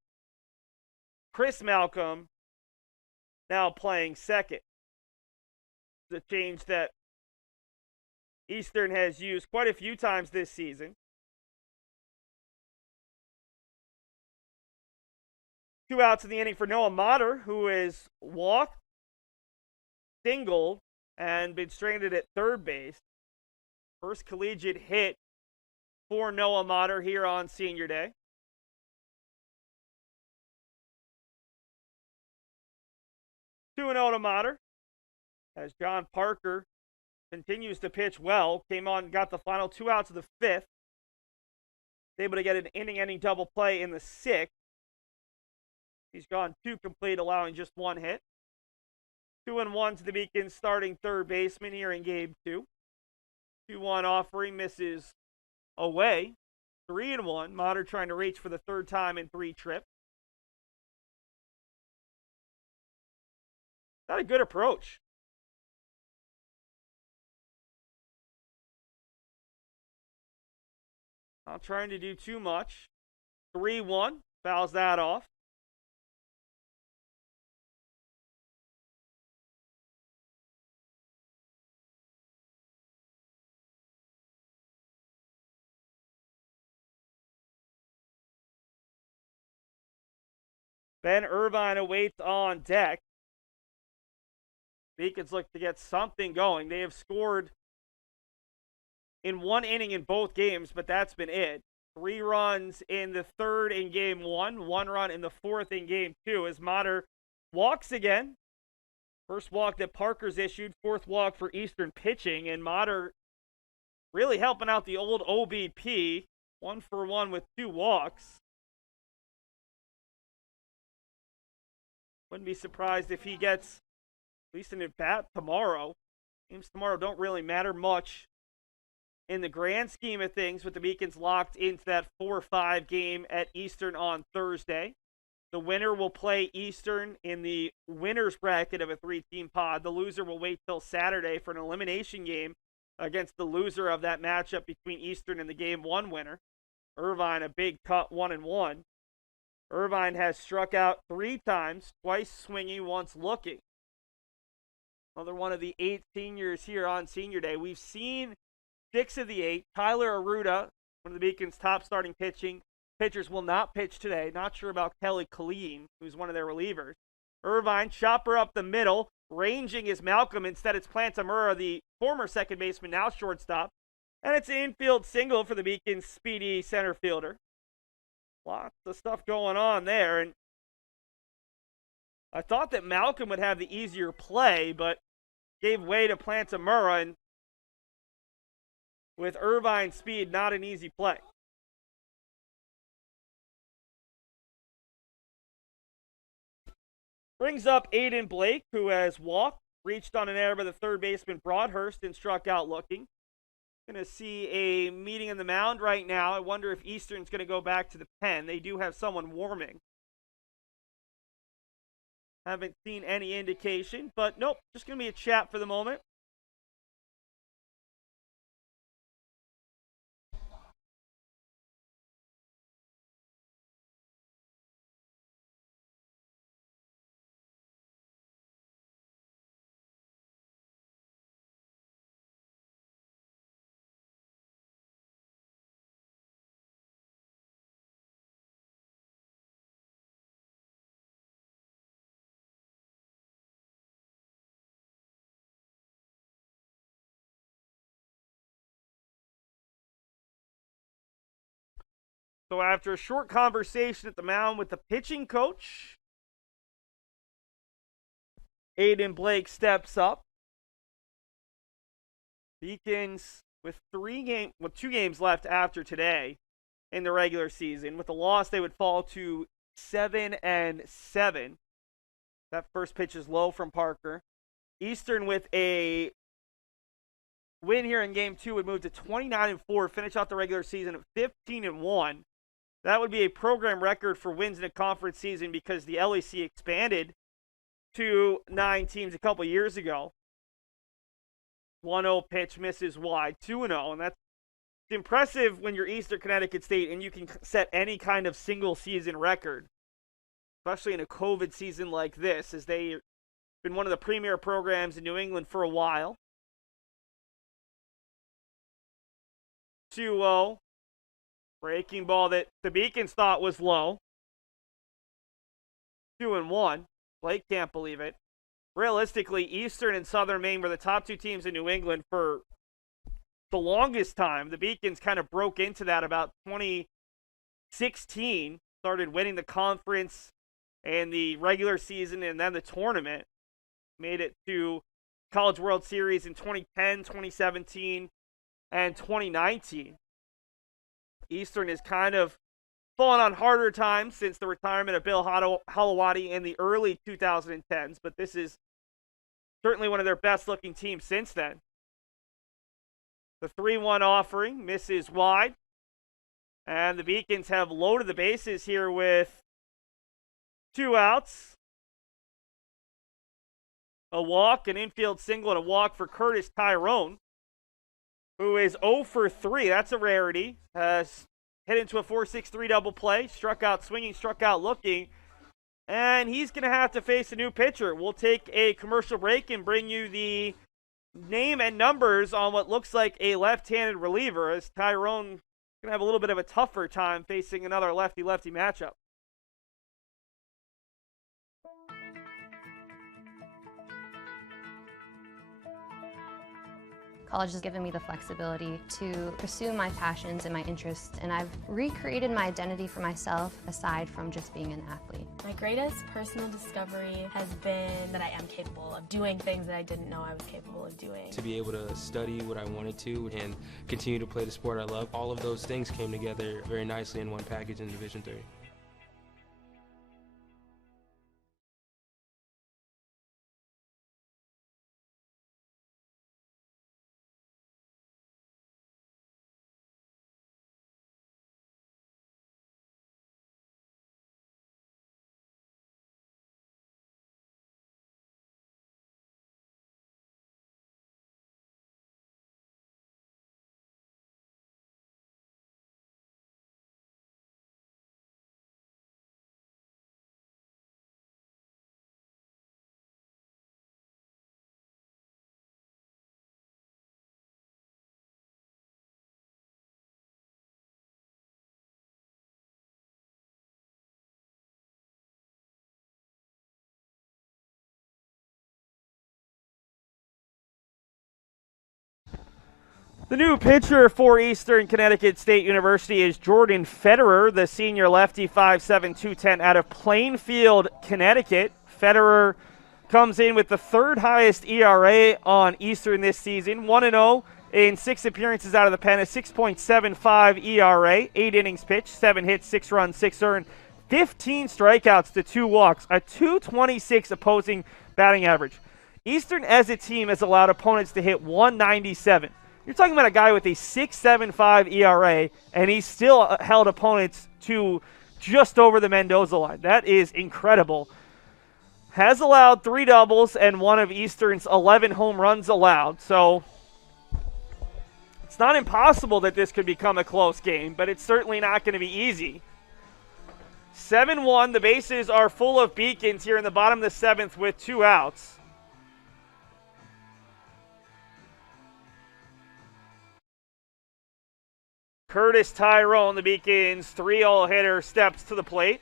Chris Malcolm now playing second. The change that Eastern has used quite a few times this season. 2 outs in the inning for Noah Motter, who is walked, singled, and been stranded at third base. First collegiate hit for Noah Motter here on Senior Day. 2-0 to Motter, as John Parker continues to pitch well. Came on and got the final 2 outs of the 5th. Able to get an inning-ending double play in the 6th. He's gone 2 complete, allowing just 1 hit. 2-1 to the Beacons starting third baseman here in game 2. 2-1 offering, misses away. 3-1. Motter trying to reach for the third time in 3 trips. Not a good approach. Not trying to do too much. 3-1. Fouls that off. Ben Irvine awaits on deck. Beacons look to get something going. They have scored in 1 inning in both games, but that's been it. 3 runs in the 3rd in game 1, 1 run in the 4th in game 2 as Motter walks again. First walk that Parker's issued, 4th walk for Eastern pitching, and Motter really helping out the old OBP. 1 for 1 with 2 walks. Wouldn't be surprised if he gets at least an at-bat tomorrow. Games tomorrow don't really matter much in the grand scheme of things, with the Beacons locked into that 4-5 game at Eastern on Thursday. The winner will play Eastern in the winner's bracket of a 3-team pod. The loser will wait till Saturday for an elimination game against the loser of that matchup between Eastern and the game 1 winner. Irvine, a big cut, 1-1. Irvine has struck out 3 times, twice swinging, once looking. Another one of the 8 seniors here on Senior Day. We've seen 6 of the 8. Tyler Aruda, one of the Beacons' top starting pitchers, will not pitch today. Not sure about Kelly Colleen, who's one of their relievers. Irvine, chopper up the middle. Ranging is Malcolm. Instead, it's Plantamura, the former second baseman, now shortstop. And it's an infield single for the Beacons' speedy center fielder. Lots of stuff going on there. And I thought that Malcolm would have the easier play, but gave way to Plantamura. And with Irvine's speed, not an easy play. Brings up Aiden Blake, who has walked, reached on an error by the third baseman Broadhurst, and struck out looking. Going to see a meeting in the mound right now. I wonder if Eastern's going to go back to the pen. They do have someone warming. Haven't seen any indication, but nope, just going to be a chat for the moment. So after a short conversation at the mound with the pitching coach, Aiden Blake steps up. Beacons with 2 games left after today in the regular season. With the loss, they would fall to 7-7. That first pitch is low from Parker. Eastern with a win here in Game 2 would move to 29-4, finish out the regular season at 15-1. That would be a program record for wins in a conference season because the LEC expanded to 9 teams a couple years ago. 1-0 pitch misses wide, 2-0, and that's impressive when you're Eastern Connecticut State and you can set any kind of single season record, especially in a COVID season like this, as they've been one of the premier programs in New England for a while. 2-0. Breaking ball that the Beacons thought was low. 2-1. Blake can't believe it. Realistically, Eastern and Southern Maine were the top 2 teams in New England for the longest time. The Beacons kind of broke into that about 2016. Started winning the conference and the regular season and then the tournament. Made it to College World Series in 2010, 2017, and 2019. Eastern is kind of fallen on harder times since the retirement of Bill Holowati in the early 2010s, but this is certainly one of their best-looking teams since then. The 3-1 offering misses wide, and the Beacons have loaded the bases here with 2 outs. A walk, an infield single, and a walk for Curtis Tyrone, who is 0 for 3. That's a rarity. Has hit into a 4-6-3 double play. Struck out swinging, struck out looking. And he's going to have to face a new pitcher. We'll take a commercial break and bring you the name and numbers on what looks like a left-handed reliever, as Tyrone going to have a little bit of a tougher time facing another lefty-lefty matchup. College has given me the flexibility to pursue my passions and my interests, and I've recreated my identity for myself aside from just being an athlete. My greatest personal discovery has been that I am capable of doing things that I didn't know I was capable of doing. To be able to study what I wanted to and continue to play the sport I love, all of those things came together very nicely in one package in Division III. The new pitcher for Eastern Connecticut State University is Jordan Federer, the senior lefty, 5'7", 210, out of Plainfield, Connecticut. Federer comes in with the 3rd highest ERA on Eastern this season, 1-0 in 6 appearances out of the pen, a 6.75 ERA, 8 innings pitched, 7 hits, 6 runs, 6 earned, 15 strikeouts to 2 walks, a .226 opposing batting average. Eastern as a team has allowed opponents to hit 197. You're talking about a guy with a 6.75 ERA, and he still held opponents to just over the Mendoza line. That is incredible. Has allowed 3 doubles and one of Eastern's 11 home runs allowed. So it's not impossible that this could become a close game, but it's certainly not going to be easy. 7-1. The bases are full of Beacons here in the bottom of the 7th with 2 outs. Curtis Tyrone, the Beacons' 3-0 hitter, steps to the plate.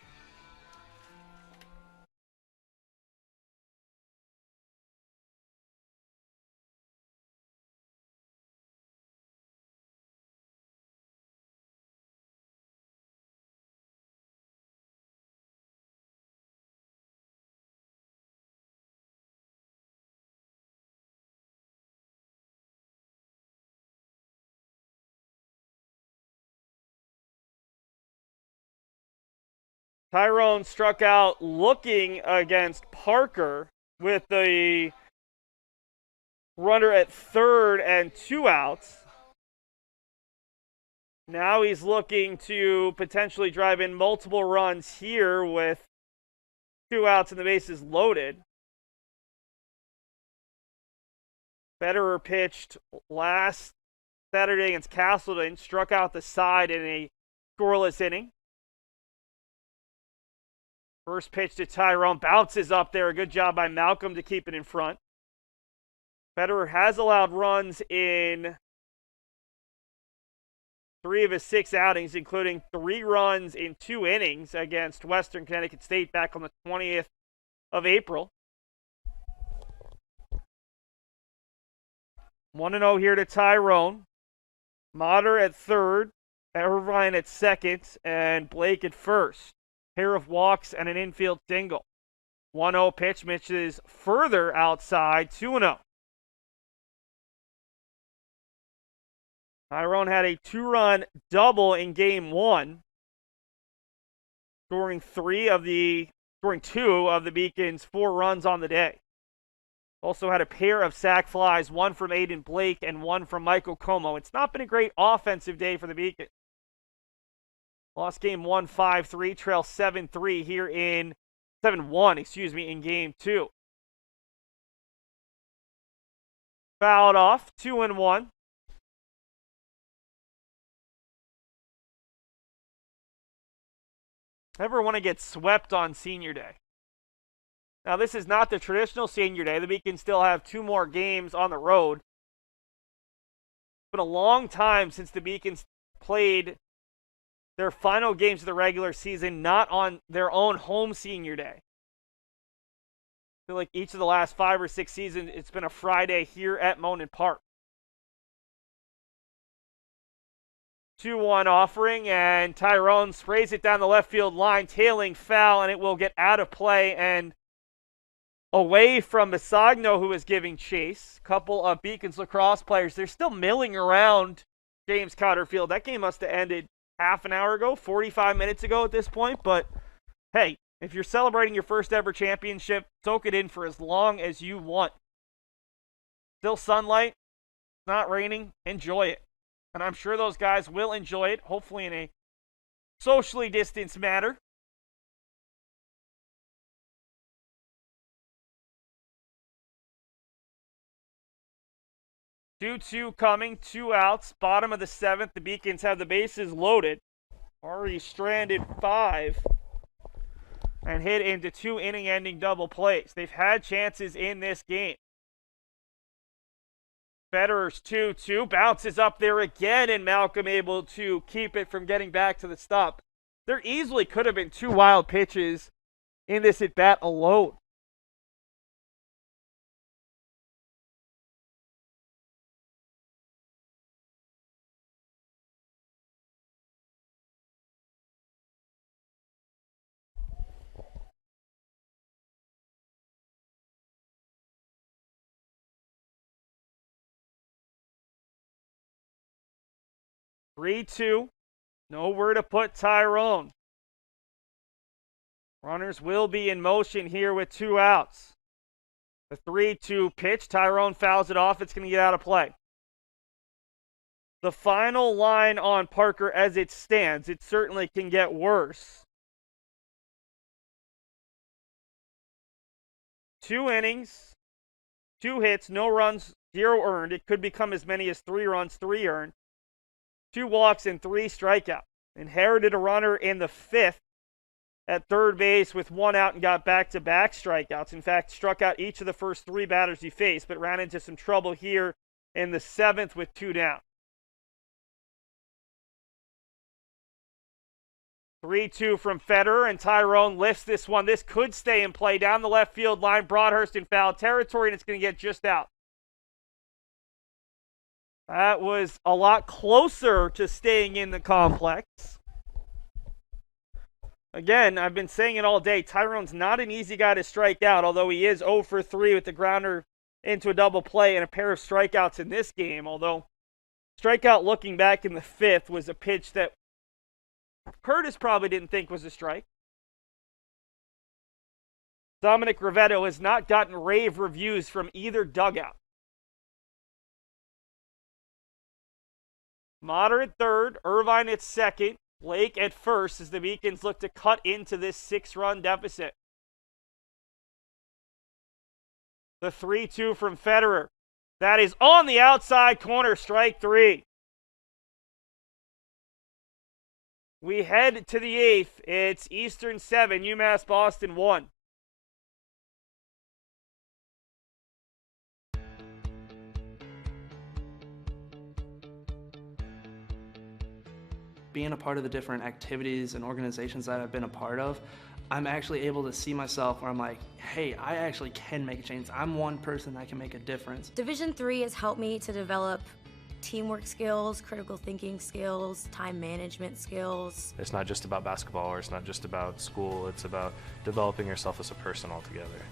Tyrone struck out looking against Parker with the runner at third and 2 outs. Now he's looking to potentially drive in multiple runs here with 2 outs and the bases loaded. Federer pitched last Saturday against Castleton, struck out the side in a scoreless inning. First pitch to Tyrone, bounces up there. A good job by Malcolm to keep it in front. Federer has allowed runs in 3 of his 6 outings, including 3 runs in 2 innings against Western Connecticut State back on the 20th of April. 1-0 here to Tyrone. Motter at third, Irvine at second, and Blake at first. Pair of walks and an infield single. 1-0 pitch, misses further outside, 2-0. Tyrone had a 2-run double in game 1, scoring 2 of the Beacons' 4 runs on the day. Also had a pair of sac flies, one from Aiden Blake and one from Michael Como. It's not been a great offensive day for the Beacons. Lost game 1, 5-3, trail 7-3 here in 7-1, in game 2. Fouled off, 2-1. Never want to get swept on senior day. Now, this is not the traditional senior day. The Beacons still have 2 more games on the road. It's been a long time since the Beacons played their final games of the regular season not on their own home senior day. I feel like each of the last 5 or 6 seasons, it's been a Friday here at Monin Park. 2-1 offering, and Tyrone sprays it down the left field line, tailing foul, and it will get out of play and away from Bisogno, who is giving chase. Couple of Beacons lacrosse players, they're still milling around James Cotter Field. That game must have ended half an hour ago, 45 minutes ago at this point. But, hey, if you're celebrating your first ever championship, soak it in for as long as you want. Still sunlight, it's not raining, enjoy it. And I'm sure those guys will enjoy it, hopefully in a socially distanced manner. Two coming, 2 outs, bottom of the 7th. The Beacons have the bases loaded. Already stranded 5 and hit into 2 inning-ending double plays. They've had chances in this game. Federer's 2-2, bounces up there again, and Malcolm able to keep it from getting back to the stop. There easily could have been 2 wild pitches in this at-bat alone. Three-two, nowhere to put Tyrone. Runners will be in motion here with 2 outs. The 3-2 pitch, Tyrone fouls it off. It's going to get out of play. The final line on Parker as it stands, it certainly can get worse. 2 innings, 2 hits, no runs, 0 earned. It could become as many as 3 runs, 3 earned. 2 walks and 3 strikeouts. Inherited a runner in the 5th at third base with 1 out and got back-to-back strikeouts. In fact, struck out each of the first 3 batters he faced, but ran into some trouble here in the 7th with 2 down. 3-2 from Federer, and Tyrone lifts this one. This could stay in play down the left field line. Broadhurst in foul territory, and it's going to get just out. That was a lot closer to staying in the complex. Again, I've been saying it all day. Tyrone's not an easy guy to strike out, although he is 0 for 3 with the grounder into a double play and a pair of strikeouts in this game. Although, strikeout looking back in the 5th was a pitch that Curtis probably didn't think was a strike. Dominic Rivetto has not gotten rave reviews from either dugout. Motter at third, Irvine at second, Blake at first as the Beacons look to cut into this 6-run deficit. The 3-2 from Federer. That is on the outside corner, strike 3. We head to the 8th. It's Eastern 7, UMass Boston 1. Being a part of the different activities and organizations that I've been a part of, I'm actually able to see myself where I'm like, hey, I actually can make a change. I'm one person that can make a difference. Division III has helped me to develop teamwork skills, critical thinking skills, time management skills. It's not just about basketball, or it's not just about school, it's about developing yourself as a person altogether.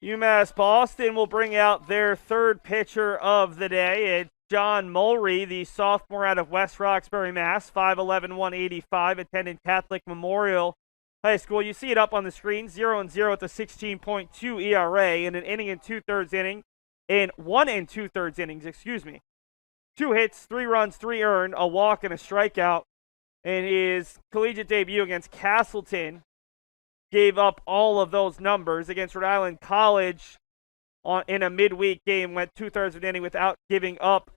UMass Boston will bring out their third pitcher of the day. It's John Mulry, the sophomore out of West Roxbury, Mass. 5'11", 185, attended Catholic Memorial High School. You see it up on the screen, 0-0 at the 16.2 ERA in an inning and 2/3 inning. In 1 2/3 innings, 2 hits, 3 runs, 3 earned, a walk, and a strikeout. In his collegiate debut against Castleton, gave up all of those numbers. Against Rhode Island College in a midweek game, went 2/3 of an inning without giving up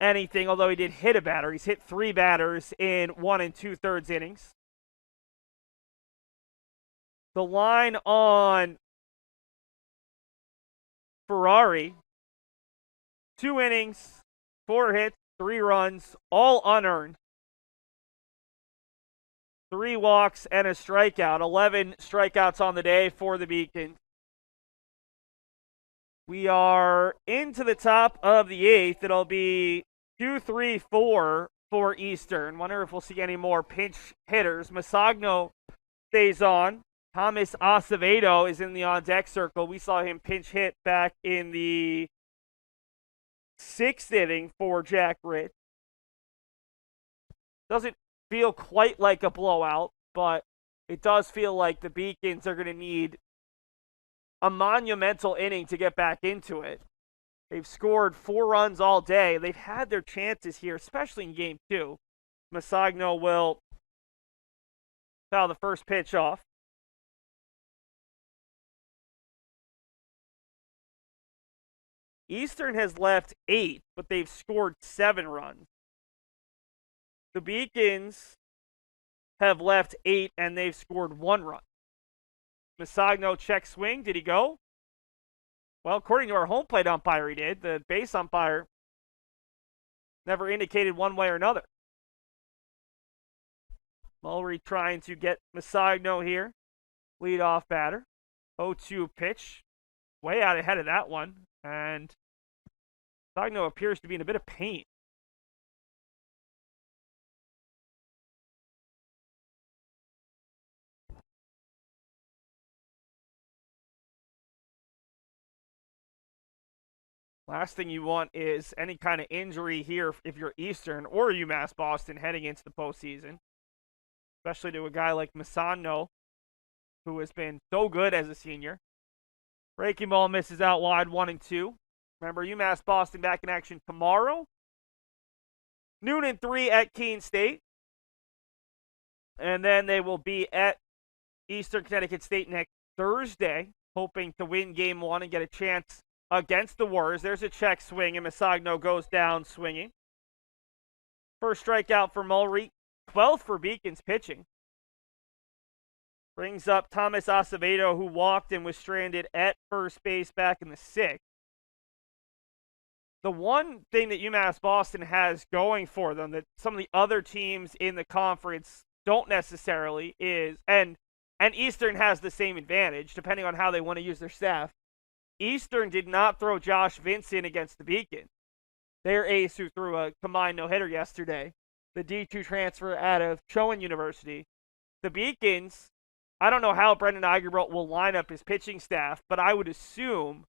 anything, although he did hit a batter. He's hit 3 batters in 1 2/3 innings. The line on Ferrari, 2 innings, 4 hits, 3 runs, all unearned. 3 walks and a strikeout. 11 strikeouts on the day for the Beacons. We are into the top of the 8th. It'll be 2-3-4 for Eastern. Wonder if we'll see any more pinch hitters. Masagno stays on. Thomas Acevedo is in the on-deck circle. We saw him pinch hit back in the 6th inning for Jack Rich. Doesn't feel quite like a blowout, but it does feel like the Beacons are going to need a monumental inning to get back into it. They've scored 4 runs all day. They've had their chances here, especially in Game 2. Masagno will foul the first pitch off. Eastern has left 8, but they've scored 7 runs. The Beacons have left 8, and they've scored 1 run. Masagno check swing. Did he go? Well, according to our home plate umpire, he did. The base umpire never indicated one way or another. Mulry trying to get Masagno here. Leadoff batter. 0-2 pitch. Way out ahead of that one. And Masagno appears to be in a bit of pain. Last thing you want is any kind of injury here if you're Eastern or UMass Boston heading into the postseason. Especially to a guy like Masagno, who has been so good as a senior. Breaking ball misses out wide, 1-2. Remember, UMass Boston back in action tomorrow. Noon and 3 at Keene State. And then they will be at Eastern Connecticut State next Thursday, hoping to win game 1 and get a chance against the Warriors. There's a check swing, and Masagno goes down swinging. First strikeout for Mulry. 12th for Beacons pitching. Brings up Thomas Acevedo, who walked and was stranded at first base back in the 6th. The one thing that UMass Boston has going for them that some of the other teams in the conference don't necessarily is, and Eastern has the same advantage, depending on how they want to use their staff. Eastern did not throw Josh Vincent against the Beacons. Their ace who threw a combined no-hitter yesterday. The D2 transfer out of Chowan University. The Beacons, I don't know how Brendan Eigerbolt will line up his pitching staff, but I would assume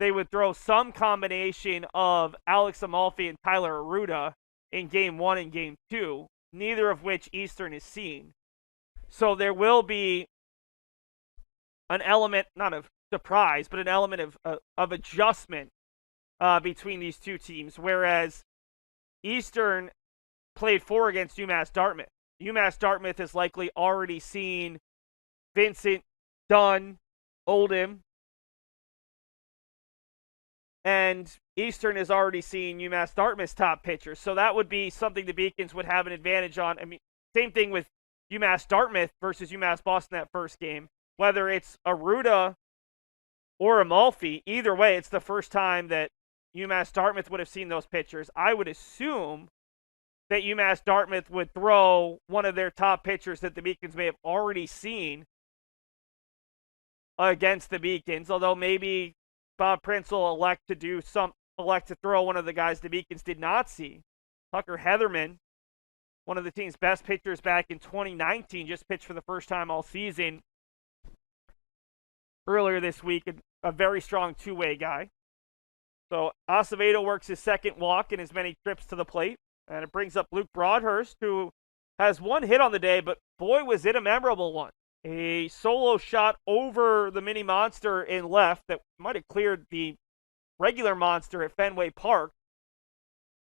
they would throw some combination of Alex Amalfi and Tyler Aruda in Game 1 and Game 2, neither of which Eastern has seen. So there will be an element, not of surprise, but an element of adjustment between these two teams, whereas Eastern played 4 against UMass Dartmouth. UMass Dartmouth has likely already seen Vincent, Dunn, Oldham, and Eastern has already seen UMass Dartmouth's top pitchers. So that would be something the Beacons would have an advantage on. I mean, same thing with UMass Dartmouth versus UMass Boston that first game. Whether it's Aruda or Amalfi, either way, it's the first time that UMass Dartmouth would have seen those pitchers. I would assume that UMass Dartmouth would throw one of their top pitchers that the Beacons may have already seen against the Beacons, although maybe Bob Prince will elect to throw one of the guys the Beacons did not see. Tucker Heatherman, one of the team's best pitchers back in 2019, just pitched for the first time all season earlier this week, a very strong two-way guy. So Acevedo works his second walk in as many trips to the plate, and it brings up Luke Broadhurst, who has 1 hit on the day, but boy, was it a memorable one. A solo shot over the mini monster in left that might have cleared the regular monster at Fenway Park.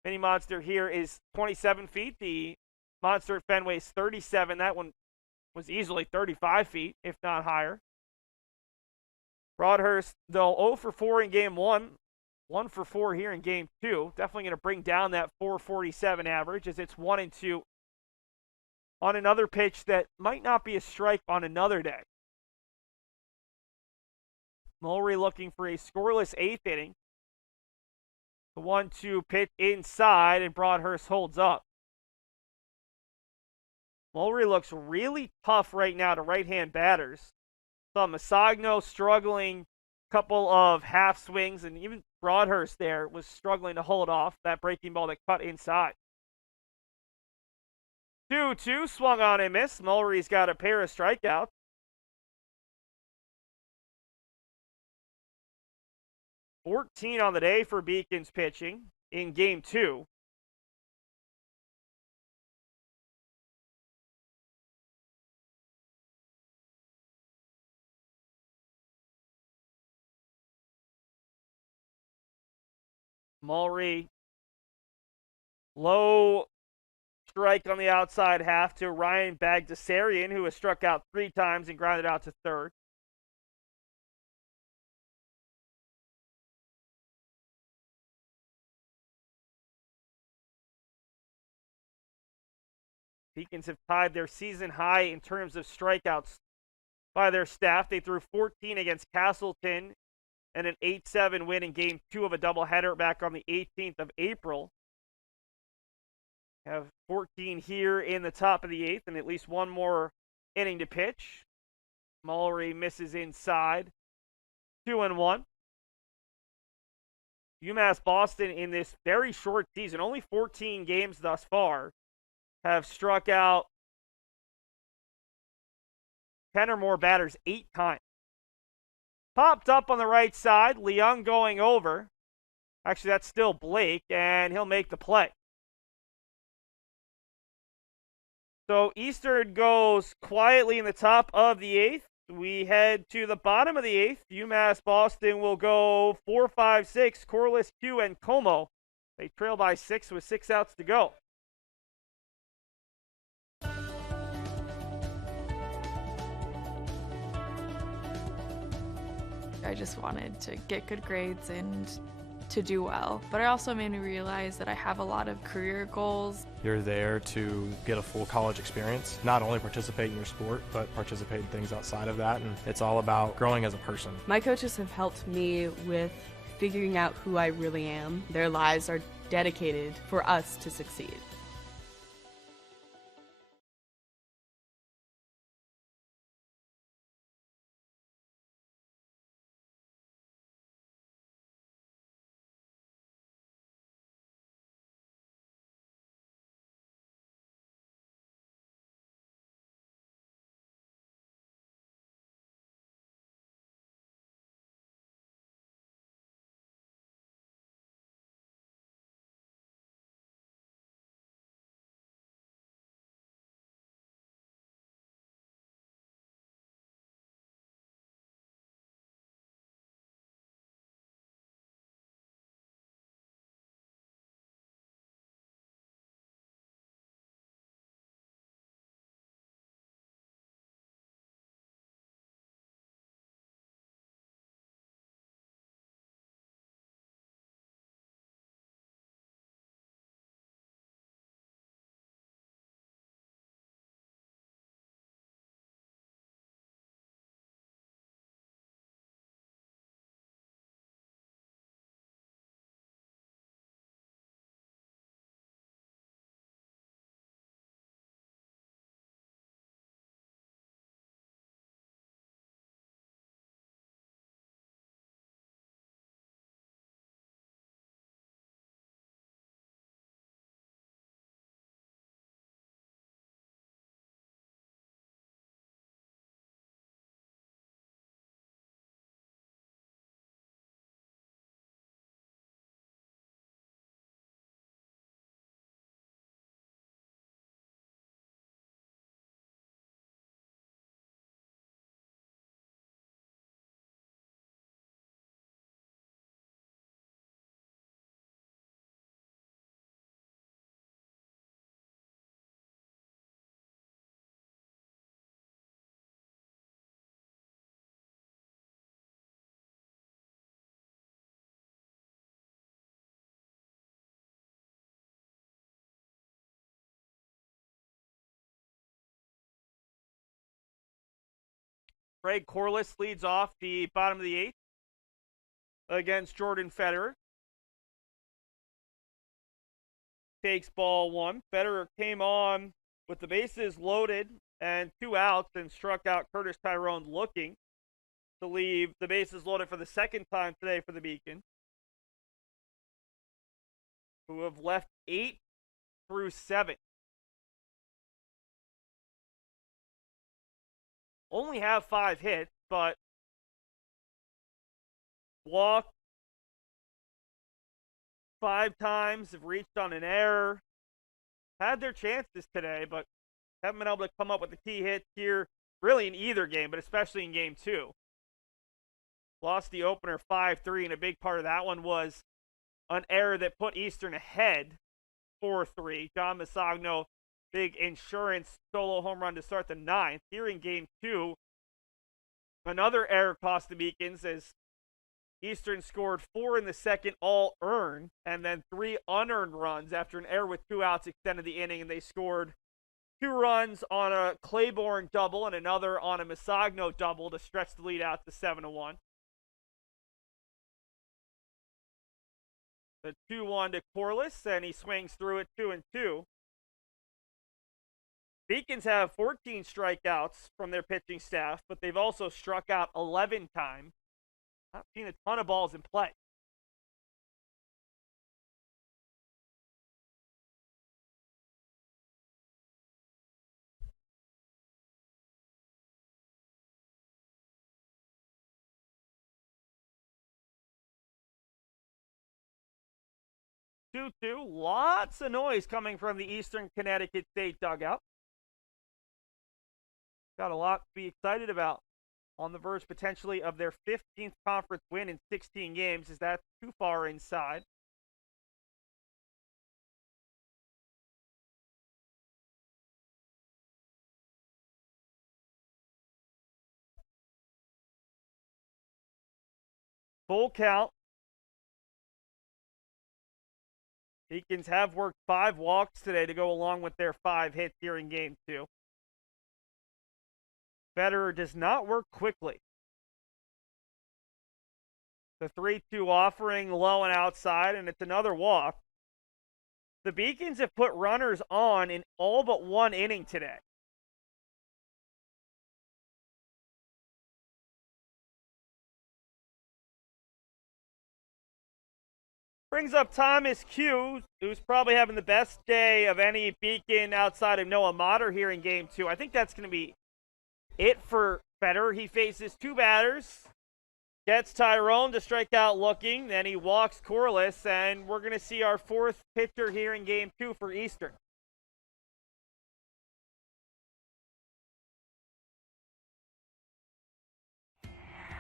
Mini monster here is 27 feet. The monster at Fenway is 37. That one was easily 35 feet, if not higher. Broadhurst, though, 0 for 4 in Game 1. 1 for 4 here in Game 2. Definitely going to bring down that 447 average as it's 1-2 on another pitch that might not be a strike on another day. Mulry looking for a scoreless 8th inning. The 1-2 pitch inside, and Broadhurst holds up. Mulry looks really tough right now to right-hand batters. Saw Masagno struggling, couple of half swings, and even Broadhurst there was struggling to hold off that breaking ball that cut inside. 2-2, swung on and missed. Mulry's got a pair of strikeouts. $14 on the day for Beacons pitching in Game 2. Mulry, low strike on the outside half to Ryan Bagdasarian, who has struck out 3 times and grounded out to third. Beacons have tied their season high in terms of strikeouts by their staff. They threw 14 against Castleton and an 8-7 win in Game 2 of a doubleheader back on the 18th of April. Have 14 here in the top of the 8th and at least one more inning to pitch. Mulry misses inside. 2-1. UMass Boston in this very short season, only 14 games thus far, have struck out 10 or more batters 8 times. Popped up on the right side, Leung going over. Actually, that's still Blake, and he'll make the play. So Eastern goes quietly in the top of the 8th. We head to the bottom of the 8th. UMass Boston will go 4, 5, 6. Scoreless, Cue, and Como. They trail by 6 with 6 outs to go. I just wanted to get good grades and to do well. But it also made me realize that I have a lot of career goals. You're there to get a full college experience, not only participate in your sport, but participate in things outside of that, and it's all about growing as a person. My coaches have helped me with figuring out who I really am. Their lives are dedicated for us to succeed. Greg Corliss leads off the bottom of the 8th against Jordan Federer. Takes ball 1. Federer came on with the bases loaded and 2 outs and struck out Curtis Tyrone looking to leave the bases loaded for the second time today for the Beacon, who have left 8 through 7. Only have 5 hits, but walked 5 times, have reached on an error. Had their chances today, but haven't been able to come up with the key hits here, really in either game, but especially in Game 2. Lost the opener 5-3, and a big part of that one was an error that put Eastern ahead 4-3. John Masagno, big insurance solo home run to start the 9th. Here in Game 2, another error cost the Beacons as Eastern scored 4 in the second, all earned, and then 3 unearned runs after an error with 2 outs extended the inning, and they scored 2 runs on a Claiborne double and another on a Masagno double to stretch the lead out to 7-1. The 2-1 to Corliss, and he swings through it 2-2. Beacons have 14 strikeouts from their pitching staff, but they've also struck out 11 times. Not seen a ton of balls in play. Lots of noise coming from the Eastern Connecticut State dugout. Got a lot to be excited about. On the verge potentially of their 15th conference win in 16 games. Is that too far inside? Full count. Beacons have worked 5 walks today to go along with their 5 hits here in game 2. Federer does not work quickly. The 3-2 offering low and outside, and it's another walk. The Beacons have put runners on in all but 1 inning today. Brings up Thomas Cue, who's probably having the best day of any Beacon outside of Noah Motter here in game 2. I think that's going to be it for Federer. He faces 2 batters, gets Tyrone to strike out looking, then he walks Corliss, and we're going to see our 4th pitcher here in game 2 for Eastern.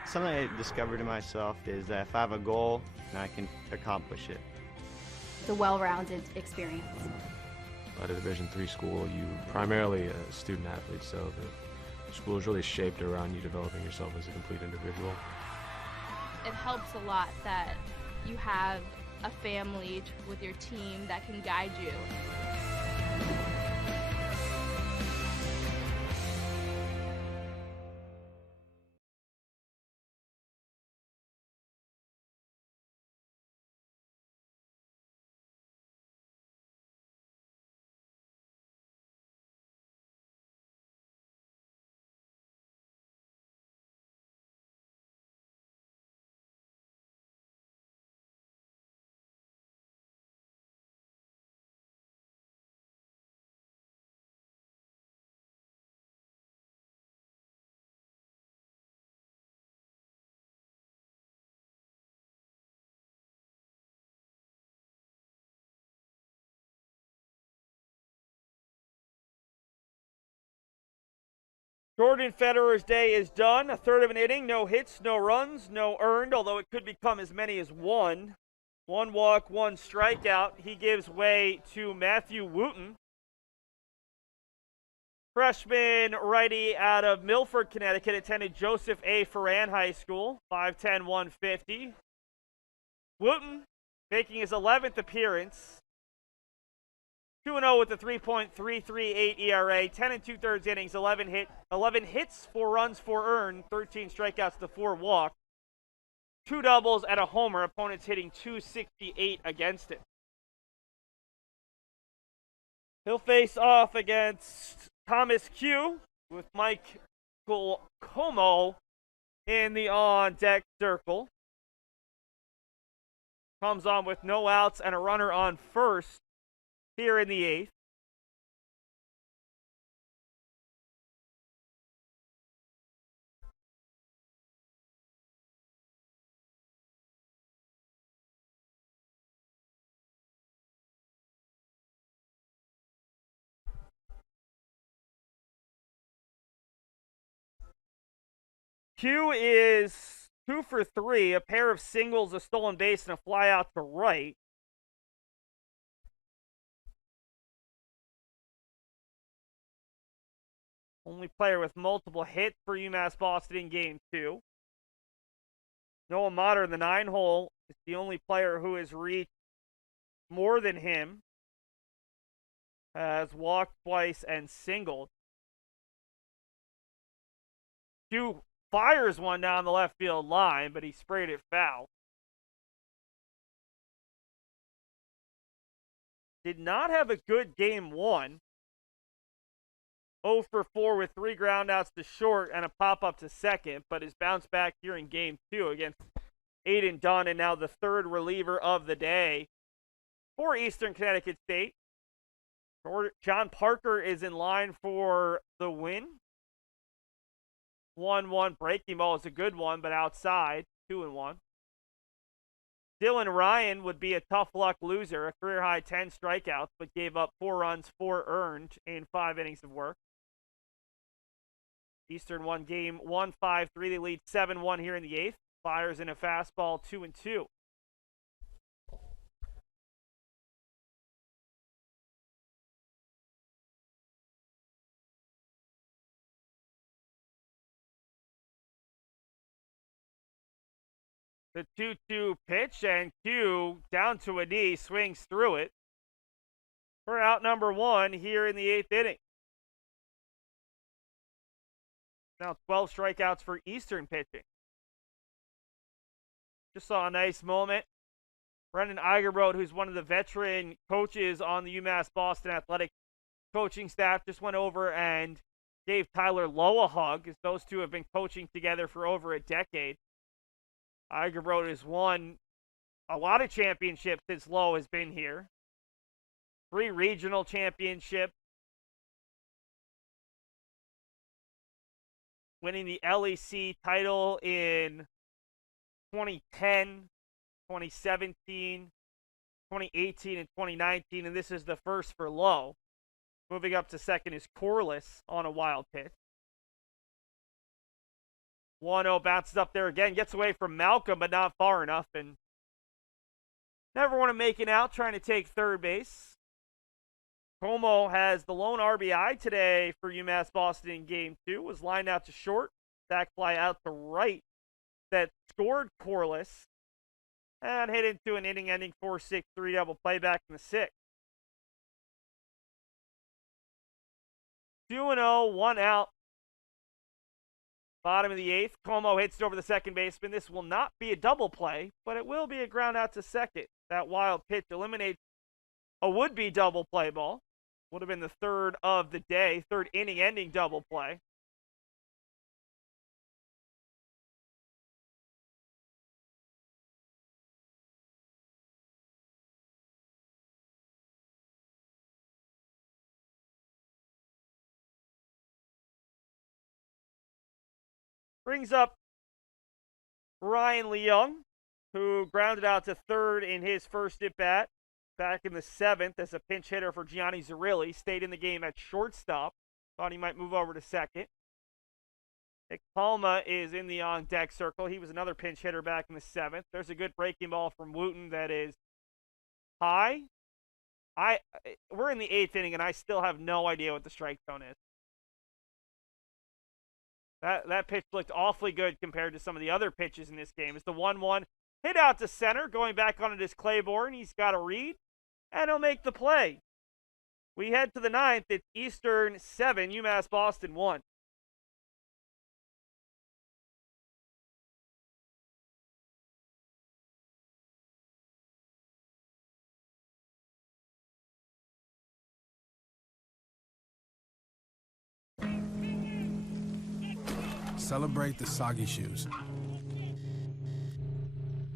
Something I discovered in myself is that if I have a goal, then I can accomplish it. It's a well-rounded experience. At a Division III school, you primarily a student athlete, so the school is really shaped around you developing yourself as a complete individual. It helps a lot that you have a family with your team that can guide you. Jordan Federer's day is done. A third of an inning, no hits, no runs, no earned, although it could become as many as 1. 1 walk, 1 strikeout. He gives way to Matthew Wooten. Freshman righty out of Milford, Connecticut, attended Joseph A. Ferran High School, 5'10", 150. Wooten making his 11th appearance. 2-0 with a 3.338 ERA, 10 2/3 innings, 11 hits, 4 runs, 4 earned, 13 strikeouts to 4 walks, 2 doubles and a homer. Opponents hitting .268 against it. He'll face off against Thomas Cue with Mike Como in the on-deck circle. Comes on with no outs and a runner on first here in the 8th. Cue is 2 for 3, a pair of singles, a stolen base, and a fly out to right. Only player with multiple hits for UMass Boston in game 2. Noah Motter in the 9-hole is the only player who has reached more than him. has walked twice and singled. Cue fires one down the left field line, but he sprayed it foul. Did not have a good game one. 0 for 4 with 3 groundouts to short and a pop-up to second, but is bounced back here in game 2 against Aiden Dunn, and now the third reliever of the day for Eastern Connecticut State. John Parker is in line for the win. 1-1 breaking ball is a good one, but outside, 2-1. Dylan Ryan would be a tough luck loser, a career high 10 strikeouts, but gave up 4 runs, 4 earned in 5 innings of work. Eastern won game 1, 5-3. They lead 7-1 here in the 8th. Fires in a fastball, 2-2. The 2-2 pitch, and Cue down to a knee, swings through it for out number 1 here in the 8th inning. Now 12 strikeouts for Eastern pitching. Just saw a nice moment. Brendan Eigerbrod, who's one of the veteran coaches on the UMass Boston athletic coaching staff, just went over and gave Tyler Lowe a hug, as those two have been coaching together for over a decade. Eigerbrod has won a lot of championships since Lowe has been here. 3 regional championships. Winning the LEC title in 2010, 2017, 2018, and 2019, and this is the first for Lowe. Moving up to second is Corliss on a wild pitch. 1-0 bounces up there again, gets away from Malcolm, but not far enough, and never want to make it out, trying to take third base. Como has the lone RBI today for UMass Boston in game 2, was lined out to short, sac fly out to right that scored Corliss, and hit into an inning-ending 4-6 3-double play back in the 6th. 2-0, 1 out. Bottom of the 8th, Como hits it over the second baseman. This will not be a double play, but it will be a ground out to second. That wild pitch eliminates a would-be double play ball. Would have been the third of the day, third inning-ending double play. Brings up Ryan Leung, who grounded out to third in his first at-bat back in the 7th as a pinch hitter for Gianni Zerilli. Stayed in the game at shortstop. Thought he might move over to second. Nick Palma is in the on-deck circle. He was another pinch hitter back in the 7th. There's a good breaking ball from Wooten that is high. We're in the 8th inning, and I still have no idea what the strike zone is. That pitch looked awfully good compared to some of the other pitches in this game. It's the 1-1 hit out to center. Going back on it is Claiborne. He's got a read, and he'll make the play. We head to the 9th. It's Eastern 7, UMass Boston 1. Celebrate the soggy shoes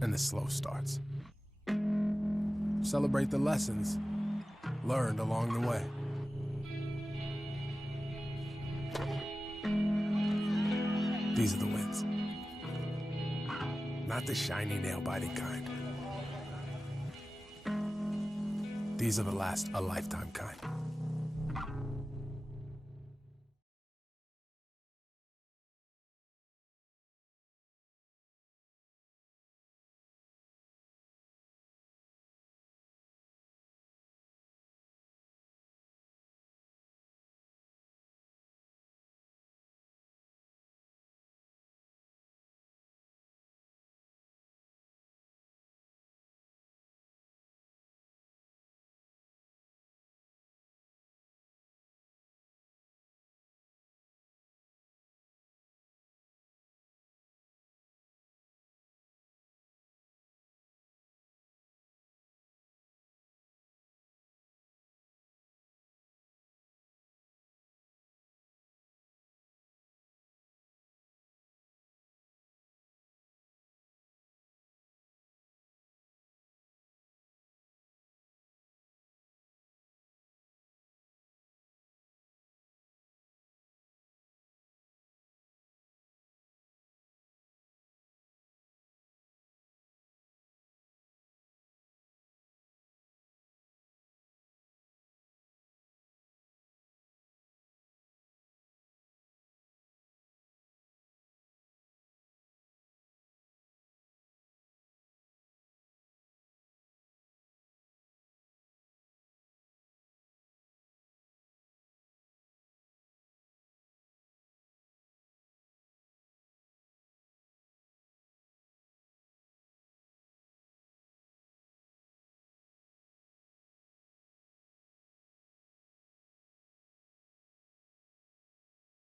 and the slow starts. Celebrate the lessons learned along the way. These are the wins. Not the shiny, nail-biting kind. These are the last a lifetime kind.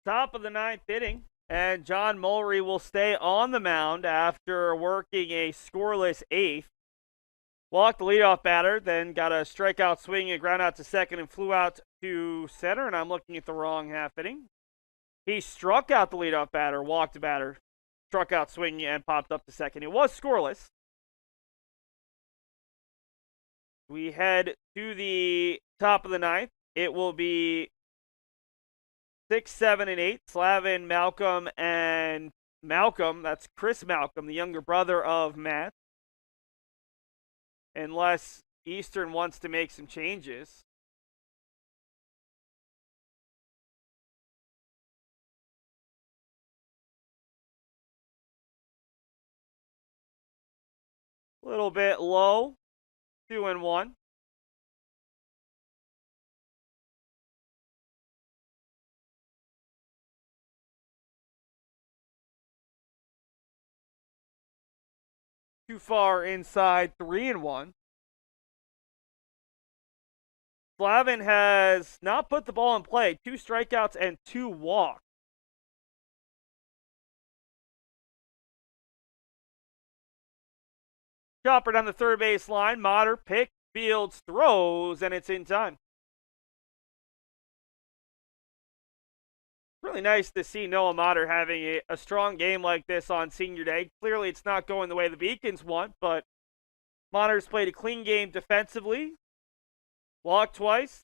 Top of the ninth inning, and John Mulry will stay on the mound after working a scoreless eighth. Walked the leadoff batter, then got a strikeout swing and ground out to second and flew out to center, and I'm looking at the wrong half inning. He struck out the leadoff batter, walked the batter, struck out swinging, and popped up to second. It was scoreless. We head to the top of the ninth. It will be 6, 7, and 8. Slavin, Malcolm, and Malcolm. That's Chris Malcolm, the younger brother of Matt. Unless Eastern wants to make some changes. A little bit low. 2-1. Too far inside. 3-1. Slavin has not put the ball in play. 2 strikeouts and 2 walks. Chopper down the third base line. Motter picks, fields, throws, and it's in time. Really nice to see Noah Motter having a strong game like this on senior day. Clearly, it's not going the way the Beacons want, but Motter's played a clean game defensively. Walked twice.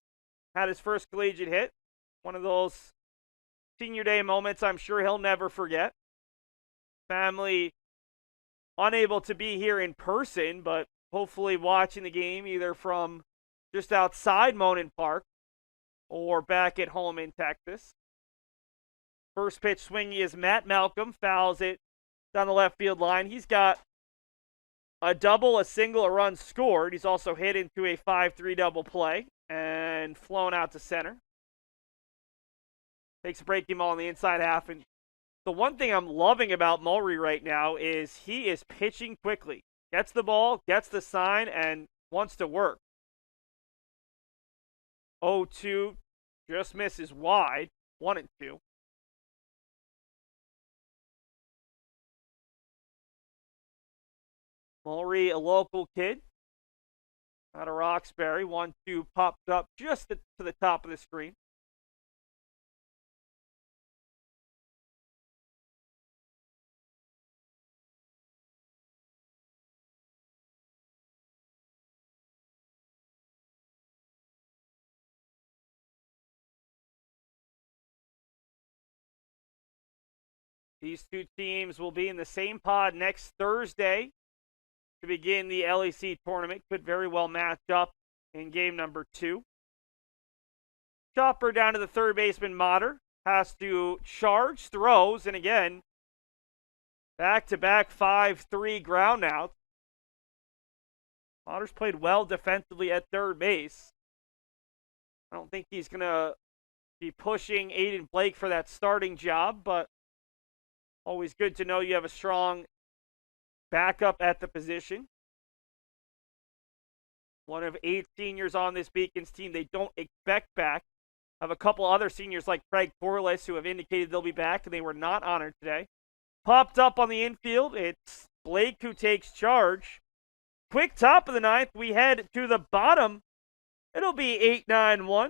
Had his first collegiate hit. One of those senior day moments I'm sure he'll never forget. Family unable to be here in person, but hopefully watching the game either from just outside Monin Park or back at home in Texas. First pitch swinging is Matt Malcolm, fouls it down the left field line. He's got a double, a single, a run scored. He's also hit into a 5-3 double play and flown out to center. Takes a breaking ball on the inside half. And the one thing I'm loving about Mulry right now is he is pitching quickly. Gets the ball, gets the sign, and wants to work. 0-2, just misses wide. 1-2. Mulry, a local kid out of Roxbury. 1-2 popped up just to the top of the screen. These two teams will be in the same pod next Thursday to begin the LEC tournament. Could very well match up in game number 2. Chopper down to the third baseman, Motter. Has to charge, throws, and again, back-to-back 5-3 ground outs. Motter's played well defensively at third base. I don't think he's going to be pushing Aiden Blake for that starting job, but always good to know you have a strong backup at the position. One of 8 seniors on this Beacons team they don't expect back. Have a couple other seniors like Craig Corliss who have indicated they'll be back, and they were not honored today. Popped up on the infield. It's Blake who takes charge. Quick top of the ninth. We head to the bottom. It'll be 8-9-1.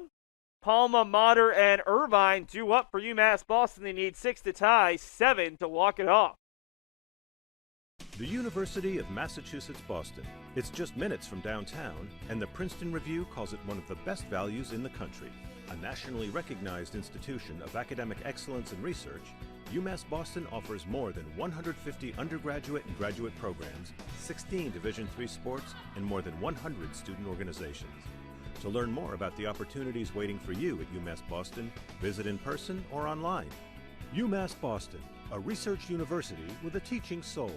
Palma, Motter, and Irvine due up for UMass Boston. They need 6 to tie, 7 to walk it off. The University of Massachusetts Boston. It's just minutes from downtown, and the Princeton Review calls it one of the best values in the country. A nationally recognized institution of academic excellence and research, UMass Boston offers more than 150 undergraduate and graduate programs, 16 Division III sports, and more than 100 student organizations. To learn more about the opportunities waiting for you at UMass Boston, visit in person or online. UMass Boston, a research university with a teaching soul.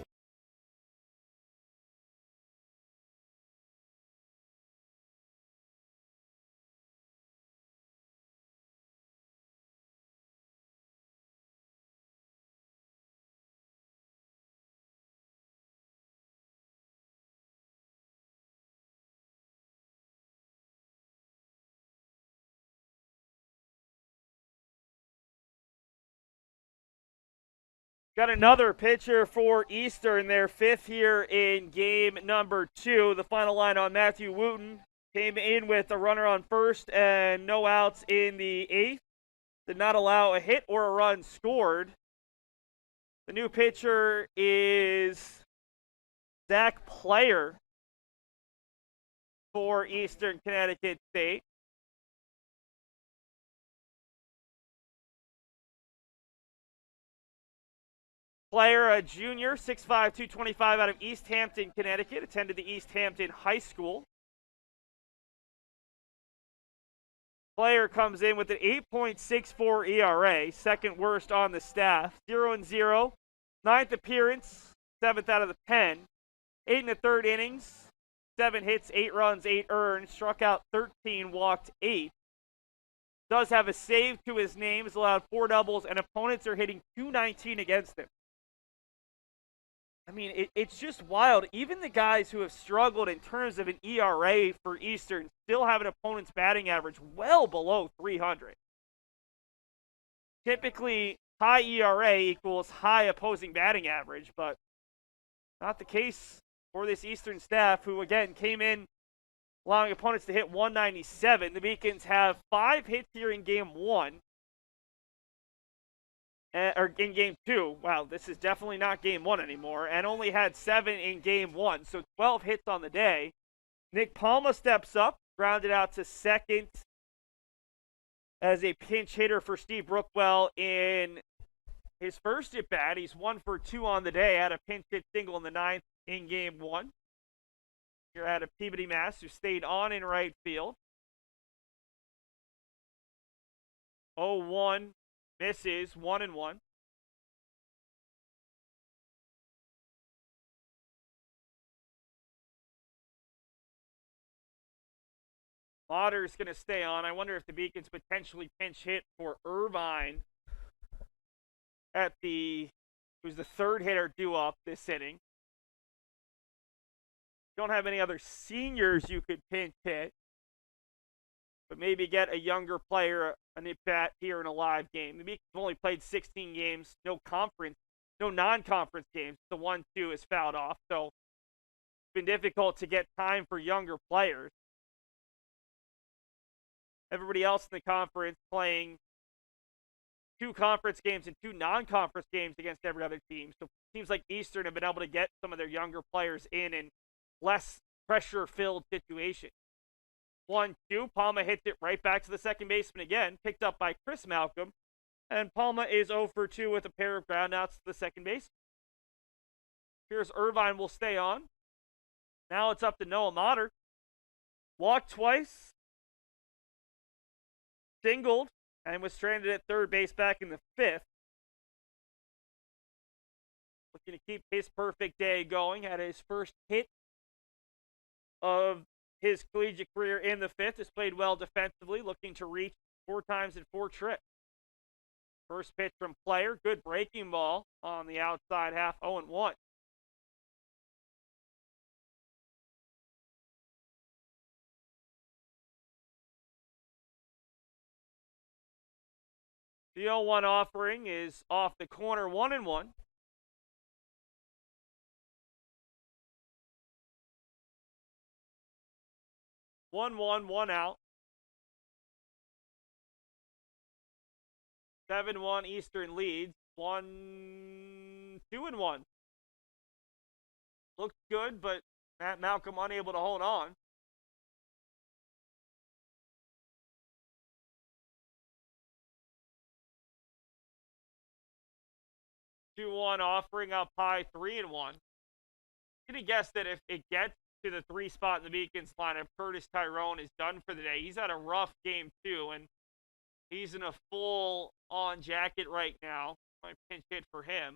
Got another pitcher for Eastern, their fifth here in game number 2. The final line on Matthew Wooten came in with a runner on first and no outs in the 8th. Did not allow a hit or a run scored. The new pitcher is Zach Player for Eastern Connecticut State. Player, a junior, 6'5", 225 out of East Hampton, Connecticut. Attended the East Hampton High School. Player comes in with an 8.64 ERA, second worst on the staff. 0-0, ninth appearance, 7th out of the pen. 8 1/3 innings, 7 hits, 8 runs, 8 earned. Struck out 13, walked 8. Does have a save to his name, has allowed 4 doubles, and opponents are hitting .219 against him. I mean, it's just wild. Even the guys who have struggled in terms of an ERA for Eastern still have an opponent's batting average well below 300. Typically, high ERA equals high opposing batting average, but not the case for this Eastern staff, who, again, came in allowing opponents to hit .197. The Beacons have 5 hits here in game 1. Or in game 2. Wow, this is definitely not game 1 anymore. And only had 7 in game 1. So 12 hits on the day. Nick Palma steps up, grounded out to second as a pinch hitter for Steve Brookwell in his first at bat. He's 1 for 2 on the day. Had a pinch hit single in the 9th in game 1. Here at a Peabody Mass, who stayed on in right field. 0-1. Misses, 1-1. Otter's going to stay on. I wonder if the Beacons potentially pinch hit for Irvine who's the third hitter due up this inning. Don't have any other seniors you could pinch hit, but maybe get a younger player an at-bat here in a live game. The Beacons have only played 16 games, no non-conference games. The 1-2 is fouled off, so it's been difficult to get time for younger players. Everybody else in the conference playing 2 conference games and 2 non-conference games against every other team. So it seems like Eastern have been able to get some of their younger players in less pressure-filled situations. 1-2, Palma hits it right back to the second baseman again, picked up by Chris Malcolm, and Palma is 0 for 2 with a pair of groundouts to the second base. Here's Irvine will stay on. Now it's up to Noah Motter. Walked twice, singled, and was stranded at third base back in the 5th. Looking to keep his perfect day going. Had his first hit of his collegiate career in the 5th. Has played well defensively, looking to reach 4 times in 4 trips. First pitch from Player. Good breaking ball on the outside half, 0-1. The 0-1 offering is off the corner, 1-1. One out. 7-1 Eastern leads. 2-1. Looks good, but Matt Malcolm unable to hold on. Two-1 offering up high, 3-1. I'm gonna guess that if it gets to the 3 spot in the Beacons lineup, Curtis Tyrone is done for the day. He's had a rough game too, and he's in a full-on jacket right now. My pinch hit for him.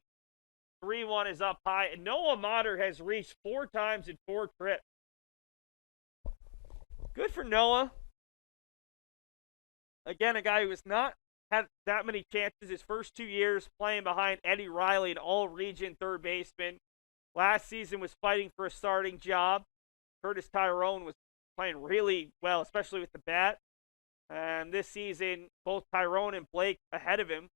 3-1 is up high, and Noah Motter has reached 4 times in 4 trips. Good for Noah. Again, a guy who has not had that many chances his first 2 years playing behind Eddie Riley, an all-region third baseman. Last season was fighting for a starting job. Curtis Tyrone was playing really well, especially with the bat. And this season, both Tyrone and Blake ahead of him.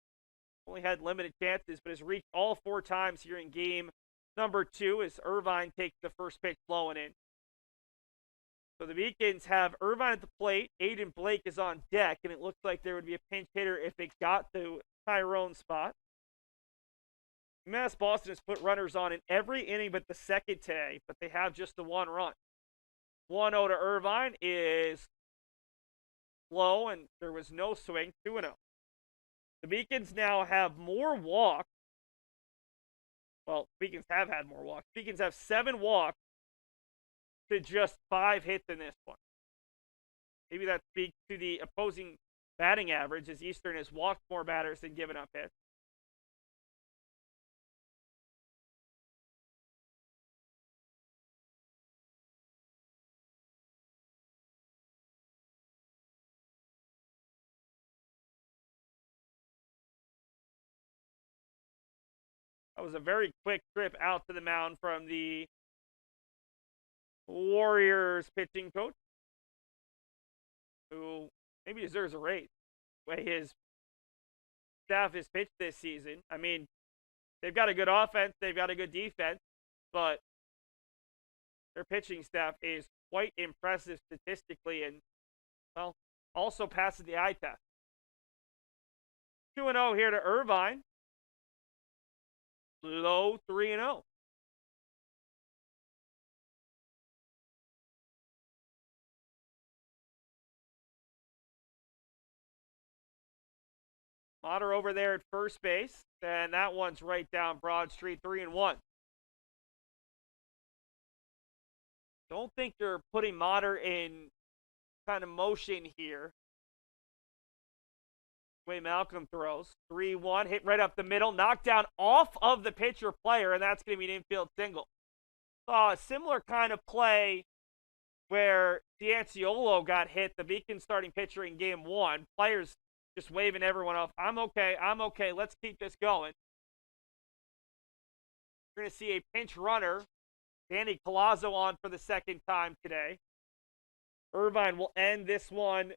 only had limited chances, but has reached all 4 times here in game number 2 as Irvine takes the first pitch low and in. So the Beacons have Irvine at the plate. Aiden Blake is on deck, and it looks like there would be a pinch hitter if it got to Tyrone's spot. UMass Boston has put runners on in every inning but the second today, but they have just the 1 run. 1-0 to Irvine is low, and there was no swing. 2-0. The Beacons now have more walks. Well, Beacons have had more walks. Beacons have 7 walks to just 5 hits in this one. Maybe that speaks to the opposing batting average, as Eastern has walked more batters than given up hits. That was a very quick trip out to the mound from the Warriors pitching coach, who maybe deserves a raise the way his staff has pitched this season. I mean, they've got a good offense, they've got a good defense, but their pitching staff is quite impressive statistically and, well, also passes the eye test. 2-0 here to Irvine. Low 3-0. Motter over there at first base, and that one's right down Broad Street, 3-1. Don't think they're putting Motter in kind of motion here. Way Malcolm throws. 3-1, hit right up the middle, knocked down off of the pitcher player, and that's going to be an infield single. A similar kind of play where D'Anciolo got hit, the Beacon starting pitcher in game 1. Players just waving everyone off. I'm okay, let's keep this going. We're going to see a pinch runner, Danny Colazzo, on for the second time today. Irvine will end this one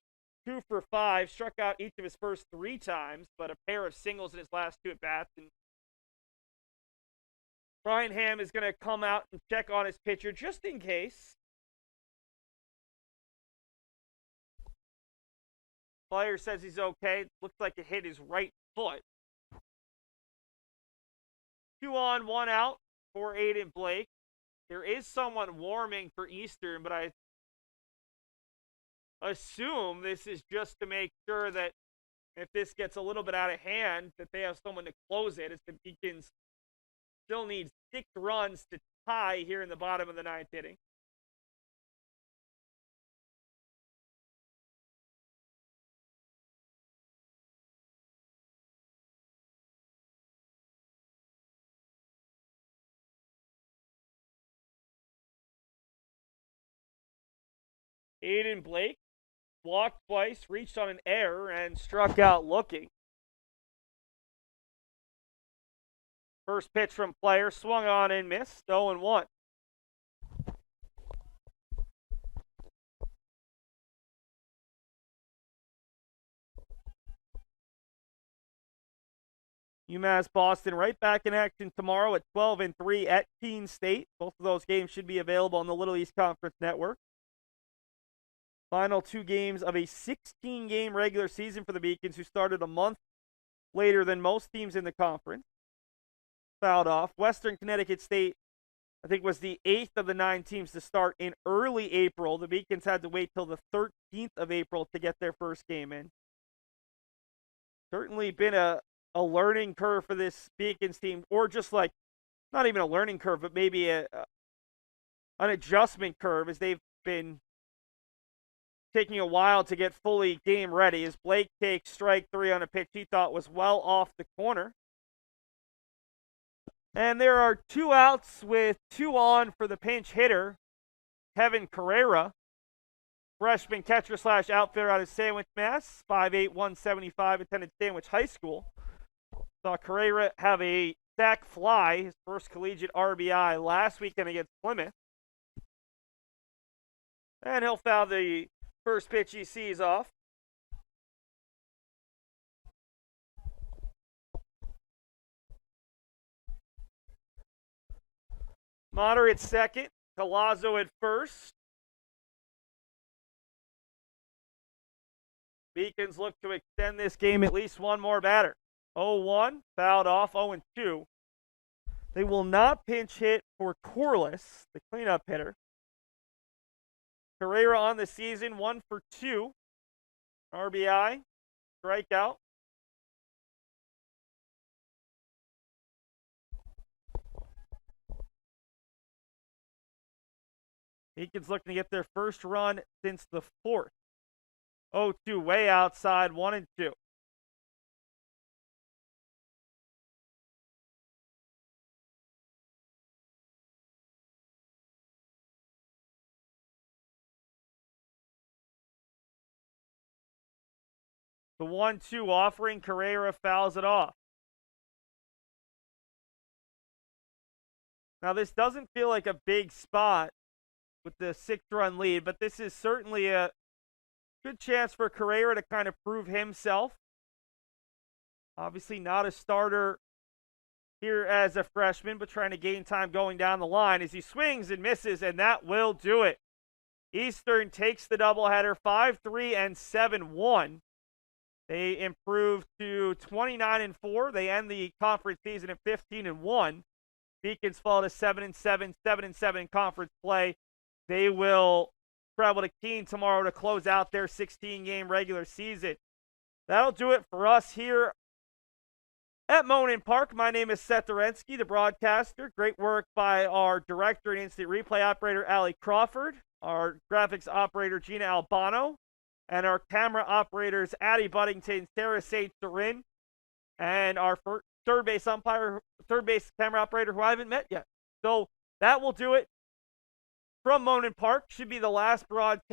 2 for 5, struck out each of his first 3 times, but a pair of singles in his last 2 at-bats. And Brian Ham is going to come out and check on his pitcher just in case. Player says he's okay. Looks like it hit his right foot. 2 on, 1 out for Aiden Blake. There is someone warming for Eastern, but I assume this is just to make sure that if this gets a little bit out of hand, that they have someone to close it, as the Beacons still need 6 runs to tie here in the bottom of the 9th inning. Aiden Blake walked twice, reached on an error, and struck out looking. First pitch from player, swung on and missed, 0-1. UMass Boston right back in action tomorrow at 12-3 at Keene State. Both of those games should be available on the Little East Conference Network. Final 2 games of a 16-game regular season for the Beacons, who started a month later than most teams in the conference. Fouled off. Western Connecticut State, I think, was the 8th of the 9 teams to start in early April. The Beacons had to wait till the 13th of April to get their first game in. Certainly been a learning curve for this Beacons team, or just like, not even a learning curve, but maybe an adjustment curve, as they've been taking a while to get fully game ready, as Blake takes strike 3 on a pitch he thought was well off the corner. And there are 2 outs with 2 on for the pinch hitter, Kevin Carrera, freshman catcher / outfielder out of Sandwich, Mass. 5'8", 175, attended Sandwich High School. Saw Carrera have a sac fly, his first collegiate RBI last weekend against Plymouth. And he'll foul the first pitch he sees off. Monter at second. Collazo at first. Beacons look to extend this game at least one more batter. 0-1, fouled off, 0-2. They will not pinch hit for Corliss, the cleanup hitter. Carrera on the season, 1 for 2. RBI, strikeout. Beacons looking to get their first run since the 4th. 0-2, way outside, 1-2. The 1-2 offering, Carrera fouls it off. Now, this doesn't feel like a big spot with the 6-run lead, but this is certainly a good chance for Carrera to kind of prove himself. Obviously not a starter here as a freshman, but trying to gain time going down the line as he swings and misses, and that will do it. Eastern takes the doubleheader 5-3 and 7-1. They improve to 29-4. They end the conference season at 15-1. Beacons fall to 7-7, 7-7 in conference play. They will travel to Keene tomorrow to close out their 16-game regular season. That'll do it for us here at Monin Park. My name is Seth Dorensky, the broadcaster. Great work by our director and instant replay operator, Allie Crawford, our graphics operator, Gina Albano, and our camera operators, Addie Buddington, Sarah St. Dorin, and our third base camera operator, who I haven't met yet. So that will do it from Monin Park. Should be the last broadcast